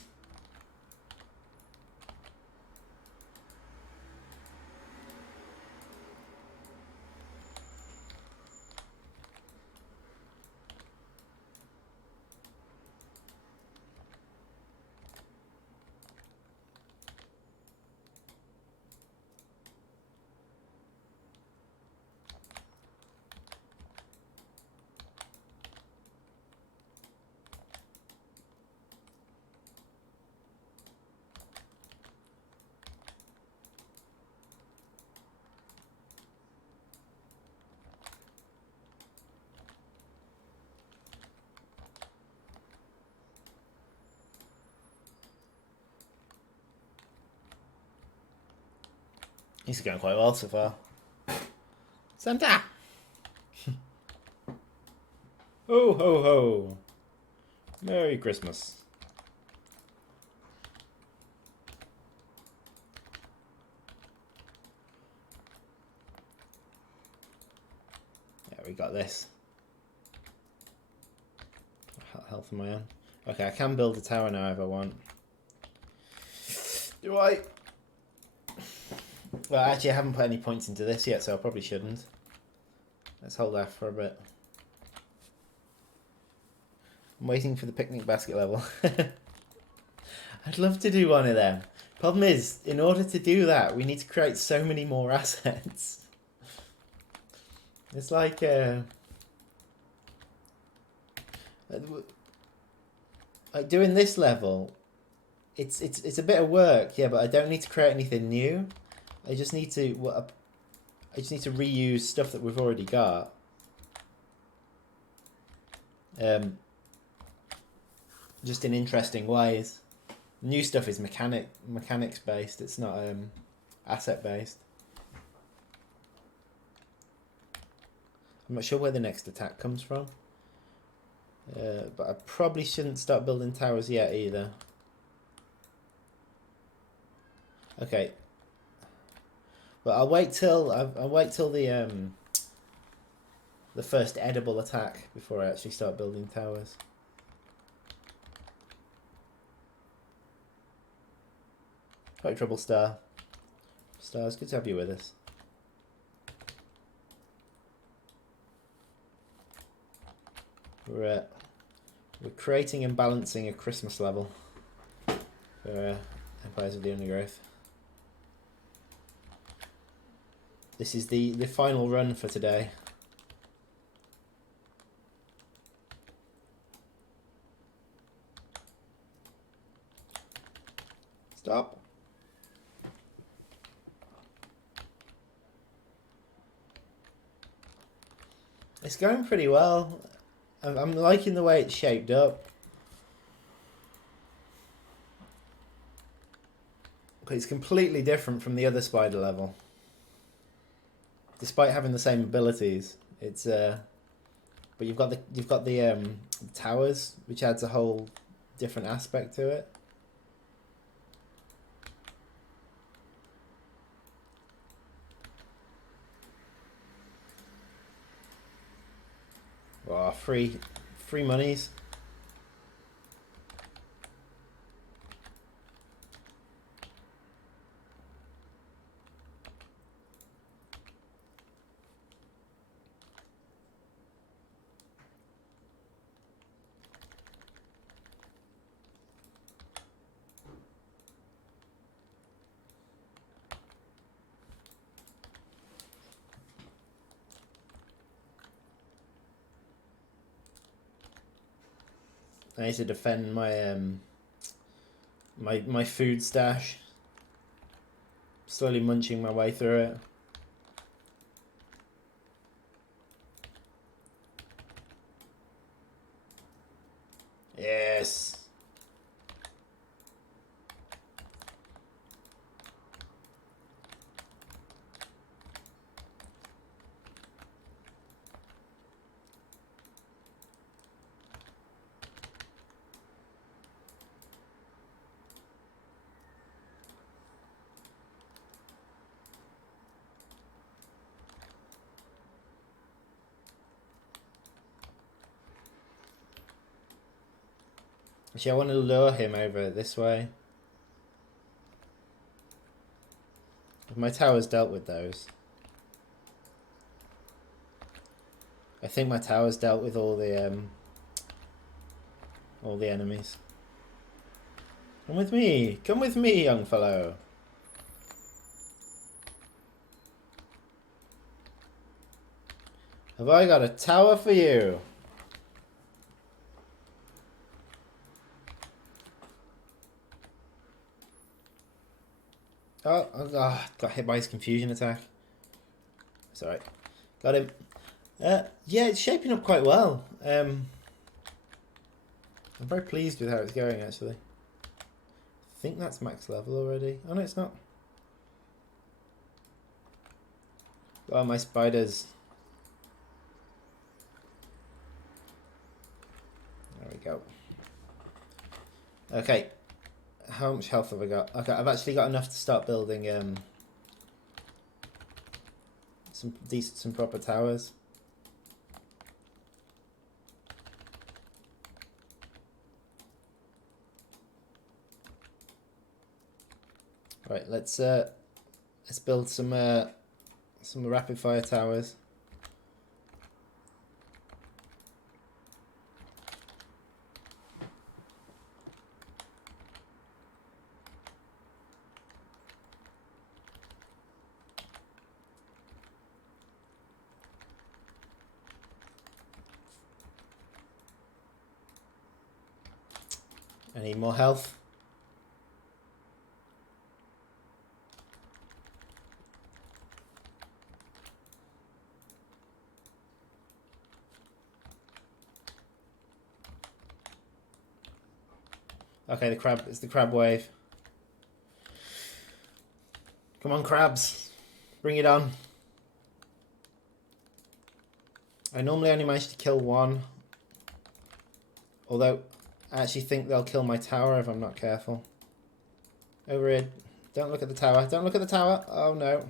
This is going quite well so far. Santa! Ho ho ho! Merry Christmas. Yeah, we got this. Health of my own. Okay, I can build a tower now if I want. Do I? Well, actually, I haven't put any points into this yet, so I probably shouldn't. Let's hold off for a bit. I'm waiting for the picnic basket level. I'd love to do one of them. Problem is, in order to do that, we need to create so many more assets. It's like doing this level. It's a bit of work, yeah, but I don't need to create anything new. I just need to reuse stuff that we've already got. Just in interesting ways. New stuff is mechanics based. It's not asset based. I'm not sure where the next attack comes from. But I probably shouldn't start building towers yet either. Okay. But I'll wait till the first edible attack before I actually start building towers. Quite trouble star. Stars, good to have you with us. We're creating and balancing a Christmas level for Empires of the Undergrowth. This is the final run for today. Stop. It's going pretty well. I'm liking the way it's shaped up. It's completely different from the other spider level. Despite having the same abilities, it's but you've got the towers, which adds a whole different aspect to it. Oh, free monies. I need to defend my my food stash. Slowly munching my way through it. Yes. Actually, I want to lure him over this way. My tower's dealt with those. I think my tower's dealt with all the enemies. Come with me! Come with me, young fellow! Have I got a tower for you? Oh, got hit by his confusion attack. Sorry. Got him. Yeah, it's shaping up quite well. I'm very pleased with how it's going, actually. I think that's max level already. Oh, no, it's not. Oh, my spiders. There we go. Okay. How much health have I got? Okay, I've actually got enough to start building some proper towers. Right, let's build some rapid fire towers. I need more health. Okay, it's the crab wave. Come on, crabs. Bring it on. I normally only manage to kill one. Although, I actually think they'll kill my tower if I'm not careful. Over here. Don't look at the tower. Don't look at the tower. Oh, no.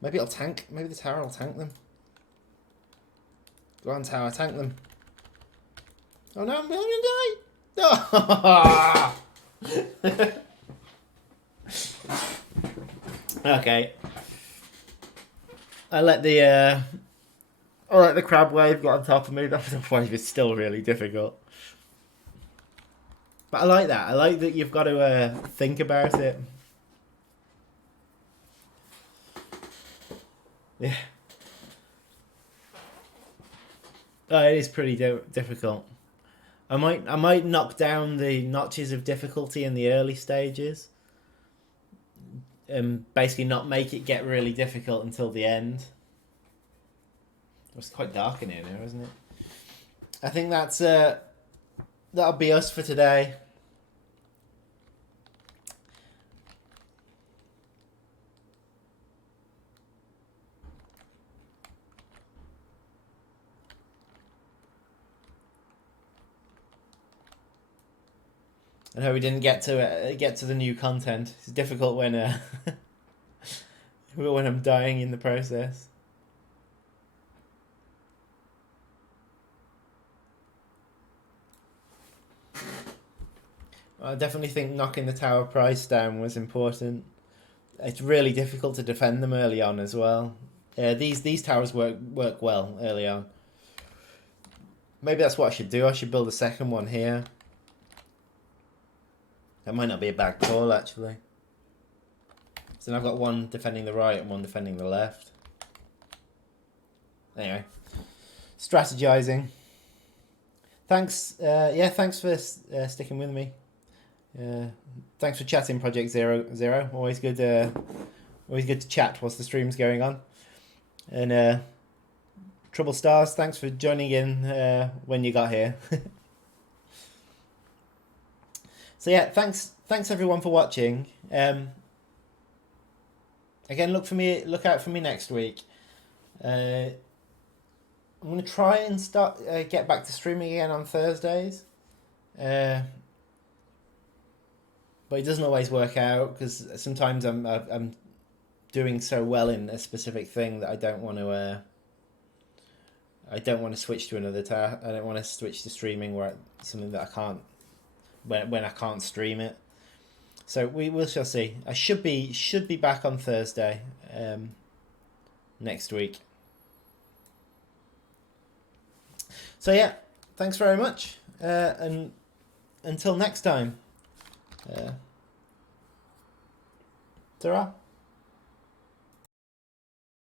Maybe it'll tank. Maybe the tower will tank them. Go on, tower. Tank them. Oh, no. I'm going to die. No. Okay. I let the crab wave get on top of me. That wave is still really difficult. But I like that. I like that you've got to think about it. Yeah. Oh, it is pretty difficult. I might knock down the notches of difficulty in the early stages, and basically not make it get really difficult until the end. It's quite dark in here now, isn't it? I think that'll be us for today. I know we didn't get to the new content. It's difficult when when I'm dying in the process. I definitely think knocking the tower price down was important. It's really difficult to defend them early on as well. These towers work well early on. Maybe that's what I should do. I should build a second one here. That might not be a bad call, actually. So then I've got one defending the right and one defending the left. Anyway, strategizing. Thanks. Thanks for sticking with me. Thanks for chatting, Project Zero. Always good to chat whilst the stream's going on. And Trouble Stars, thanks for joining in when you got here. So yeah, thanks everyone for watching. Again, look out for me next week. I'm gonna try and get back to streaming again on Thursdays. But it doesn't always work out because sometimes I'm doing so well in a specific thing that I don't want to switch to another task. I don't want to switch to streaming where something that I can't when I can't stream it. So we shall see. I should be back on Thursday next week. So yeah, thanks very much, and until next time. Ta-ra.